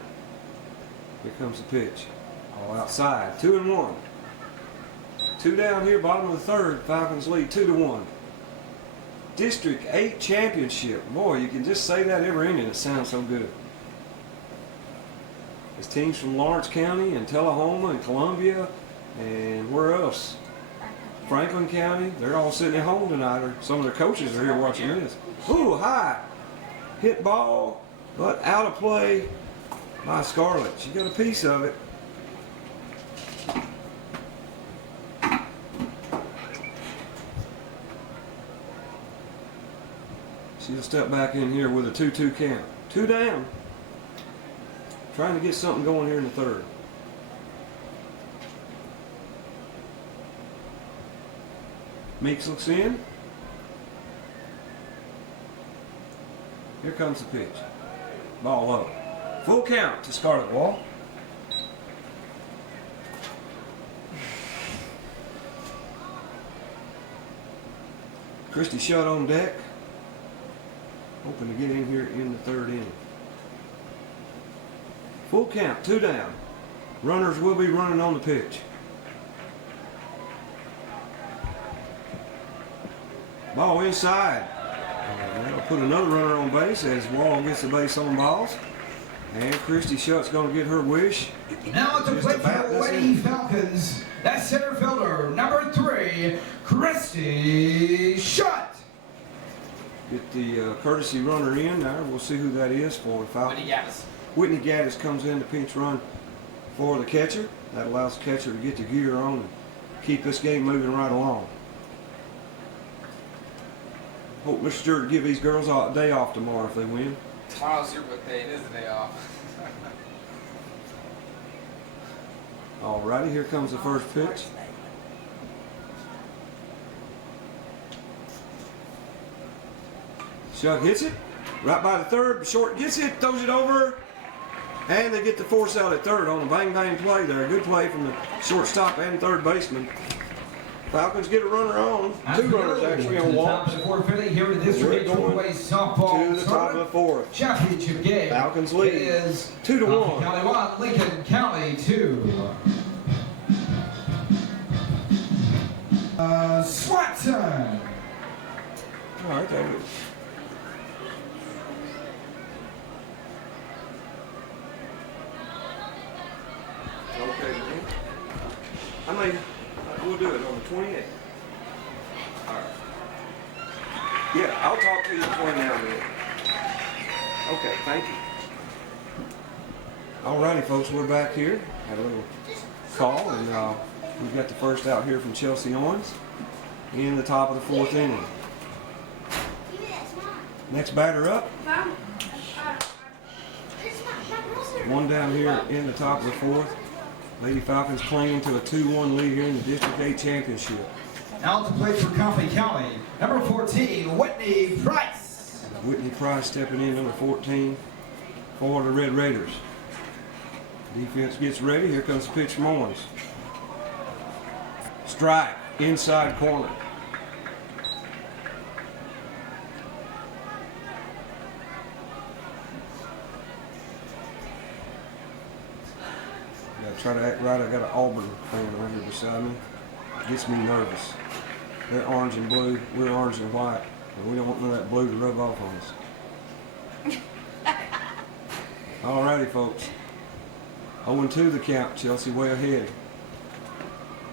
Here comes the pitch. All outside. 2-1. 2 down here, bottom of the 3rd. Falcons lead 2-1. District 8 championship. Boy, you can just say that every inning. It sounds so good. There's teams from Lawrence County and Tullahoma and Columbia and where else? Franklin County. They're all sitting at home tonight, or some of their coaches are here watching this. Ooh, high. Hit ball, but out of play by Scarlett. She got a piece of it. She'll step back in here with a 2-2 count. 2 down. Trying to get something going here in the third. Meeks looks in. Here comes the pitch. Ball low. Full count to Scarlet Wall. Christy Shutt on deck. Hoping to get in here in the third inning. Full count, 2 down. Runners will be running on the pitch. Ball inside. That'll put another runner on base as Wall gets the base on balls. And Christy Shutt's going to get her wish. Now at the plate for the Lady Falcons, that's center fielder number 3, Christy Shutt. Get the courtesy runner in there. We'll see who that is for the Falcons. Whitney Gaddis comes in to pinch run for the catcher. That allows the catcher to get the gear on and keep this game moving right along. Hope Mr. Stewart give these girls a day off tomorrow if they win. Tomorrow's your birthday. It is a day off. Alrighty, here comes the first pitch. Shutt hits it. Right by the third. Short gets it, throws it over. And they get the force out at third on a bang-bang play there. Good play from the shortstop and third baseman. Falcons get a runner on. 2 runners actually on walks. Here at this Tournement Softball to the top of the fourth. Championship game. Falcons lead. It is 2-1. County 1, Lincoln County 2. Swanson. All right, there it is. Okay, man. We'll do it on the 28th. All right. Yeah, I'll talk to you between now and then. Okay, thank you. All righty, folks, we're back here. Had a little call, and we've got the first out here from Chelsea Owens in the top of the 4th inning. Next batter up. One down here in the top of the 4th. Lady Falcons clinging to a 2-1 lead here in the District 8 Championship. Now to play for Coffee County, number 14, Whitney Price. Whitney Price stepping in, number 14, for the Red Raiders. Defense gets ready. Here comes the pitch from Owens. Strike, inside corner. Try to act right. I got an Auburn fan right here beside me. Gets me nervous. They're orange and blue. We're orange and white. And we don't want none of that blue to rub off on us. Alrighty, folks. 0-2 the count. Chelsea way ahead.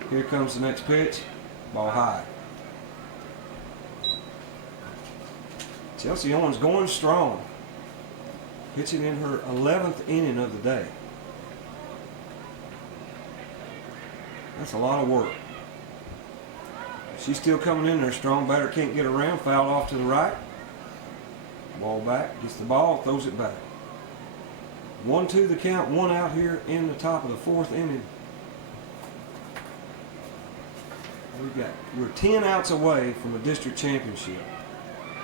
Here comes the next pitch. Ball high. Chelsea Owens going strong. Pitching in her 11th inning of the day. That's a lot of work. She's still coming in there strong. Batter can't get around. Fouled off to the right. Ball back. Gets the ball. Throws it back. 1-2 the count. 1 out here in the top of the 4th inning. We're 10 outs away from a district championship.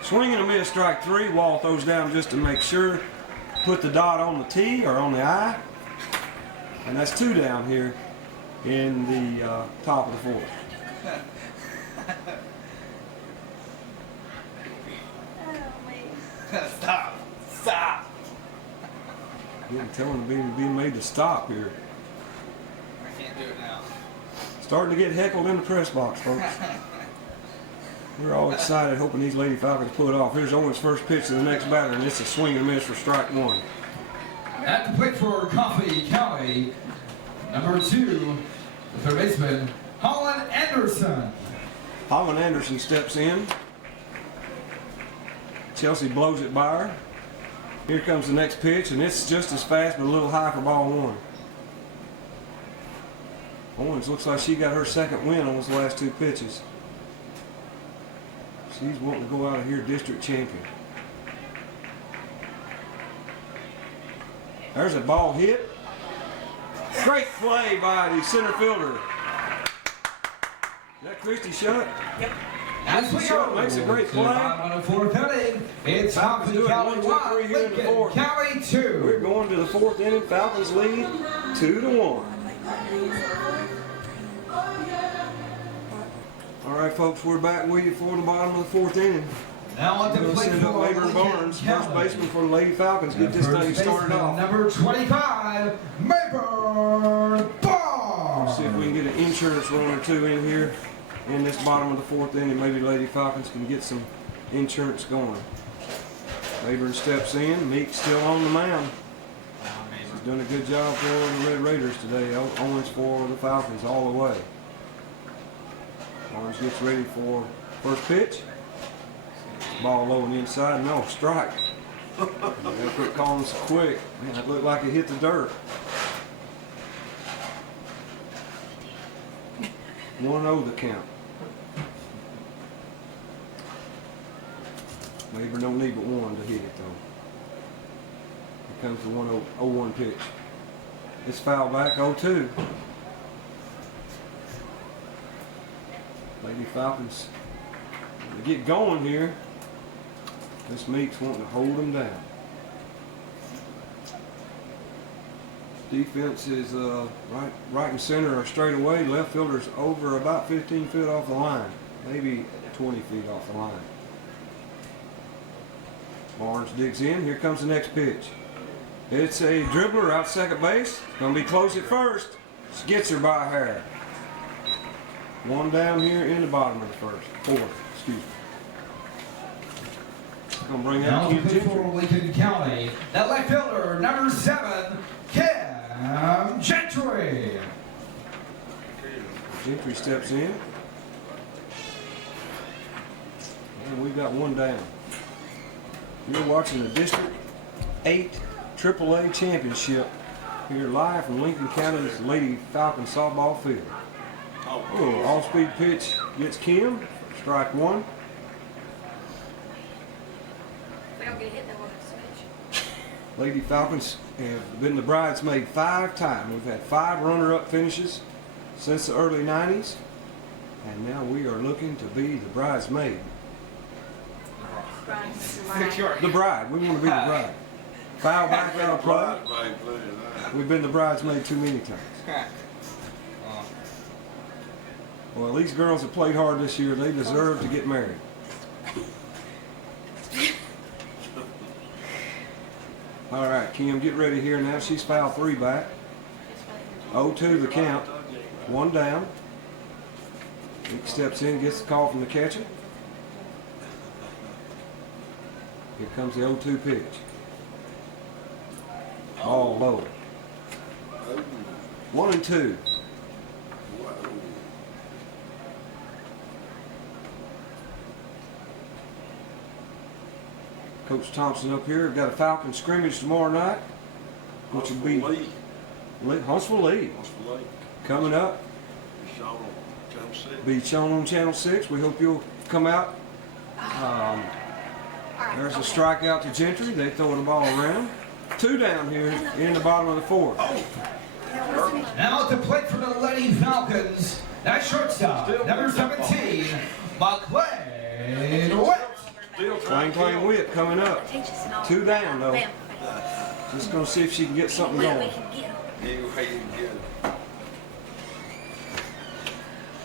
Swing and a miss, strike 3. Wall throws down just to make sure. Put the dot on the T or on the I. And that's 2 down here in the top of the 4th. Stop. Getting telling them being made to stop here. I can't do it now. Starting to get heckled in the press box, folks. We're all excited, hoping these Lady Falcons pull it off. Here's Owens' first pitch to the next batter, and it's a swing and a miss for strike 1. At the plate for Coffee County, number 2, the third baseman, Holland Anderson. Holland Anderson steps in. Chelsea blows it by her. Here comes the next pitch, and it's just as fast, but a little high for ball 1. Owens looks like she got her second win on those last 2 pitches. She's wanting to go out of here district champion. There's a ball hit. Great play by the center fielder. Is that Christy Shutt? Yep. As we go, makes a great play. On the fourth inning, it's Falcons Coffee do it County 1, 2, 3 here in the Lincoln fourth. County 2. We're going to the fourth inning. Falcons lead 2-1. All right, folks, we're back with you for the bottom of the fourth inning. Now on the We'll plate send up for Labor Lincoln Barnes, first County. baseman for the Lady Falcons. Get this thing started off. Number 25, Mayburn Barnes. See if we can get an insurance run or two in here in this bottom of the fourth inning. Maybe Lady Falcons can get some insurance going. Mayburn steps in. Meek still on the mound. He's doing a good job for the Red Raiders today. Owens for the Falcons all the way. Barnes gets ready for first pitch. Ball low on the inside. No, strike. They quit calling so quick. Man, that looked like it hit the dirt. 1-0 the count. Maybe don't need but one to hit it though. Here comes the 1-0 pitch. It's foul back 0-2. Lady Falcons, they get going here. This Meek's wanting to hold them down. Defense is right and center or straight away. Left fielder's over about 15 feet off the line, maybe 20 feet off the line. Barnes digs in. Here comes the next pitch. It's a dribbler out second base. Gonna be close at first. Gets her by a hair. One down here in the bottom of the fourth. Excuse me. Gonna bring out Keith Gentry. For Lincoln County, that left fielder, number 7, Cam Gentry. Gentry steps in. And we've got one down. You're watching the District 8 AAA Championship here live from Lincoln County's Lady Falcon Softball Field. Oh, all-speed pitch gets Kim. Strike one. We don't get hit, then we'll have to switch. Lady Falcons have been the bridesmaid 5 times. We've had 5 runner-up finishes since the early 90s. And now we are looking to be the bridesmaid. The bride. We want to be the bride. Foul back out of play. We've been the bridesmaid too many times. Well, these girls have played hard this year. They deserve to get married. All right, Kim, get ready here now. She's foul 3 back. 0-2 the count. 1 down. Nick steps in, gets the call from the catcher. Here comes the 0-2 pitch. Ball low. 1-2. Coach Thompson up here. We've got a Falcon scrimmage tomorrow night, which will be Huntsville Lee coming up. Be shown on Channel 6. We hope you'll come out. There's a strikeout to Gentry. They throw the ball around. 2 down here in the bottom of the 4th. Now at the plate for the Lady Falcons, that shortstop, number 17, McLean Witt. Clang Whip coming up. 2 down though. Just gonna see if she can get something going.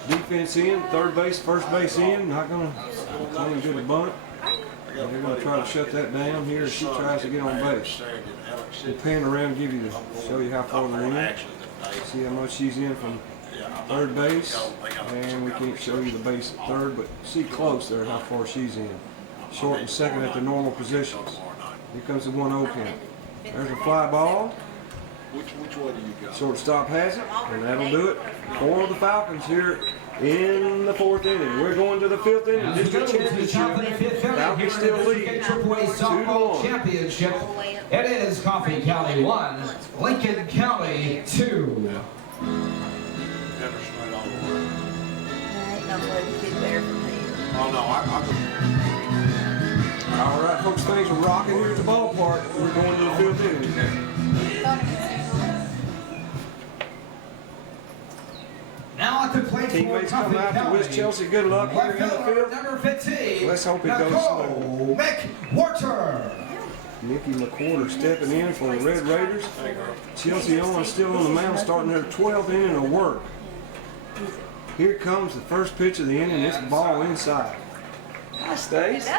Defense in, third base, first base in. Not gonna get a bunt. They're gonna try to shut that down here as she tries to get on base. We'll pan around, show you how far they're in. See how much she's in from third base, and we can't show you the base at third, but see close there how far she's in. Short and second at their normal positions. Here comes the 1-0 count. There's a fly ball. Which way do you go? Shortstop has it, and that'll do it for the Falcons here in the 4th inning. We're going to the 5th inning. District championship. Falcons still lead 2-1. Championship. It is Coffee County 1, Lincoln County 2. Oh no, All right, folks, things are rocking here at the ballpark. We're going to the 5th inning. Teammates come out to wish Chelsea good luck here in the field. Number 15. Let's hope it goes smooth. McWhorter. Nikki McWhorter stepping in for the Red Raiders. Chelsea Owens still on the mound, starting their 12th inning of work. Here comes the first pitch of the inning. It's the ball inside. Hi, Stace.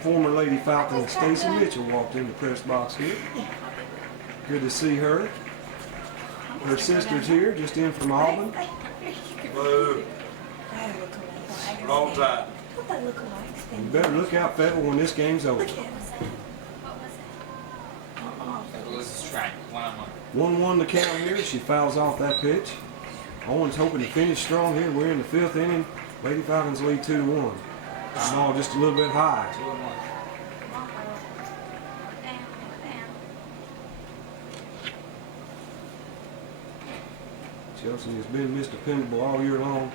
Former Lady Falcon Stacy Mitchell walked in the press box here. Good to see her. Her sister's here, just in from Auburn. Boo. Roll Tide. You better look out, Federal, when this game's over. That was a strike. 1-1. 1-1 the count here. She fouls off that pitch. Owens hoping to finish strong here. We're in the 5th inning. Lady Falcons lead 2-1. Ball just a little bit high. 2-1. Chelsea has been misdependable all year long.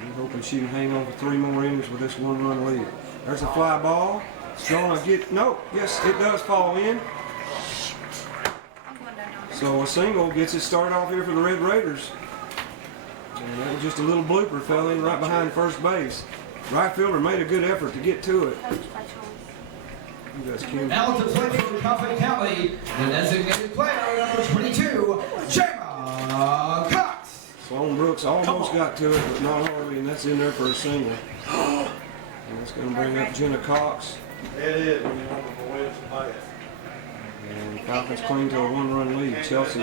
We're hoping she can hang on for 3 more innings with this 1-run lead. There's a fly ball. It's going to get, no, yes, it does fall in. So a single gets it started off here for the Red Raiders. And that was just a little blooper, fell in right behind first base. Right fielder made a good effort to get to it. You guys can. Now to play for Coffee County, the designated player, number 22, Jayma Cox. Sloan Brooks almost got to it, but not hardly, and that's in there for a single. And that's going to bring up Jenna Cox. It is when you want to win some bad. And Falcons cling to a 1-run lead. Chelsea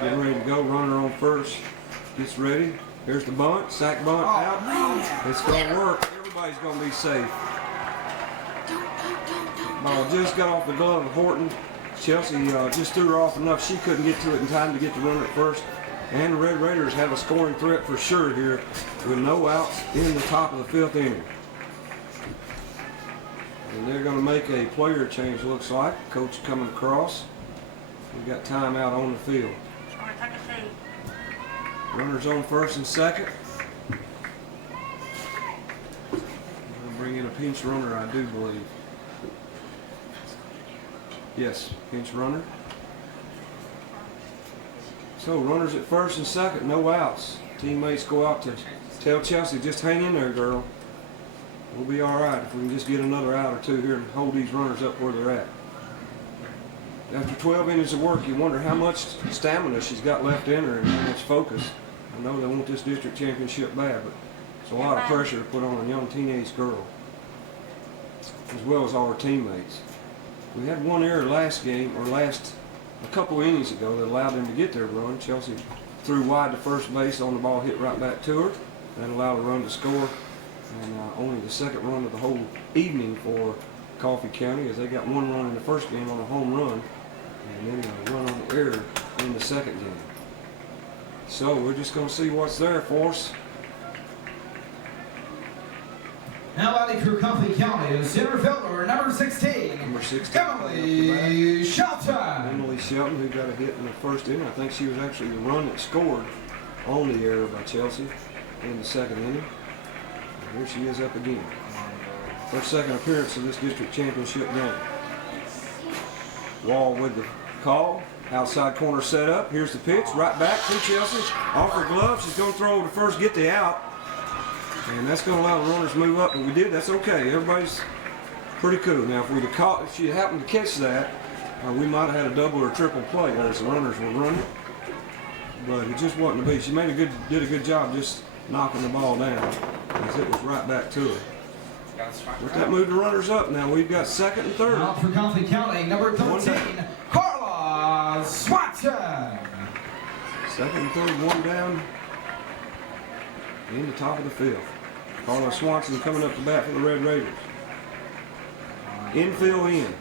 getting ready to go. Runner on first. Gets ready. Here's the bunt. Sack bunt out. It's going to work. Everybody's going to be safe. Ball just got off the glove of Horton. Chelsea just threw her off enough. She couldn't get to it in time to get the runner at first. And the Red Raiders have a scoring threat for sure here with no outs in the top of the 5th inning. And they're going to make a player change, looks like. Coach coming across. We've got timeout on the field. Runners on first and second. We're going to bring in a pinch runner, I do believe. Yes, pinch runner. So runners at first and second, no outs. Teammates go out to tell Chelsea, just hang in there, girl. We'll be all right if we can just get another out or 2 here and hold these runners up where they're at. After 12 innings of work, you wonder how much stamina she's got left in her and how much focus. I know they want this district championship bad, but it's a lot of pressure to put on a young teenage girl, as well as all her teammates. We had one error last game, or a couple innings ago, that allowed them to get their run. Chelsea threw wide to first base on the ball, hit right back to her. That allowed a run to score. And only the 2nd run of the whole evening for Coffee County, as they got 1 run in the first game on a home run, and then a run on the error in the 2nd game. So we're just going to see what's there for us. Now batting for Coffee County is center fielder, number 16, Number 16, Emily Shelton. Emily Shelton, who got a hit in the first inning. I think she was actually the run that scored on the error by Chelsea in the 2nd inning. Here she is up again. Her 2nd appearance of this district championship game. Wall with the call. Outside corner set up. Here's the pitch. Right back to Chelsea. Off her glove. She's going to throw over to first, get the out. And that's going to allow the runners to move up. And we did. That's okay. Everybody's pretty cool. Now, if we'd have caught, if she happened to catch that, we might have had a double or triple play as the runners were running. But it just wasn't to be. She did a good job just knocking the ball down, as it was right back to her. With that, move the runners up. Now we've got 2nd and 3rd. Now for Coffee County, number 13, Carla Swanson. 2nd and 3rd, 1 down in the top of the 5th. Carla Swanson coming up to bat for the Red Raiders. Infield in.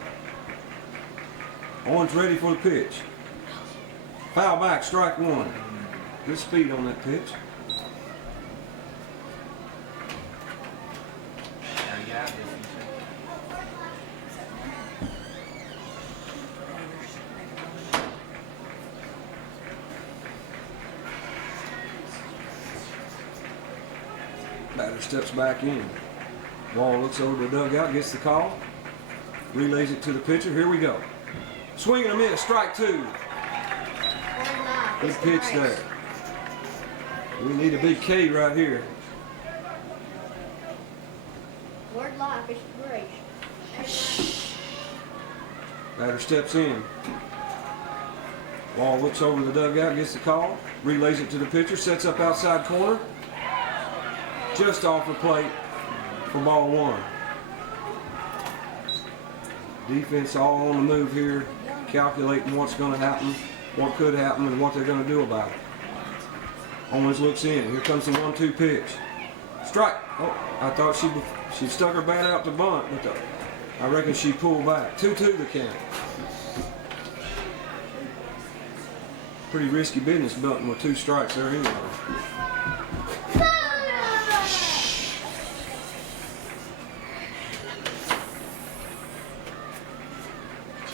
Owens ready for the pitch. Foul back, strike 1. Good speed on that pitch. Batter steps back in. Wall looks over the dugout, gets the call, relays it to the pitcher. Here we go. Swing and a miss, strike 2. Good pitch there. We need a big K right here. Word life is great. Batter steps in. Ball looks over the dugout, gets the call, relays it to the pitcher, sets up outside corner. Just off the plate for ball one. Defense all on the move here, calculating what's going to happen, what could happen, and what they're going to do about it. Owens looks in. Here comes the 1-2 pitch. Strike. Oh, I thought she stuck her bat out to bunt, but I reckon she pulled back. 2-2 the count. Pretty risky business bunting with 2 strikes there anyway.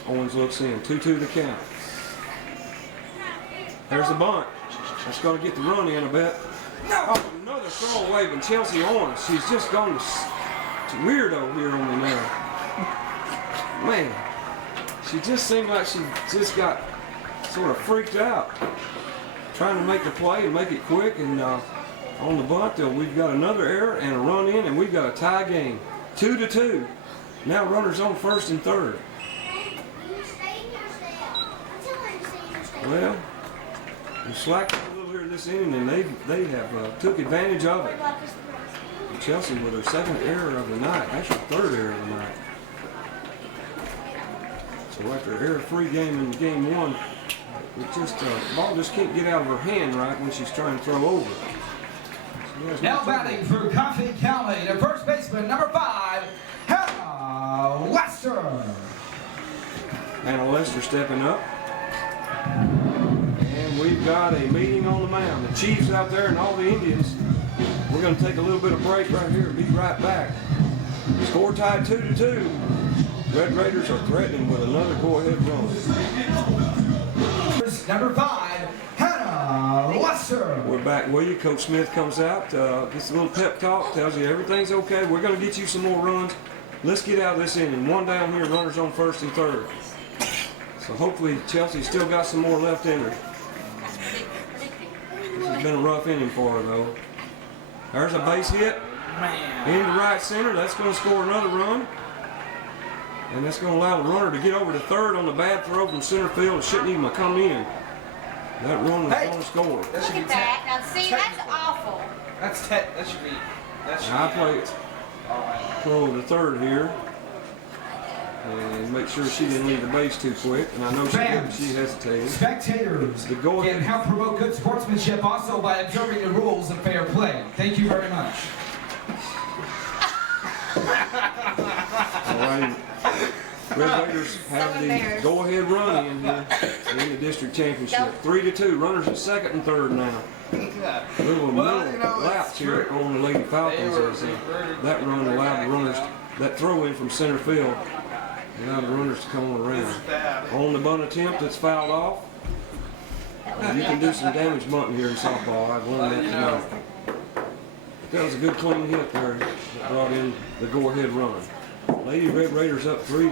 Owens looks in. 2-2 the count. There's the bunt. That's going to get the run in a bit. Oh, another throw away from Chelsea Owens. She's just gone to weirdo here on me now. Man, she just seemed like she just got sort of freaked out. Trying to make the play and make it quick. And on the bunt, we've got another error and a run in, and we've got a tie game. 2-2. Now runners on first and third. Well, we slacked up a little here this inning, and they have took advantage of it. Chelsea with their 2nd error of the night, actually 3rd error of the night. So after an error-free game in game 1, it just the ball just can't get out of her hand right when she's trying to throw over. So now batting for Coffee County, the first baseman, number 5, Hannah Lester. Hannah Lester stepping up. And we've got a meeting on the mound. The Chiefs out there and all the Indians. We're going to take a little bit of break right here and be right back. Score tied 2-2. Red Raiders are threatening with another go-ahead run. Number 5, Hannah Lester. We're back with you. Coach Smith comes out, gets a little pep talk, tells you everything's okay. We're going to get you some more runs. Let's get out of this inning. 1 down here, runners on first and third. So hopefully Chelsea's still got some more left in her. This has been a rough inning for her though. There's a base hit into right center. That's going to score another run. And that's going to allow the runner to get over to third on the bad throw from center field. It shouldn't even come in. That run was going to score. Look at that. Now see, that's awful. That should be. That should I be play throw to third here. And make sure she didn't leave the base too quick. And I know she didn't. She hesitated. Spectators The go can ahead. help promote good sportsmanship also by observing the rules of fair play. Thank you very much. All right. Red Raiders have the go-ahead run in here in the district championship. 3-2. Runners at second and third now. Little middle laps here on the Lady Falcons as that run allowed the runners, that throw in from center field, allowed the runners to come on around. On the bunt attempt, it's fouled off. You can do some damage bunting here in softball. I've learned that tonight. But that was a good clean hit there that brought in the go-ahead run. Lady Red Raiders up 3-2.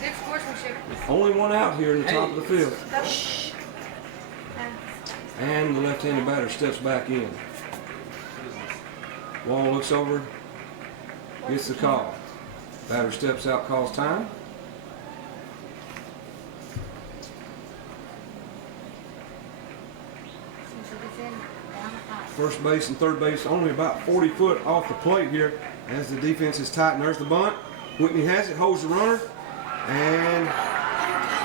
Good sportsmanship. Only one out here in the top of the field. And the left-handed batter steps back in. Wall looks over, gets the call. Batter steps out, calls time. First base and third base only about 40 foot off the plate here as the defense is tight. And there's the bunt. Whitney has it, holds the runner, and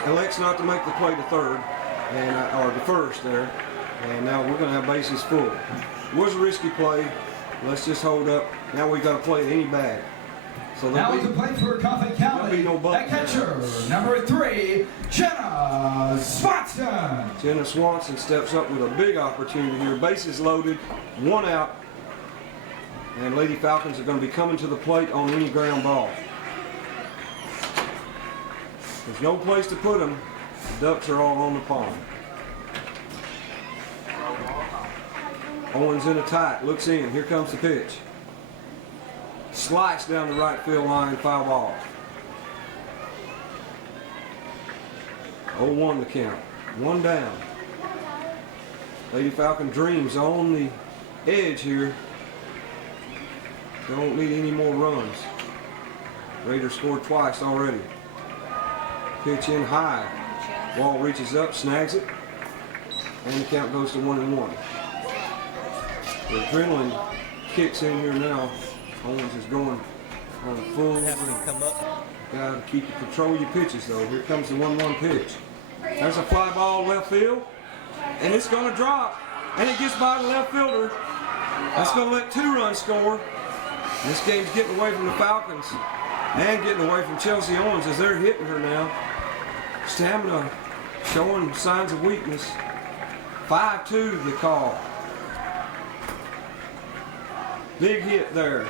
elects not to make the play to third, and or the first there. And now we're going to have bases full. It was a risky play. Let's just hold up. Now we've got to play any bag. So Now to play for Coffee County, no at catcher, number 3, Jenna Swanson. Jenna Swanson steps up with a big opportunity here. Bases loaded, 1 out. And Lady Falcons are going to be coming to the plate on any ground ball. There's no place to put them. The Ducks are all on the pond. Owens in a tight, looks in. Here comes the pitch. Slice down the right field line, foul ball. 0-1 the count. One down. Lady Falcon Dreams on the edge here. Don't need any more runs. Raiders scored twice already. Pitch in high. Wall reaches up, snags it, and the count goes to 1-1. The adrenaline kicks in here now. Owens is going on full. Got to keep control your pitches though. Here comes the 1-1 pitch. There's a fly ball left field, and it's going to drop, and it gets by the left fielder. That's going to let 2 runs score. This game's getting away from the Falcons and getting away from Chelsea Owens as they're hitting her now. Stamina showing signs of weakness. 5-2 the call. Big hit there.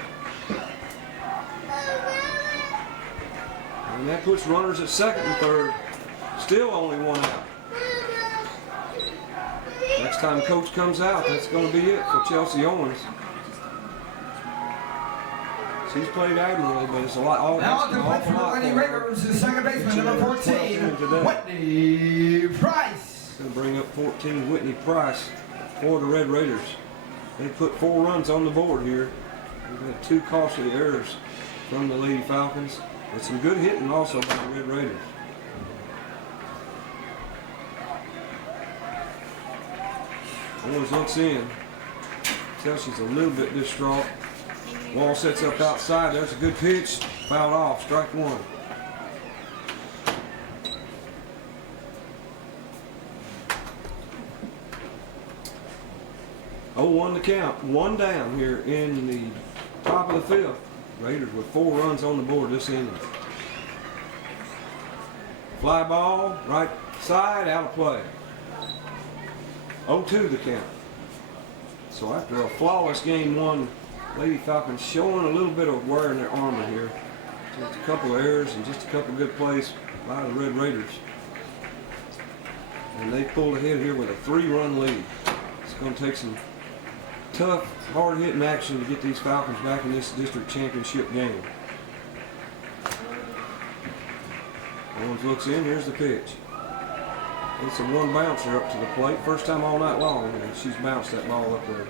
And that puts runners at second and third. Still only 1 out. Next time coach comes out, that's going to be it for Chelsea Owens. She's played admirably, but it's a lot. Now to play for the Lady Raiders, the second baseman, number 14, Whitney Price. Going to bring up 14, Whitney Price for the Red Raiders. They put 4 runs on the board here. We've had 2 costly errors from the Lady Falcons, but some good hitting also by the Red Raiders. Owens looks in. Tells she's a little bit distraught. Wall sets up outside. There's a good pitch. Fouled off. Strike 1. Oh, 1 to count. 1 down here in the top of the 5th. Raiders with 4 runs on the board this inning. Fly ball, right side, out of play. 0-2 the count. So after a flawless game 1, Lady Falcons showing a little bit of wear in their armor here. Just a couple of errors and just a couple of good plays by the Red Raiders. And they pulled ahead here with a 3-run lead. It's going to take some tough, hard-hitting action to get these Falcons back in this district championship game. Owens looks in, here's the pitch. It's a 1 bouncer up to the plate. First time all night long, and she's bounced that ball up there.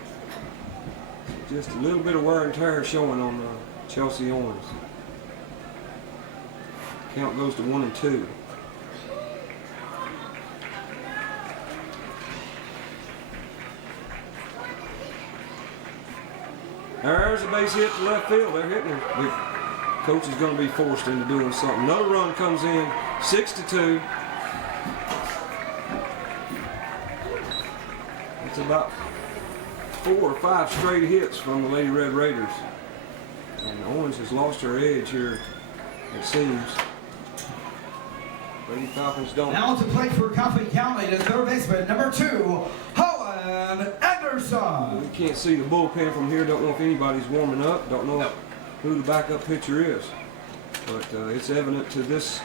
Just a little bit of wear and tear showing on Chelsea Owens. Count goes to 1-2. There's a base hit to left field. They're hitting her. The coach is going to be forced into doing something. Another run comes in, 6-2. It's about 4 or 5 straight hits from the Lady Red Raiders. And Owens has lost her edge here, it seems. Lady Falcons don't. Now to play for Coffee County, the third baseman, number 2, Holland Anderson. We can't see the bullpen from here. Don't know if anybody's warming up. Don't know who the backup pitcher is. But it's evident to this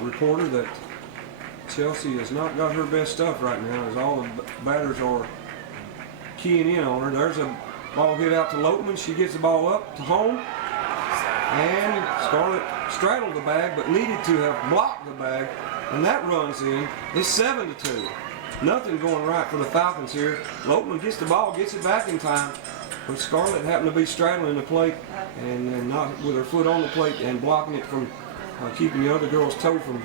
reporter that Chelsea has not got her best stuff right now, as all the batters are keying in on her. There's a ball hit out to Lopeman. She gets the ball up to home. And Scarlett straddled the bag, but needed to have blocked the bag. And that runs in. It's 7-2. Nothing going right for the Falcons here. Lopeman gets the ball, gets it back in time. But Scarlett happened to be straddling the plate and not with her foot on the plate and blocking it from keeping the other girl's toe from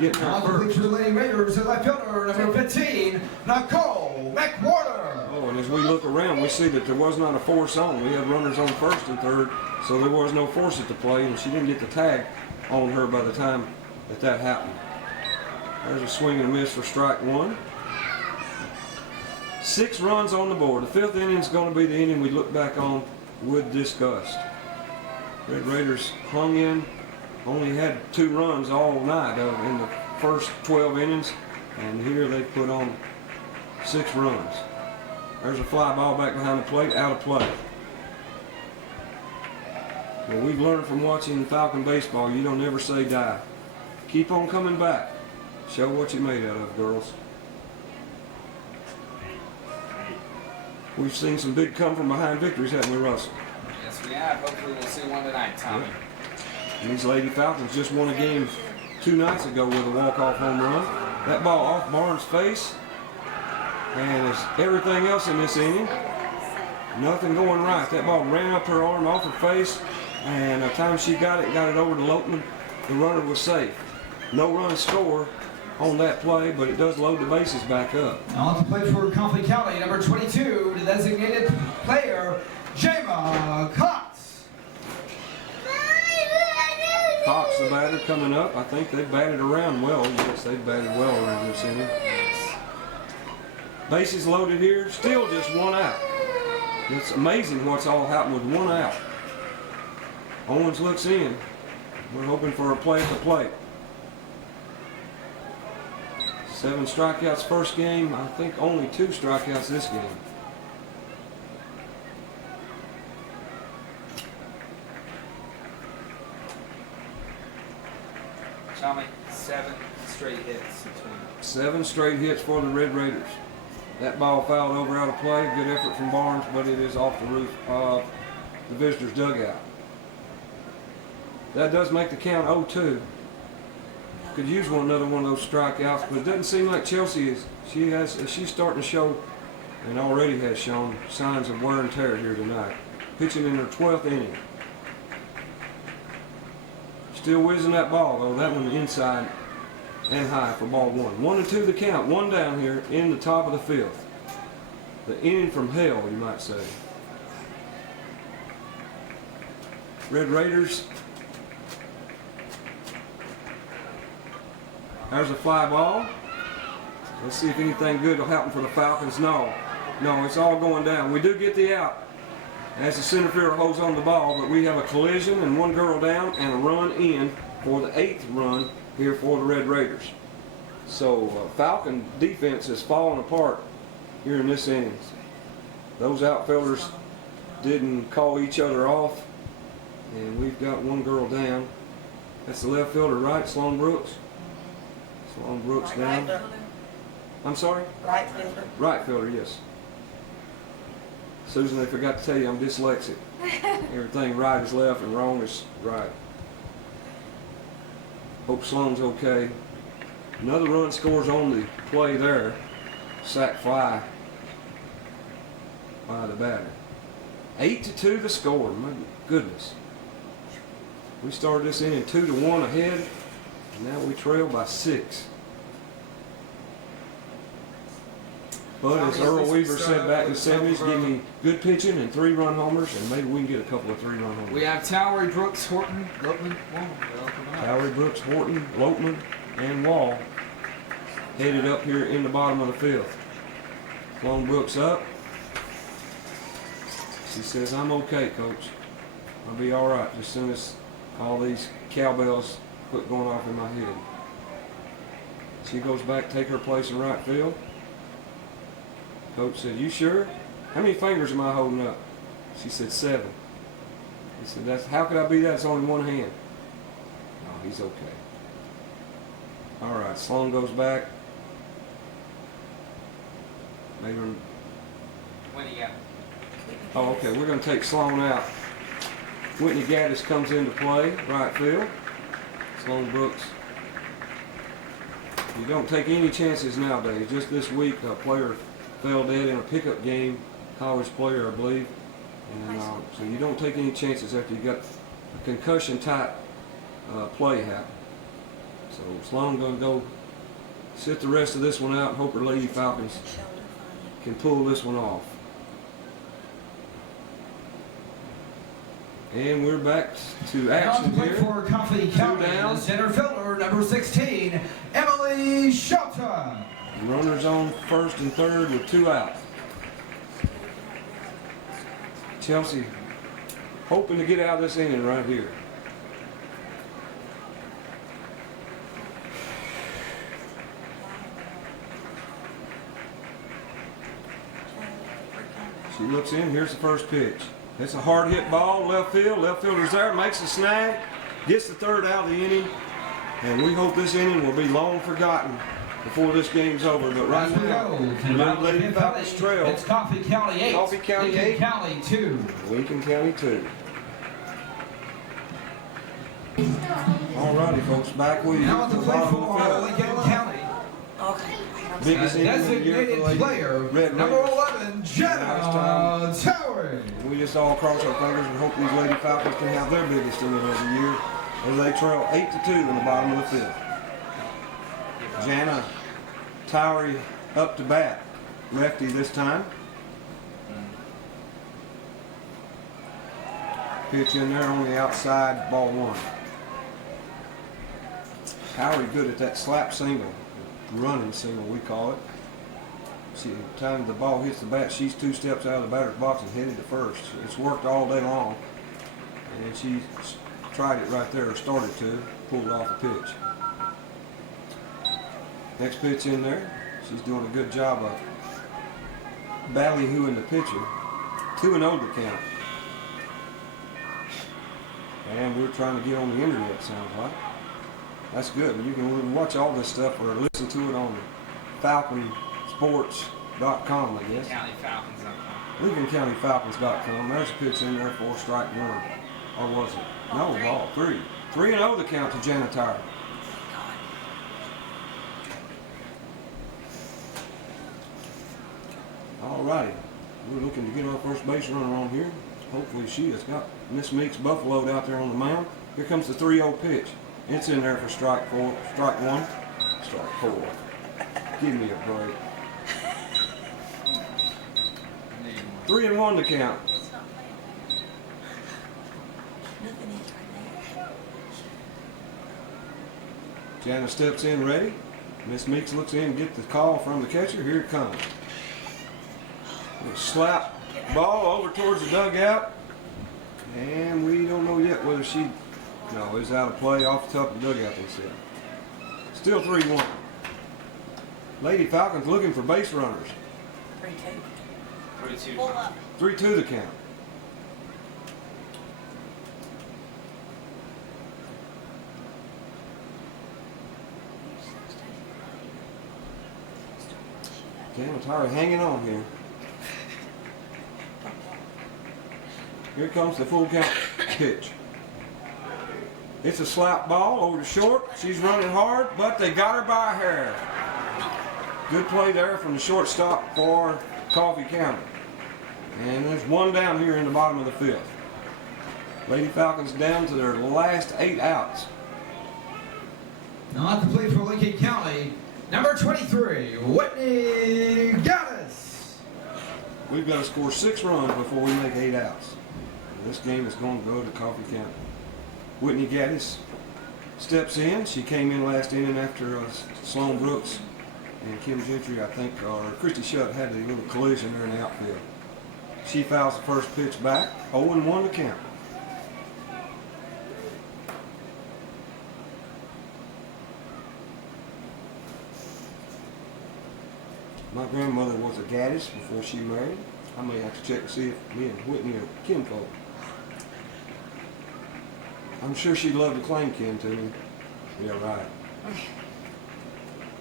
getting her first. For the Lady Raiders, the left fielder, number 15, Nicole McWhorter. Oh, and as we look around, we see that there was not a force on. We had runners on first and third, so there was no force at the play, and she didn't get the tag on her by the time that happened. There's a swing and a miss for strike 1. 6 runs on the board. The 5th inning is going to be the inning we look back on with disgust. Red Raiders hung in, only had 2 runs all night in the first 12 innings, and here they put on 6 runs. There's a fly ball back behind the plate, out of play. Well, we've learned from watching Falcon baseball, you don't ever say die. Keep on coming back. Show what you're made out of, girls. We've seen some big come from behind victories, haven't we, Russell? Yes, we have. Hopefully we'll see one tonight, Tommy. And these Lady Falcons just won a game 2 2 nights ago with a walk-off home run. That ball off Barnes' face, and as everything else in this inning, nothing going right. That ball ran up her arm off her face, and by the time she got it over to Lopeman, the runner was safe. No run score on that play, but it does load the bases back up. On to play for Coffee County, number 22, the designated player, Jama Cox. Cox, the batter, coming up. I think they batted around well. Yes, they batted well around this inning. Bases loaded here, still just 1 out. It's amazing what's all happened with 1 out. Owens looks in. We're hoping for a play at the plate. 7 strikeouts first game. I think only 2 strikeouts this game. Tommy, 7 straight hits. 7 straight hits for the Red Raiders. That ball fouled over out of play. Good effort from Barnes, but it is off the roof of the visitors' dugout. That does make the count 0-2. Could use another one of those strikeouts, but it doesn't seem like Chelsea is. She's starting to show, and already has shown, signs of wear and tear here tonight. Pitching in her 12th inning. Still whizzing that ball though. That one inside and high for ball 1. 1-2 the count. 1 down here in the top of the 5th. The inning from hell, you might say. Red Raiders. There's a fly ball. Let's see if anything good will happen for the Falcons. No, it's all going down. We do get the out as the center fielder holds on the ball, but we have a collision and 1 girl down and a run in for the 8th run here for the Red Raiders. So Falcon defense is falling apart here in this innings. Those outfielders didn't call each other off, and we've got 1 girl down. That's the left fielder, right? Sloan Brooks. Sloan Brooks down. Right, I'm sorry? right fielder. Right fielder, yes. Susan, I forgot to tell you I'm dyslexic. Everything right is left and wrong is right. Hope Sloan's okay. Another run scores on the play there. Sack fly by the batter. 8-2 the score. My goodness. We started this inning 2-1 ahead, and now we trail by 6. But as Earl Weaver said back in the 70s, give me good pitching and 3-run homers, and maybe we can get a couple of 3-run homers. We have Towery, Brooks, Horton, Lopeman, Wall. Towery, Brooks, Horton, Lopeman, and Wall headed up here in the bottom of the 5th. Sloan Brooks up. She says, I'm okay, Coach. I'll be all right as soon as all these cowbells quit going off in my head. She goes back, take her place in right field. Coach said, you sure? How many fingers am I holding up? She said 7. He said, how could I be that? It's only 1 hand. No, he's okay. All right, Sloan goes back. Maybe. When do you got? Oh, okay, we're going to take Sloan out. Whitney Gaddis comes into play, right field. Sloan Brooks. You don't take any chances nowadays. Just this week, a player fell dead in a pickup game, college player, I believe. And so you don't take any chances after you got a concussion type play happen. So Sloan going to go sit the rest of this one out and hope her Lady Falcons can pull this one off. And we're back to action here. here. For Coffee County, down. the center fielder, number 16, Emily Shelton. Runners on first and third with 2 out. Chelsea hoping to get out of this inning right here. She looks in. Here's the first pitch. It's a hard hit ball, left field. Left fielder's there, makes a snag, gets the 3rd out of the inning, and we hope this inning will be long forgotten before this game's over. But right now, Lady Falcons trail. It's Coffee County 8. Coffee County 8. Lincoln County 2. Lincoln County 2. All righty, folks, back with you. Now at the plate for Lincoln County. Okay. Biggest inning of the year for Designated the Lady player, Red number Raiders. 11, Jenna Towery. We just all cross our fingers and hope these Lady Falcons can have their biggest inning of the year as they trail 8-2 in the bottom of the 5th. Jana Towery up to bat. Lefty this time. Pitch in there on the outside, ball 1. Towery good at that slap single, running single we call it. See, the time the ball hits the bat, she's 2 steps out of the batter's box and headed to first. It's worked all day long, and she tried it right there, or started to, pulled off a pitch. Next pitch in there, she's doing a good job of ballyhooing the pitcher. 2-0 the count. And we're trying to get on the internet, sounds like. That's good. You can watch all this stuff or listen to it on FalconSports.com, I guess. LincolnCountyFalcons.com. There's a pitch in there for strike 1. Or was it? No, ball 3. 3-0 the count to Jana Towery. All righty. We're looking to get our first base runner on here. Hopefully she has got Miss Meeks buffaloed out there on the mound. Here comes the 3-0 pitch. It's in there for strike 1. Strike 4. Give me a break. 3-1 the count. Nothing is right there. Jana steps in ready. Miss Meeks looks in and gets the call from the catcher. Here it comes. Slap ball over towards the dugout. And we don't know yet whether she... No, it's out of play off the top of the dugout, they said. Still 3-1. Lady Falcons looking for base runners. 3-2. 3-2. Pull up. 3-2 the count. Jana Towery hanging on here. Here comes the full count pitch. It's a slap ball over to short. She's running hard, but they got her by a hair. Good play there from the shortstop for Coffee County. And there's one down here in the bottom of the 5th. Lady Falcons down to their last 8 outs. Now at the plate for Lincoln County, number 23, Whitney Gaddis. We've got to score 6 runs before we make 8 outs. And this game is going to go to Coffee County. Whitney Gaddis steps in. She came in last inning after Sloan Brooks and Kim Gentry, I think, or Christy Shutt had a little collision there in the outfield. She fouls the first pitch back. 0-1 to count. My grandmother was a Gaddis before she married. I may have to check to see if me and Whitney are kinfolk. I'm sure she'd love to claim kin to me. Yeah, right.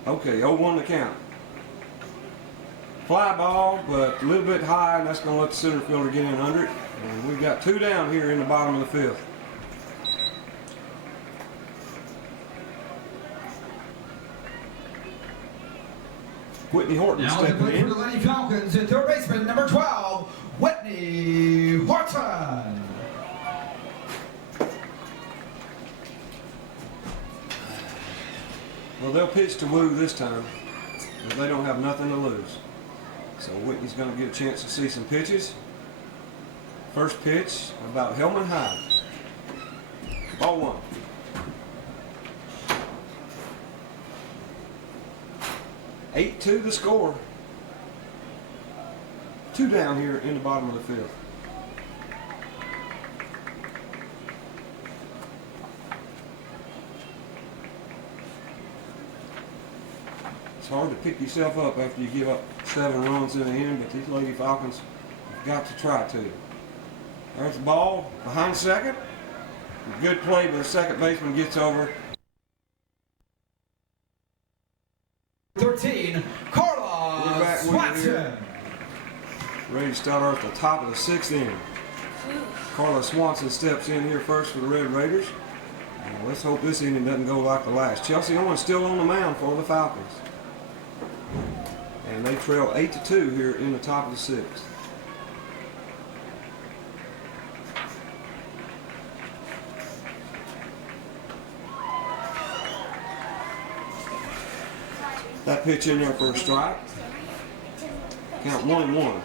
Okay, 0-1 to count. Fly ball, but a little bit high, and that's going to let the center fielder get in under it. And we've got 2 down here in the bottom of the 5th. Whitney Horton Now at the stepping plate for in. the Lady Falcons, at third baseman, number 12, Whitney Horton. Well, they'll pitch to Woo this time, but they don't have nothing to lose. So Whitney's going to get a chance to see some pitches. First pitch, about Hellman High. Ball 1. Eight to the score. 2 down here in the bottom of the 5th. It's hard to pick yourself up after you give up 7 runs in the inning, but these Lady Falcons have got to try to. There's the ball behind second. Good play, but the second baseman gets over. 13, Carla Swanson. Ready to start her at the top of the 6th inning. Carla Swanson steps in here first for the Red Raiders. Well, let's hope this inning doesn't go like the last. Chelsea Owens still on the mound for the Falcons. And they trail 8-2 here in the top of the sixth. That pitch in there for a strike. Count 1-1.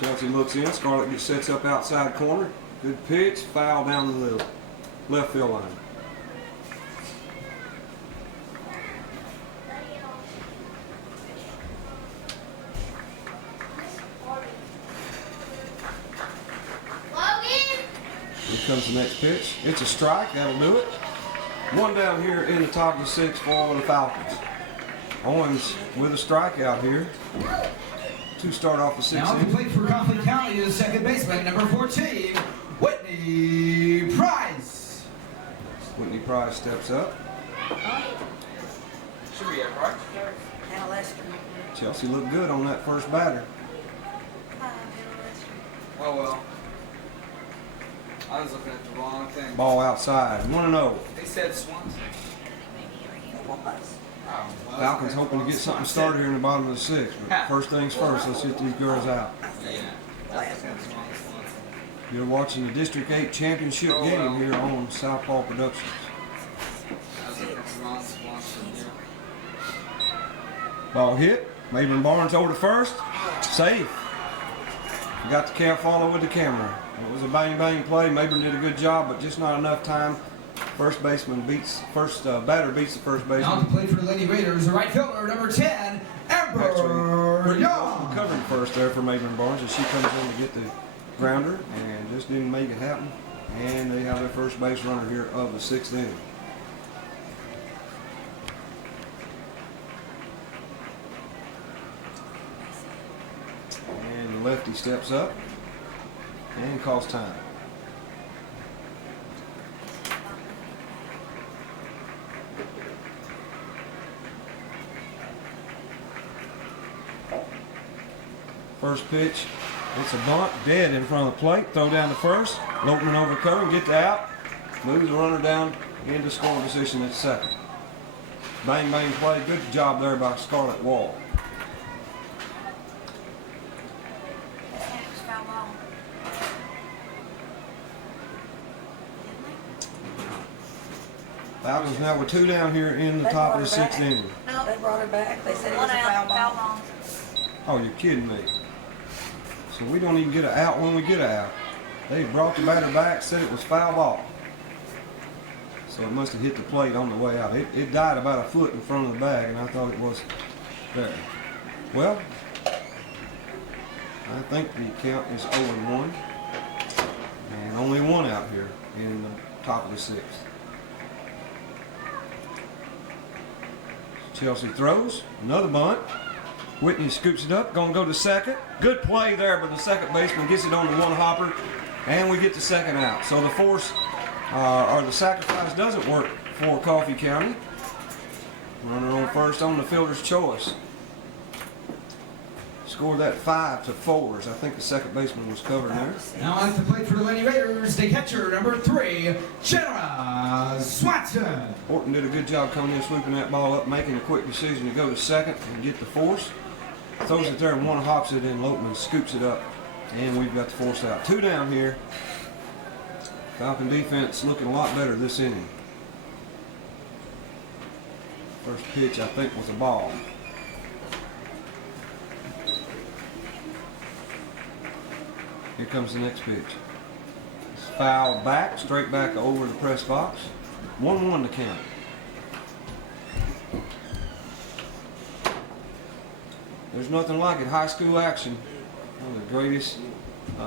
Chelsea looks in. Scarlett gets sets up outside corner. Good pitch. Foul down the left field line. Here comes the next pitch. It's a strike. That'll do it. One down here in the top of the sixth for the Falcons. Owens with a strikeout here to start off the sixth Now inning. complete for Coffee County is second baseman, number 14, Whitney Price. Whitney Price steps up. Should be right. Now Lester. Chelsea looked good on that first batter. Oh well. I was looking at the wrong thing. Ball outside. 1-0. They said Swanson. Oh, well, Falcons hoping to get something started here in the bottom of the sixth. But first things first, let's get these girls out. Yeah. You're watching the District 8 championship game here on Southpaw Productions. I was looking at the wrong Swanson here. Ball hit. Mabry Barnes over to first. Safe. We got the count follow with the camera. It was a bang play. Mabry did a good job, but just not enough time. First baseman beats batter beats the first Now to baseman. play for the Lady Raiders, the right fielder, number 10, Amber Pretty Young. covering first there for Mabry Barnes as she comes in to get the grounder and just didn't make it happen. And they have their first base runner here of the sixth inning. And the lefty steps up and calls time. First pitch, it's a bunt, dead in front of the plate. Throw down to first. Lopeman over cover, get the out. Moves the runner down into scoring position at second. Bang play. Good job there by Scarlett Wall. Falcons now with two down here in the top of the sixth inning. No, they brought her back. They said it was a foul ball. Oh, you're kidding me. So we don't even get an out when we get an out. They brought the batter back, said it was foul ball. So it must have hit the plate on the way out. It died about a foot in front of the bag, and I thought it was there. Well, I think the count is 0-1. And only one out here in the top of the sixth. Chelsea throws, another bunt. Whitney scoops it up, gonna go to second. Good play there, but the second baseman gets it on the one hopper, and we get the second out. So the force, or the sacrifice doesn't work for Coffee County. Runner on first on the fielder's choice. Scored that 5-4. I think the second baseman was covered there. Now at the plate for the Lady Raiders, the catcher, number 3, Jenna Swanson. Horton did a good job coming in, sweeping that ball up, making a quick decision to go to second and get the force. Throws it there and one hops it in. Lopeman scoops it up, and we've got the force out. Two down here. Falcon defense looking a lot better this inning. First pitch, I think, was a ball. Here comes the next pitch. It's fouled back, straight back over the press box. 1-1 to count. There's nothing like it. High school action. One of the greatest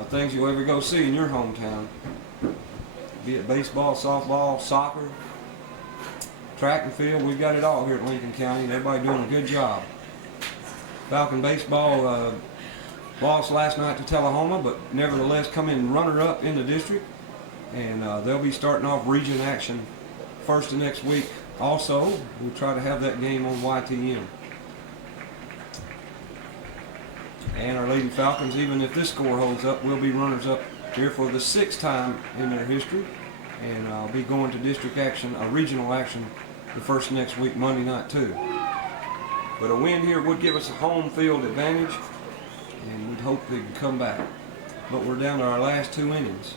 things you'll ever go see in your hometown. Be it baseball, softball, soccer, track and field. We've got it all here at Lincoln County, and everybody doing a good job. Falcon baseball lost last night to Tullahoma, but nevertheless come in runner-up in the district, and they'll be starting off region action first of next week. Also, we'll try to have that game on YTM. And our Lady Falcons, even if this score holds up, will be runners-up here for the 6th time in their history, and I'll be going to district action, regional action, the first next week, Monday night too. But a win here would give us a home field advantage, and we'd hope they can come back. But we're down to our last 2 innings.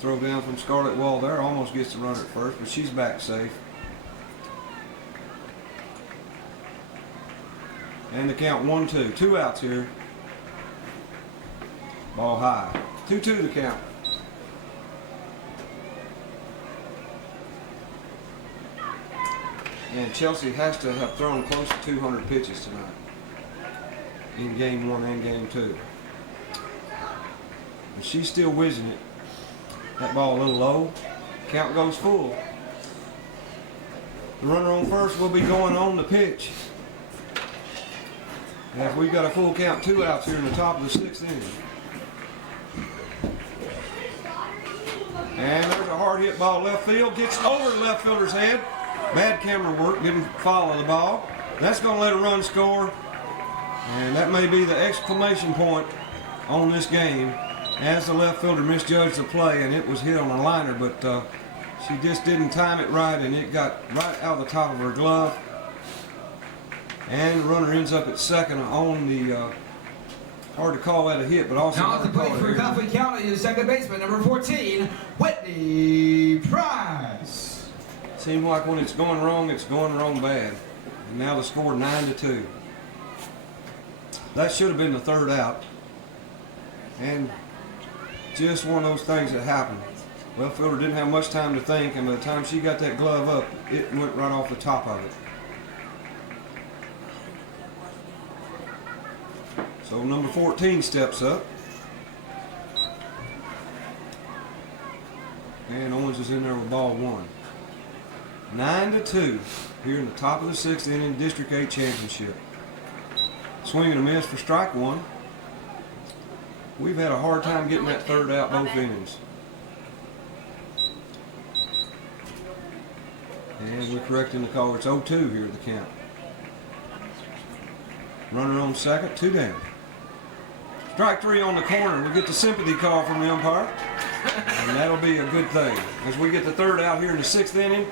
Throw down from Scarlett Wall there, almost gets the runner at first, but she's back safe. And the count 1-2. 2 outs here. Ball high. 2-2 the count. And Chelsea has to have thrown close to 200 pitches tonight in game 1 and game 2. And she's still whizzing it. That ball a little low. Count goes full. The runner on first will be going on the pitch. As we've got a full count, 2 outs here in the top of the 6th inning. And there's a hard hit ball left field. Gets over the left fielder's head. Bad camera work, didn't follow the ball. That's going to let a run score. And that may be the exclamation point on this game, as the left fielder misjudged the play and it was hit on a liner, but she just didn't time it right and it got right out of the top of her glove. And the runner ends up at second on the, hard to call that a hit, but also Now at the plate for Coffee County is second baseman, number 14, Whitney Price. Seems like when it's going wrong bad. And now the score 9-2. That should have been the 3rd out. And just one of those things that happened. Left fielder didn't have much time to think, and by the time she got that glove up, it went right off the top of it. So number 14 steps up. And Owens is in there with ball 1. 9-2 here in the top of the 6th inning, District 8 championship. Swing and a miss for strike 1. We've had a hard time getting that 3rd out both innings. And we're correcting the call. It's 0-2 here at the count. Runner on second, 2 down. Strike 3 on the corner. We'll get the sympathy call from the umpire. And that'll be a good thing. As we get the 3rd out here in the 6th inning,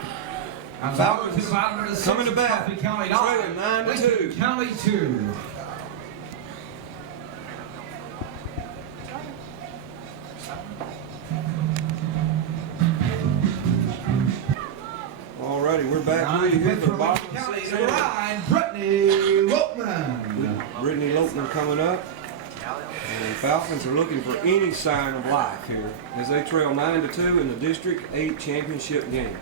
Falcons coming to bat. Trailing 9-2. County 2. Alrighty, we're back ready here for the bottom of the 6th inning. Brittany Lopman. Brittany Lopman coming up. And Falcons are looking for any sign of life here as they trail 9-2 in the District 8 championship game.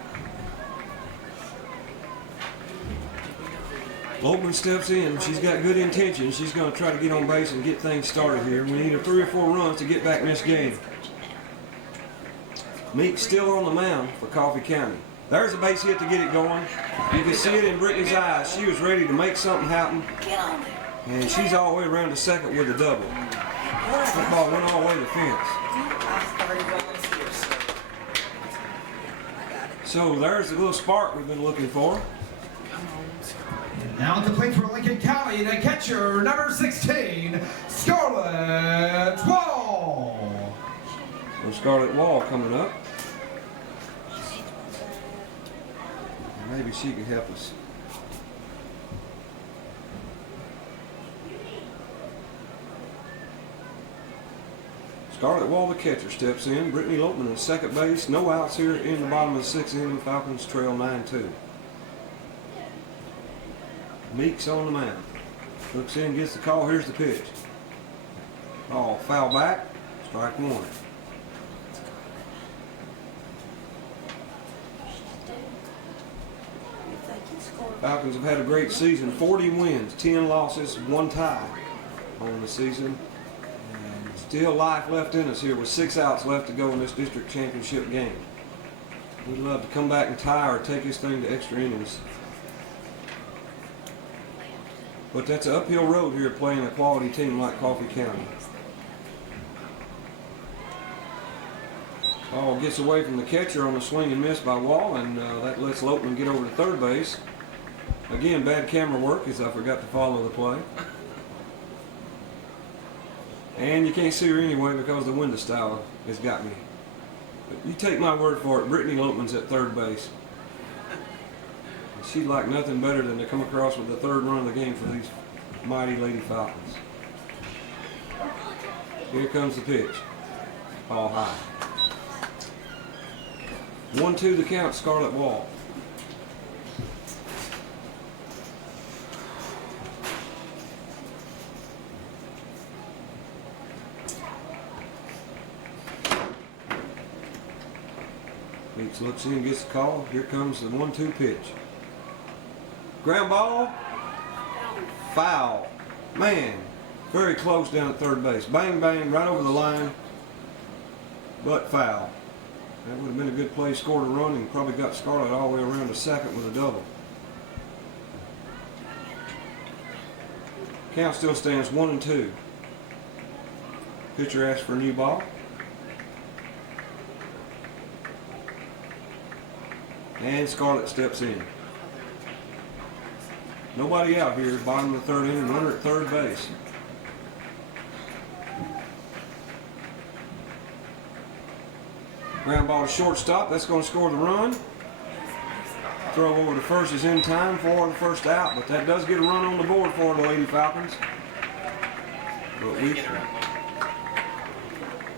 Lopman steps in. She's got good intentions. She's going to try to get on base and get things started here. We need 3 or 4 runs to get back in this game. Meek's still on the mound for Coffee County. There's a base hit to get it going. You can see it in Brittany's eyes. She was ready to make something happen. And she's all the way around to second with a double. That ball went all the way to the fence. So there's the little spark we've been looking for. Now at the plate for Lincoln County, the catcher, number 16, Scarlett Wall. So Scarlett Wall coming up. Maybe she could help us. Scarlett Wall, the catcher, steps in. Brittany Lopman at second base. No outs here in the bottom of the 6th inning. Falcons trail 9-2. Meek's on the mound. Looks in, gets the call. Here's the pitch. Ball foul back. Strike 1. Falcons have had a great season. 40 wins, 10 losses, 1 tie on the season. And still life left in us here with 6 outs left to go in this district championship game. We'd love to come back and tie or take this thing to extra innings. But that's an uphill road here playing a quality team like Coffee County. Ball gets away from the catcher on the swing and miss by Wall, and that lets Lopman get over to third base. Again, bad camera work as I forgot to follow the play. And you can't see her anyway because the window style has got me. But you take my word for it, Brittany Lopman's at third base. She'd like nothing better than to come across with the third run of the game for these mighty Lady Falcons. Here comes the pitch. Ball high. 1-2 the count, Scarlet Wall. Meeks looks in, gets the call. Here comes the 1-2 pitch. Ground ball. Foul. Man, very close down at third base. Bang, bang, right over the line. But foul. That would have been a good play, scored a run, and probably got Scarlet all the way around to second with a double. Count still stands 1-2. Pitcher asks for a new ball. And Scarlet steps in. Nobody out here, bottom of the third inning, runner at third base. Ground ball to shortstop, that's going to score the run. Throw over to first is in time for the first out, but that does get a run on the board for the Lady Falcons. But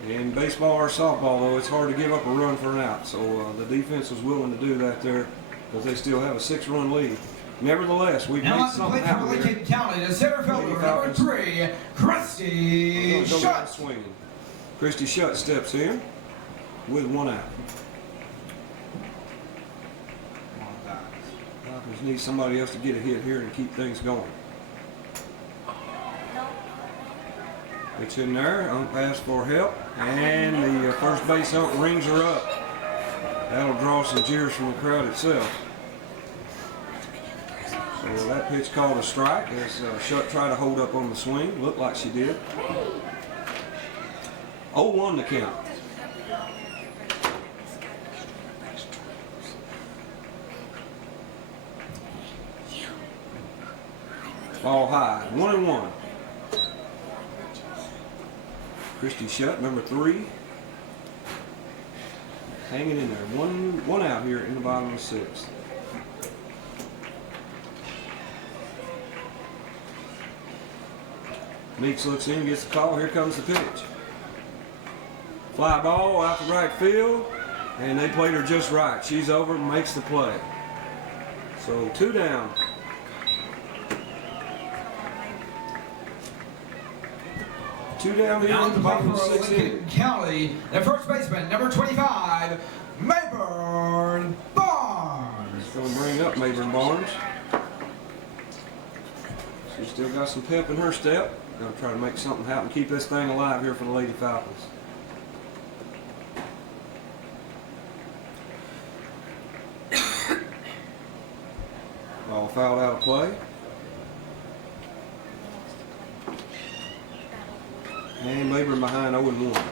in baseball or softball, though, it's hard to give up a run for an out. So the defense was willing to do that there because they still have a 6-run lead. Nevertheless, we've made something happen here. Lincoln County, the center fielder, number 3, Christy Shutt. Swinging. Christy Shutt steps in with 1 out. Falcons need somebody else to get a hit here and keep things going. It's in there, ump asks for help, and the first base ump rings her up. That'll draw some jeers from the crowd itself. So that pitch called a strike as Shutt tried to hold up on the swing. Looked like she did. 0-1 the count. Ball high, 1-1. Christy Shutt, number 3. Hanging in there. One out here in the bottom of the 6th. Meeks looks in, gets the call. Here comes the pitch. Fly ball out to right field, and they played her just right. She's over and makes the play. So 2 down. Two down here at the bottom of the 6th inning. County, the first baseman, number 25, Mayburn Barnes. It's going to bring up Mayburn Barnes. She's still got some pep in her step. Going to try to make something happen, keep this thing alive here for the Lady Falcons. Ball fouled out of play. And Mayburn behind 0-1.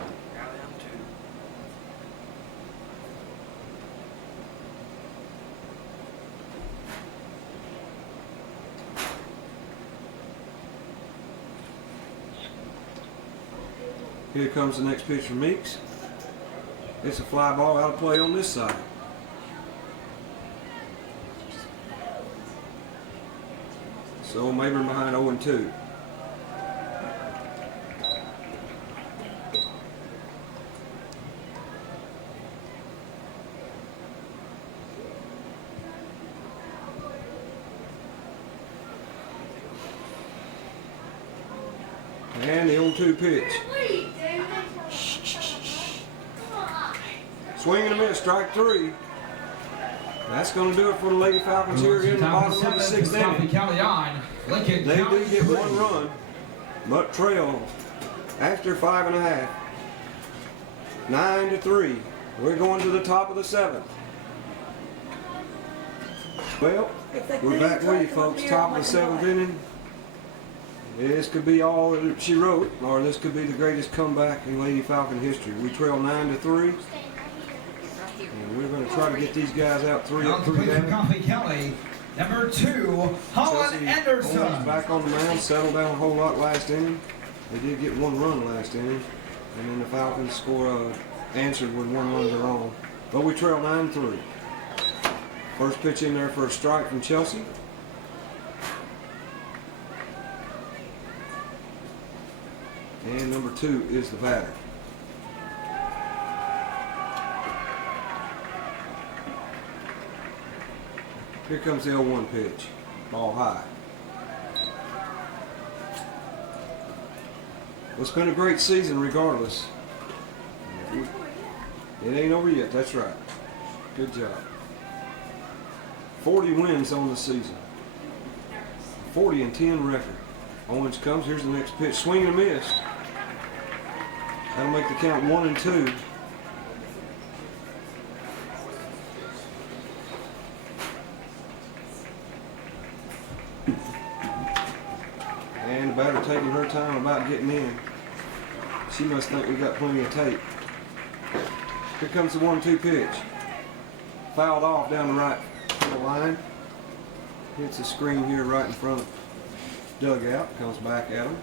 Here comes the next pitch from Meeks. It's a fly ball out of play on this side. So Mayburn behind 0-2. And the 0-2 pitch. Swing and a miss, strike 3. That's going to do it for the Lady Falcons here in the bottom of the 6th inning. They do get 1 run, but trail after 5.5. 9-3. We're going to the top of the 7th. Well, we're back with you folks, top of the 7th inning. This could be all that she wrote, or this could be the greatest comeback in Lady Falcon history. We trail 9-3, and we're going to try to get these guys out 3-3 down. Coffee County, number 2, Holland Anderson. Back on the mound, settled down a whole lot last inning. They did get 1 run last inning, and then the Falcons answered with 1 run of their own. But we trail 9-3. First pitch in there for a strike from Chelsea. And number 2 is the batter. Here comes the 0-1 pitch. Ball high. Well, it's been a great season regardless. It ain't over yet, that's right. Good job. 40 wins on the season. 40-10 record. Owens comes, here's the next pitch. Swing and a miss. That'll make the count 1-2. And the batter taking her time about getting in. She must think we got plenty of tape. Here comes the 1-2 pitch. Fouled off down the right field line. Hits the screen here right in front of dugout. Comes back at him.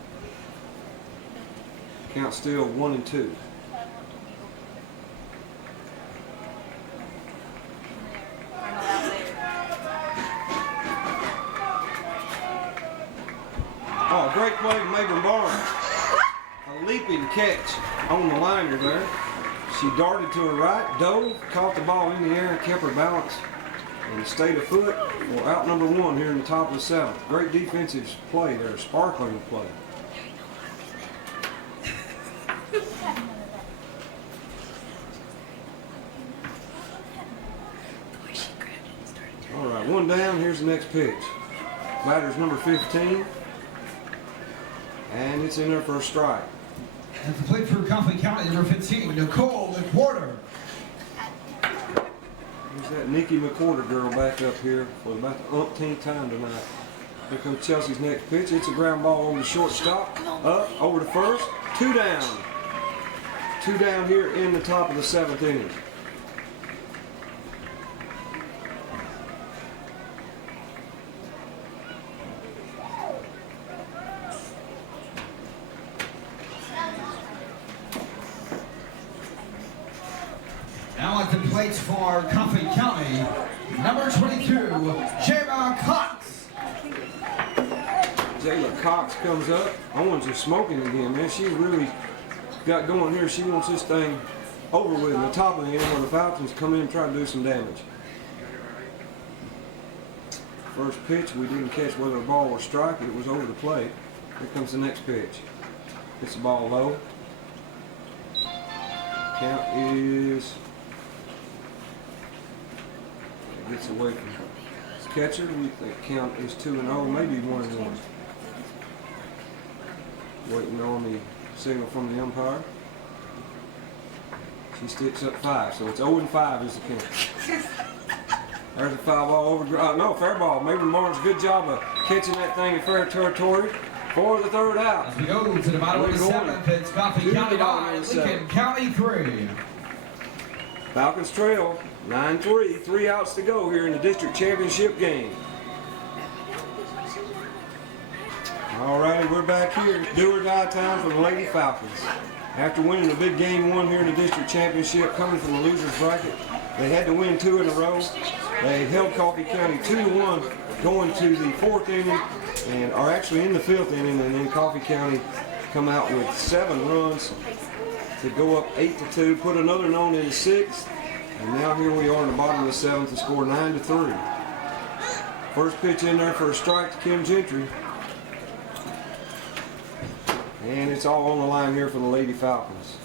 Count still 1-2. Oh, great play from Maven Barnes. A leaping catch on the liner there. She darted to her right, dove, caught the ball in the air, kept her balance, and stayed a foot for out number 1 here in the top of the 7th. Great defensive play there, sparkling play. All right, 1 down, here's the next pitch. Batter's number 15. And it's in there for a strike. And to play for Coffee County, number 15, Nicole McWhorter. There's that Nikki McWhorter girl back up here for about the umpteenth time tonight. Here comes Chelsea's next pitch. It's a ground ball over the shortstop. Up, over to first. 2 down. 2 down here in the top of the 7th inning. Now at the plate for Coffee County, number 22, Jayla Cox. Jayla Cox comes up. Owens is smoking again, man. She really got going here. She wants this thing over with in the top of the inning where the Falcons come in and try to do some damage. First pitch, we didn't catch whether the ball was strike. It was over the plate. Here comes the next pitch. Hits the ball low. Count is... Gets away from his catcher. We think count is 2-0, maybe 1-1. Waiting on the signal from the umpire. She sticks up 5, so it's 0-5 is the count. There's a foul ball over. No, fair ball. Maven Barnes, good job of catching that thing in fair territory for the 3rd out. As we go to the bottom of the 7th, it's Coffee County 9, Lincoln County 3. Falcons trail 9-3, 3 outs to go here in the district championship game. Alrighty, we're back here. Do or die time for the Lady Falcons. After winning the big game 1 here in the district championship, coming from the loser's bracket, they had to win 2 in a row. They held Coffee County 2-1 going to the 4th inning, and are actually in the 5th inning, and then Coffee County come out with 7 runs to go up 8-2, put another known in the 6th, and now here we are in the bottom of the 7th to score 9-3. First pitch in there for a strike to Kim Gentry. And it's all on the line here for the Lady Falcons.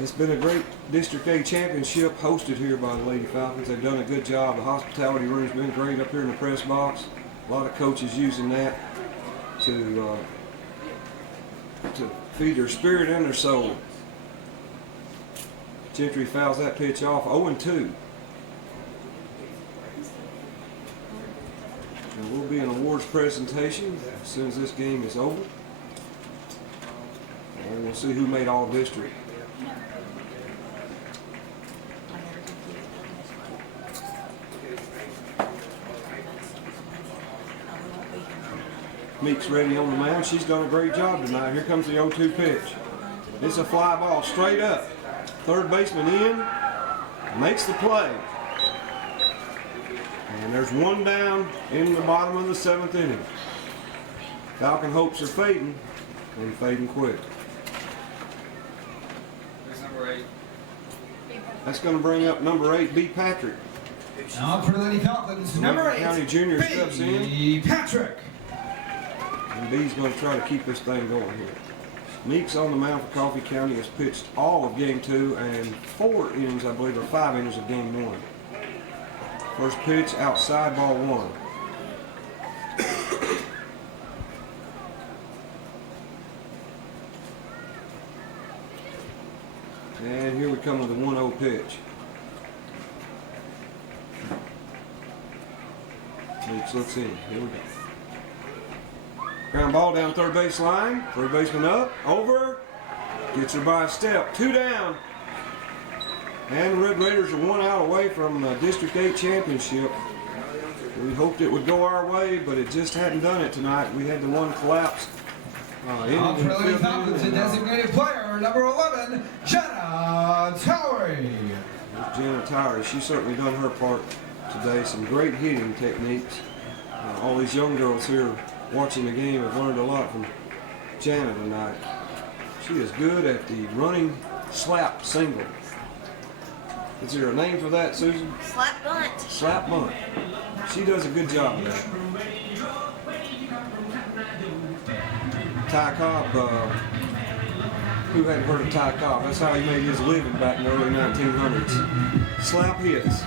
It's been a great District A championship hosted here by the Lady Falcons. They've done a good job. The hospitality room's been great up here in the press box. A lot of coaches using that to feed their spirit and their soul. Gentry fouls that pitch off, 0-2. And we'll be an awards presentation as soon as this game is over. And we'll see who made all district. Meek's ready on the mound. She's done a great job tonight. Here comes the 0-2 pitch. It's a fly ball straight up. Third baseman in, makes the play. And there's one down in the bottom of the 7th inning. Falcon hopes are fading, and fading quick. There's number 8. That's going to bring up number 8, B. Patrick. Now for the Lady Falcons, number 8, County Junior steps in. B. Patrick. And B's going to try to keep this thing going here. Meek's on the mound for Coffee County has pitched all of game 2 and 4 innings, I believe, or 5 innings of game 1. First pitch outside, ball 1. And here we come with the 1-0 pitch. Meeks looks in. Here we go. Ground ball down third base line. Third baseman up, over. Gets her by a step. 2 down. And the Red Raiders are 1 out away from the District 8 championship. We hoped it would go our way, but it just hadn't done it tonight. We had the one collapse. Now for the Lady Falcons, a designated player, number 11, Jenna Towery. Jenna Towery, she's certainly done her part today. Some great hitting techniques. All these young girls here watching the game have learned a lot from Jana tonight. She is good at the running slap single. Is there a name for that, Susan? Slap bunt. Slap bunt. She does a good job of that. Ty Cobb, who hadn't heard of Ty Cobb? That's how he made his living back in the early 1900s. Slap hits.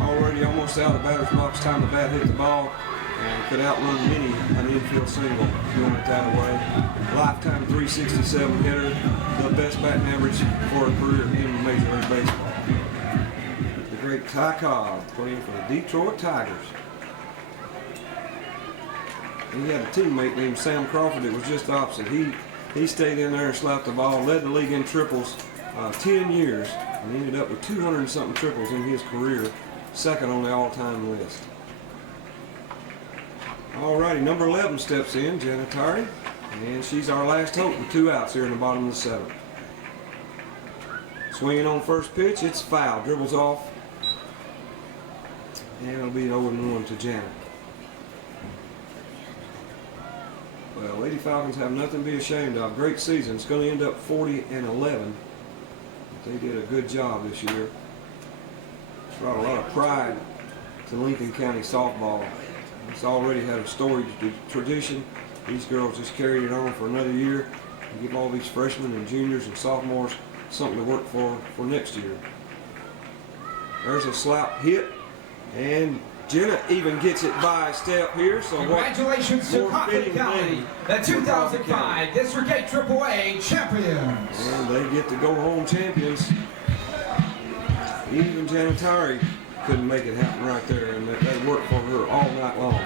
Already almost out of the batter's box, time the bat hit the ball, and could outrun an infield single doing it that way. Lifetime 367 hitter, the best batting average for a career in Major League Baseball. The great Ty Cobb playing for the Detroit Tigers. And he had a teammate named Sam Crawford that was just opposite. He stayed in there and slapped the ball, led the league in triples 10 years, and ended up with 200 and something triples in his career, second on the all-time list. Alrighty, number 11 steps in, Jenna Towery, and she's our last hope with 2 outs here in the bottom of the 7th. Swinging on first pitch, it's foul, dribbles off, and it'll be an 0-1 to Janet. Well, Lady Falcons have nothing to be ashamed of. Great season. It's going to end up 40-11. They did a good job this year. It's brought a lot of pride to Lincoln County softball. It's already had a storied tradition. These girls just carried it on for another year and give all these freshmen and juniors and sophomores something to work for next year. There's a slap hit, and Jenna even gets it by a step here. So congratulations to Coffee County, the 2005 District 8 AAA champions. And they get to go home champions. Even Jenna Towery couldn't make it happen right there, and that worked for her all night long.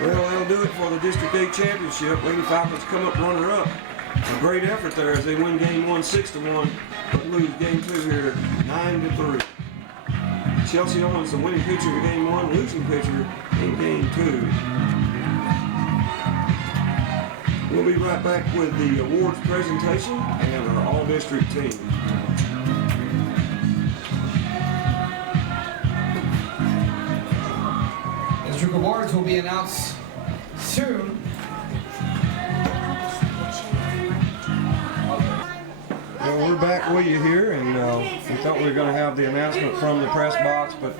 Well, that'll do it for the District 8 championship. Lady Falcons come up runner-up. A great effort there as they win game 1 6-1, but lose game 2 here 9-3. Chelsea Owens, the winning pitcher in game 1, losing pitcher in game 2. We'll be right back with the awards presentation and our all-district team. District awards will be announced soon. Well, we're back with you here, and we thought we were going to have the announcement from the press box, but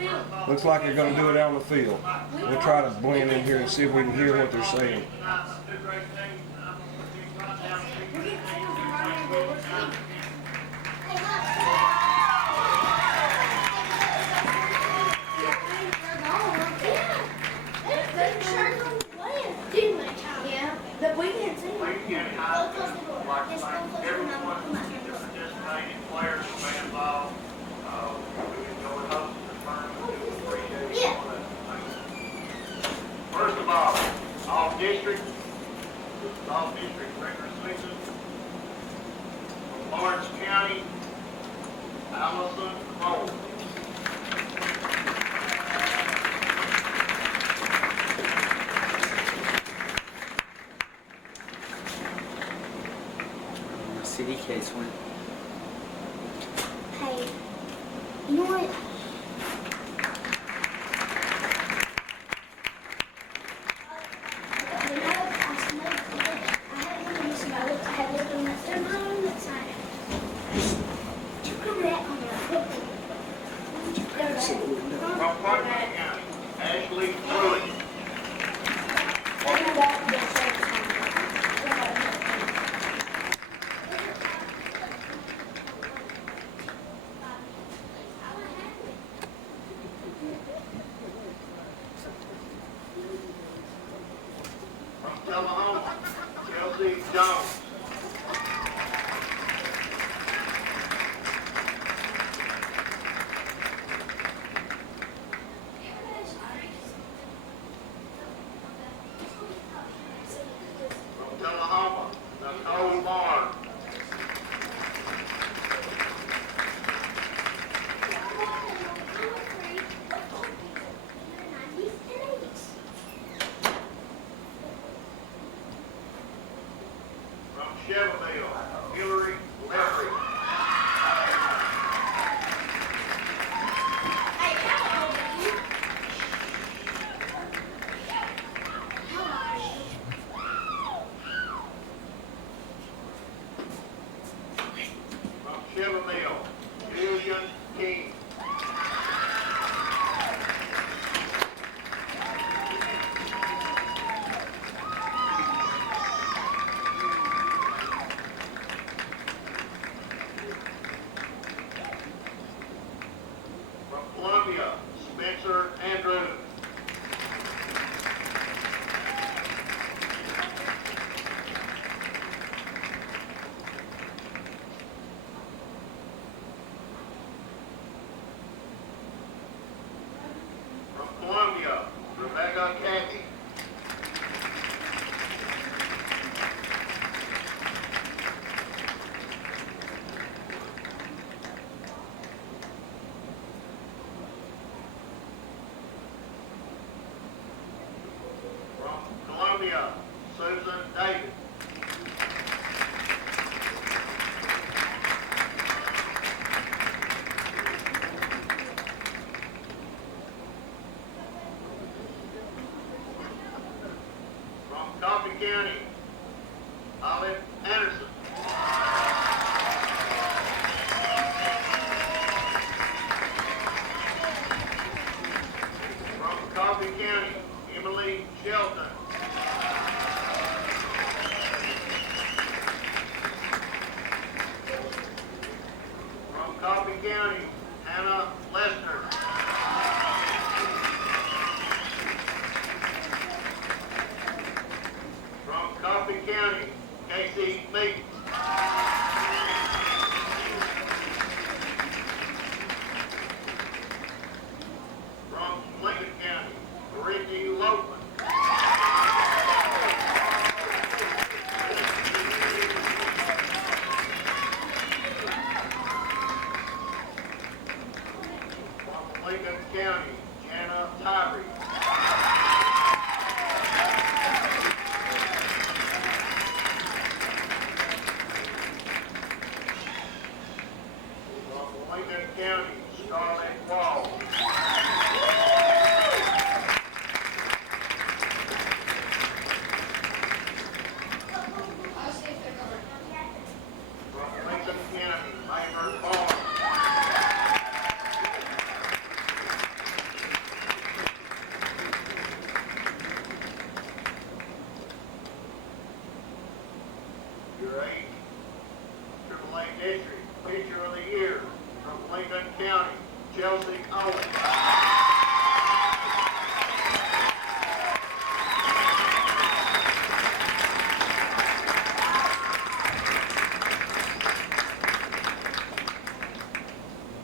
looks like they're going to do it out on the field. We'll try to blend in here and see if we can hear what they're saying. First of all district regular season from Lawrence County, Allison Cole. swing. Hey, you know what? From Tournement County, Ashley Pruitt. From Tullahoma, Chelsea Jones. From Tullahoma, Nicole Barnes. From Shelbyville, Hillary Leffrey. From Shelbyville, Julian King. From Columbia, Spencer Andrews. From Columbia, Rebecca Cathy. From Columbia, Susan Davis. From Coffee County, Olive Anderson. From Coffee County, Emily Shelton. From Coffee County, Hannah Lester. From Coffee County, Casey Meek. From Lincoln County, Ricky Lopeman. From Lincoln County, Jana Tyree. From Lincoln County, Scarlett Wall. From Lincoln County, Maynard Barnes. Your 8 AAA District Pitcher of the Year from Lincoln County, Chelsea Owens.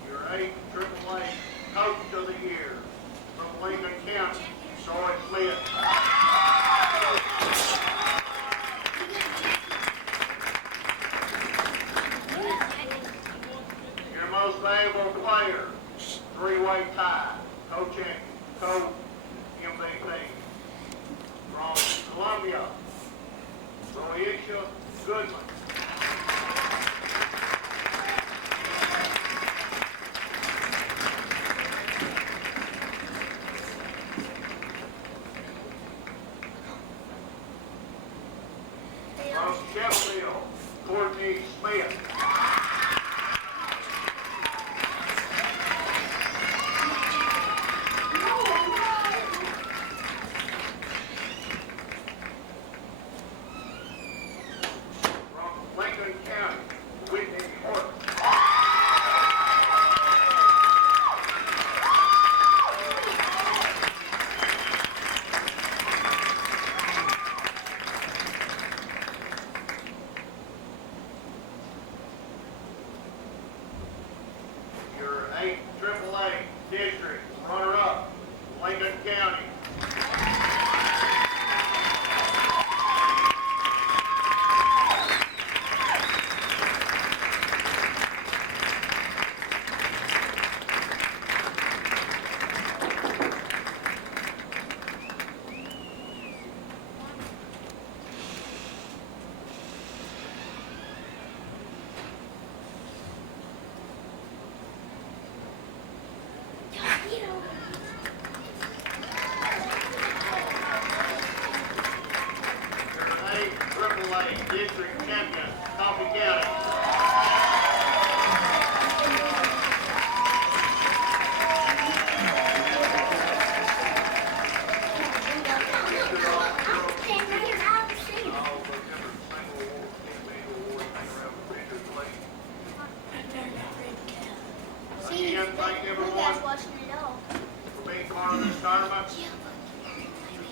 Your 8 AAA Coach of the Year from Lincoln County, Troy Smith. Your most valuable player, 3-way tie, coaching, coach, MVP. From Columbia, Roisha Goodman. District runner-up, Lincoln County. District champion, Coffee County. Again, thank everyone for being part of this tournament.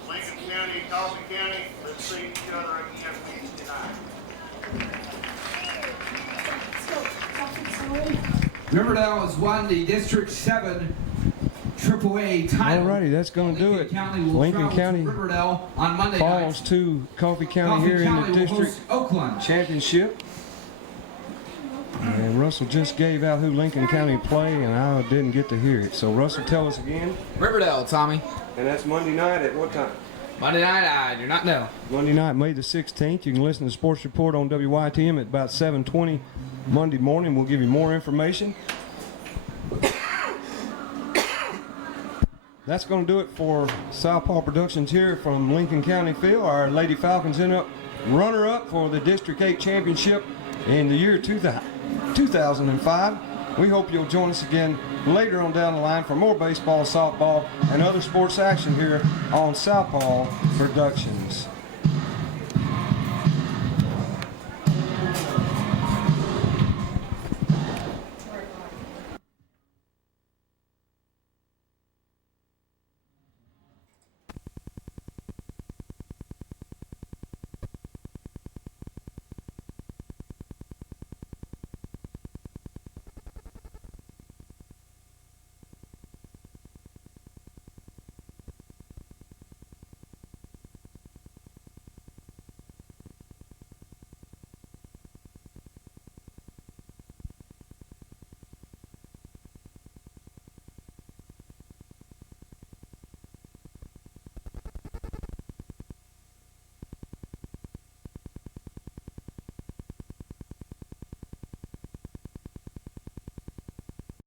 Lincoln County, Coffee County, let's see each other again Wednesday night. Riverdale has won the District 7 AAA title. Alrighty, that's going to do it. Lincoln County Riverdale on Monday falls night. to Coffee County here in the district Oakland championship. And Russell just gave out who Lincoln County play, and I didn't get to hear it. So Russell, tell us again. Riverdale, Tommy. And that's Monday night at what time? Monday night, I do not know. Monday night, May the 16th. You can listen to the Sports Report on WYTM at about 7:20 Monday morning. We'll give you more information. That's going to do it for Southpaw Productions here from Lincoln County Field. Our Lady Falcons end up runner-up for the District 8 Championship in the year 2005. We hope you'll join us again later on down the line for more baseball, softball, and other sports action here on Southpaw Productions.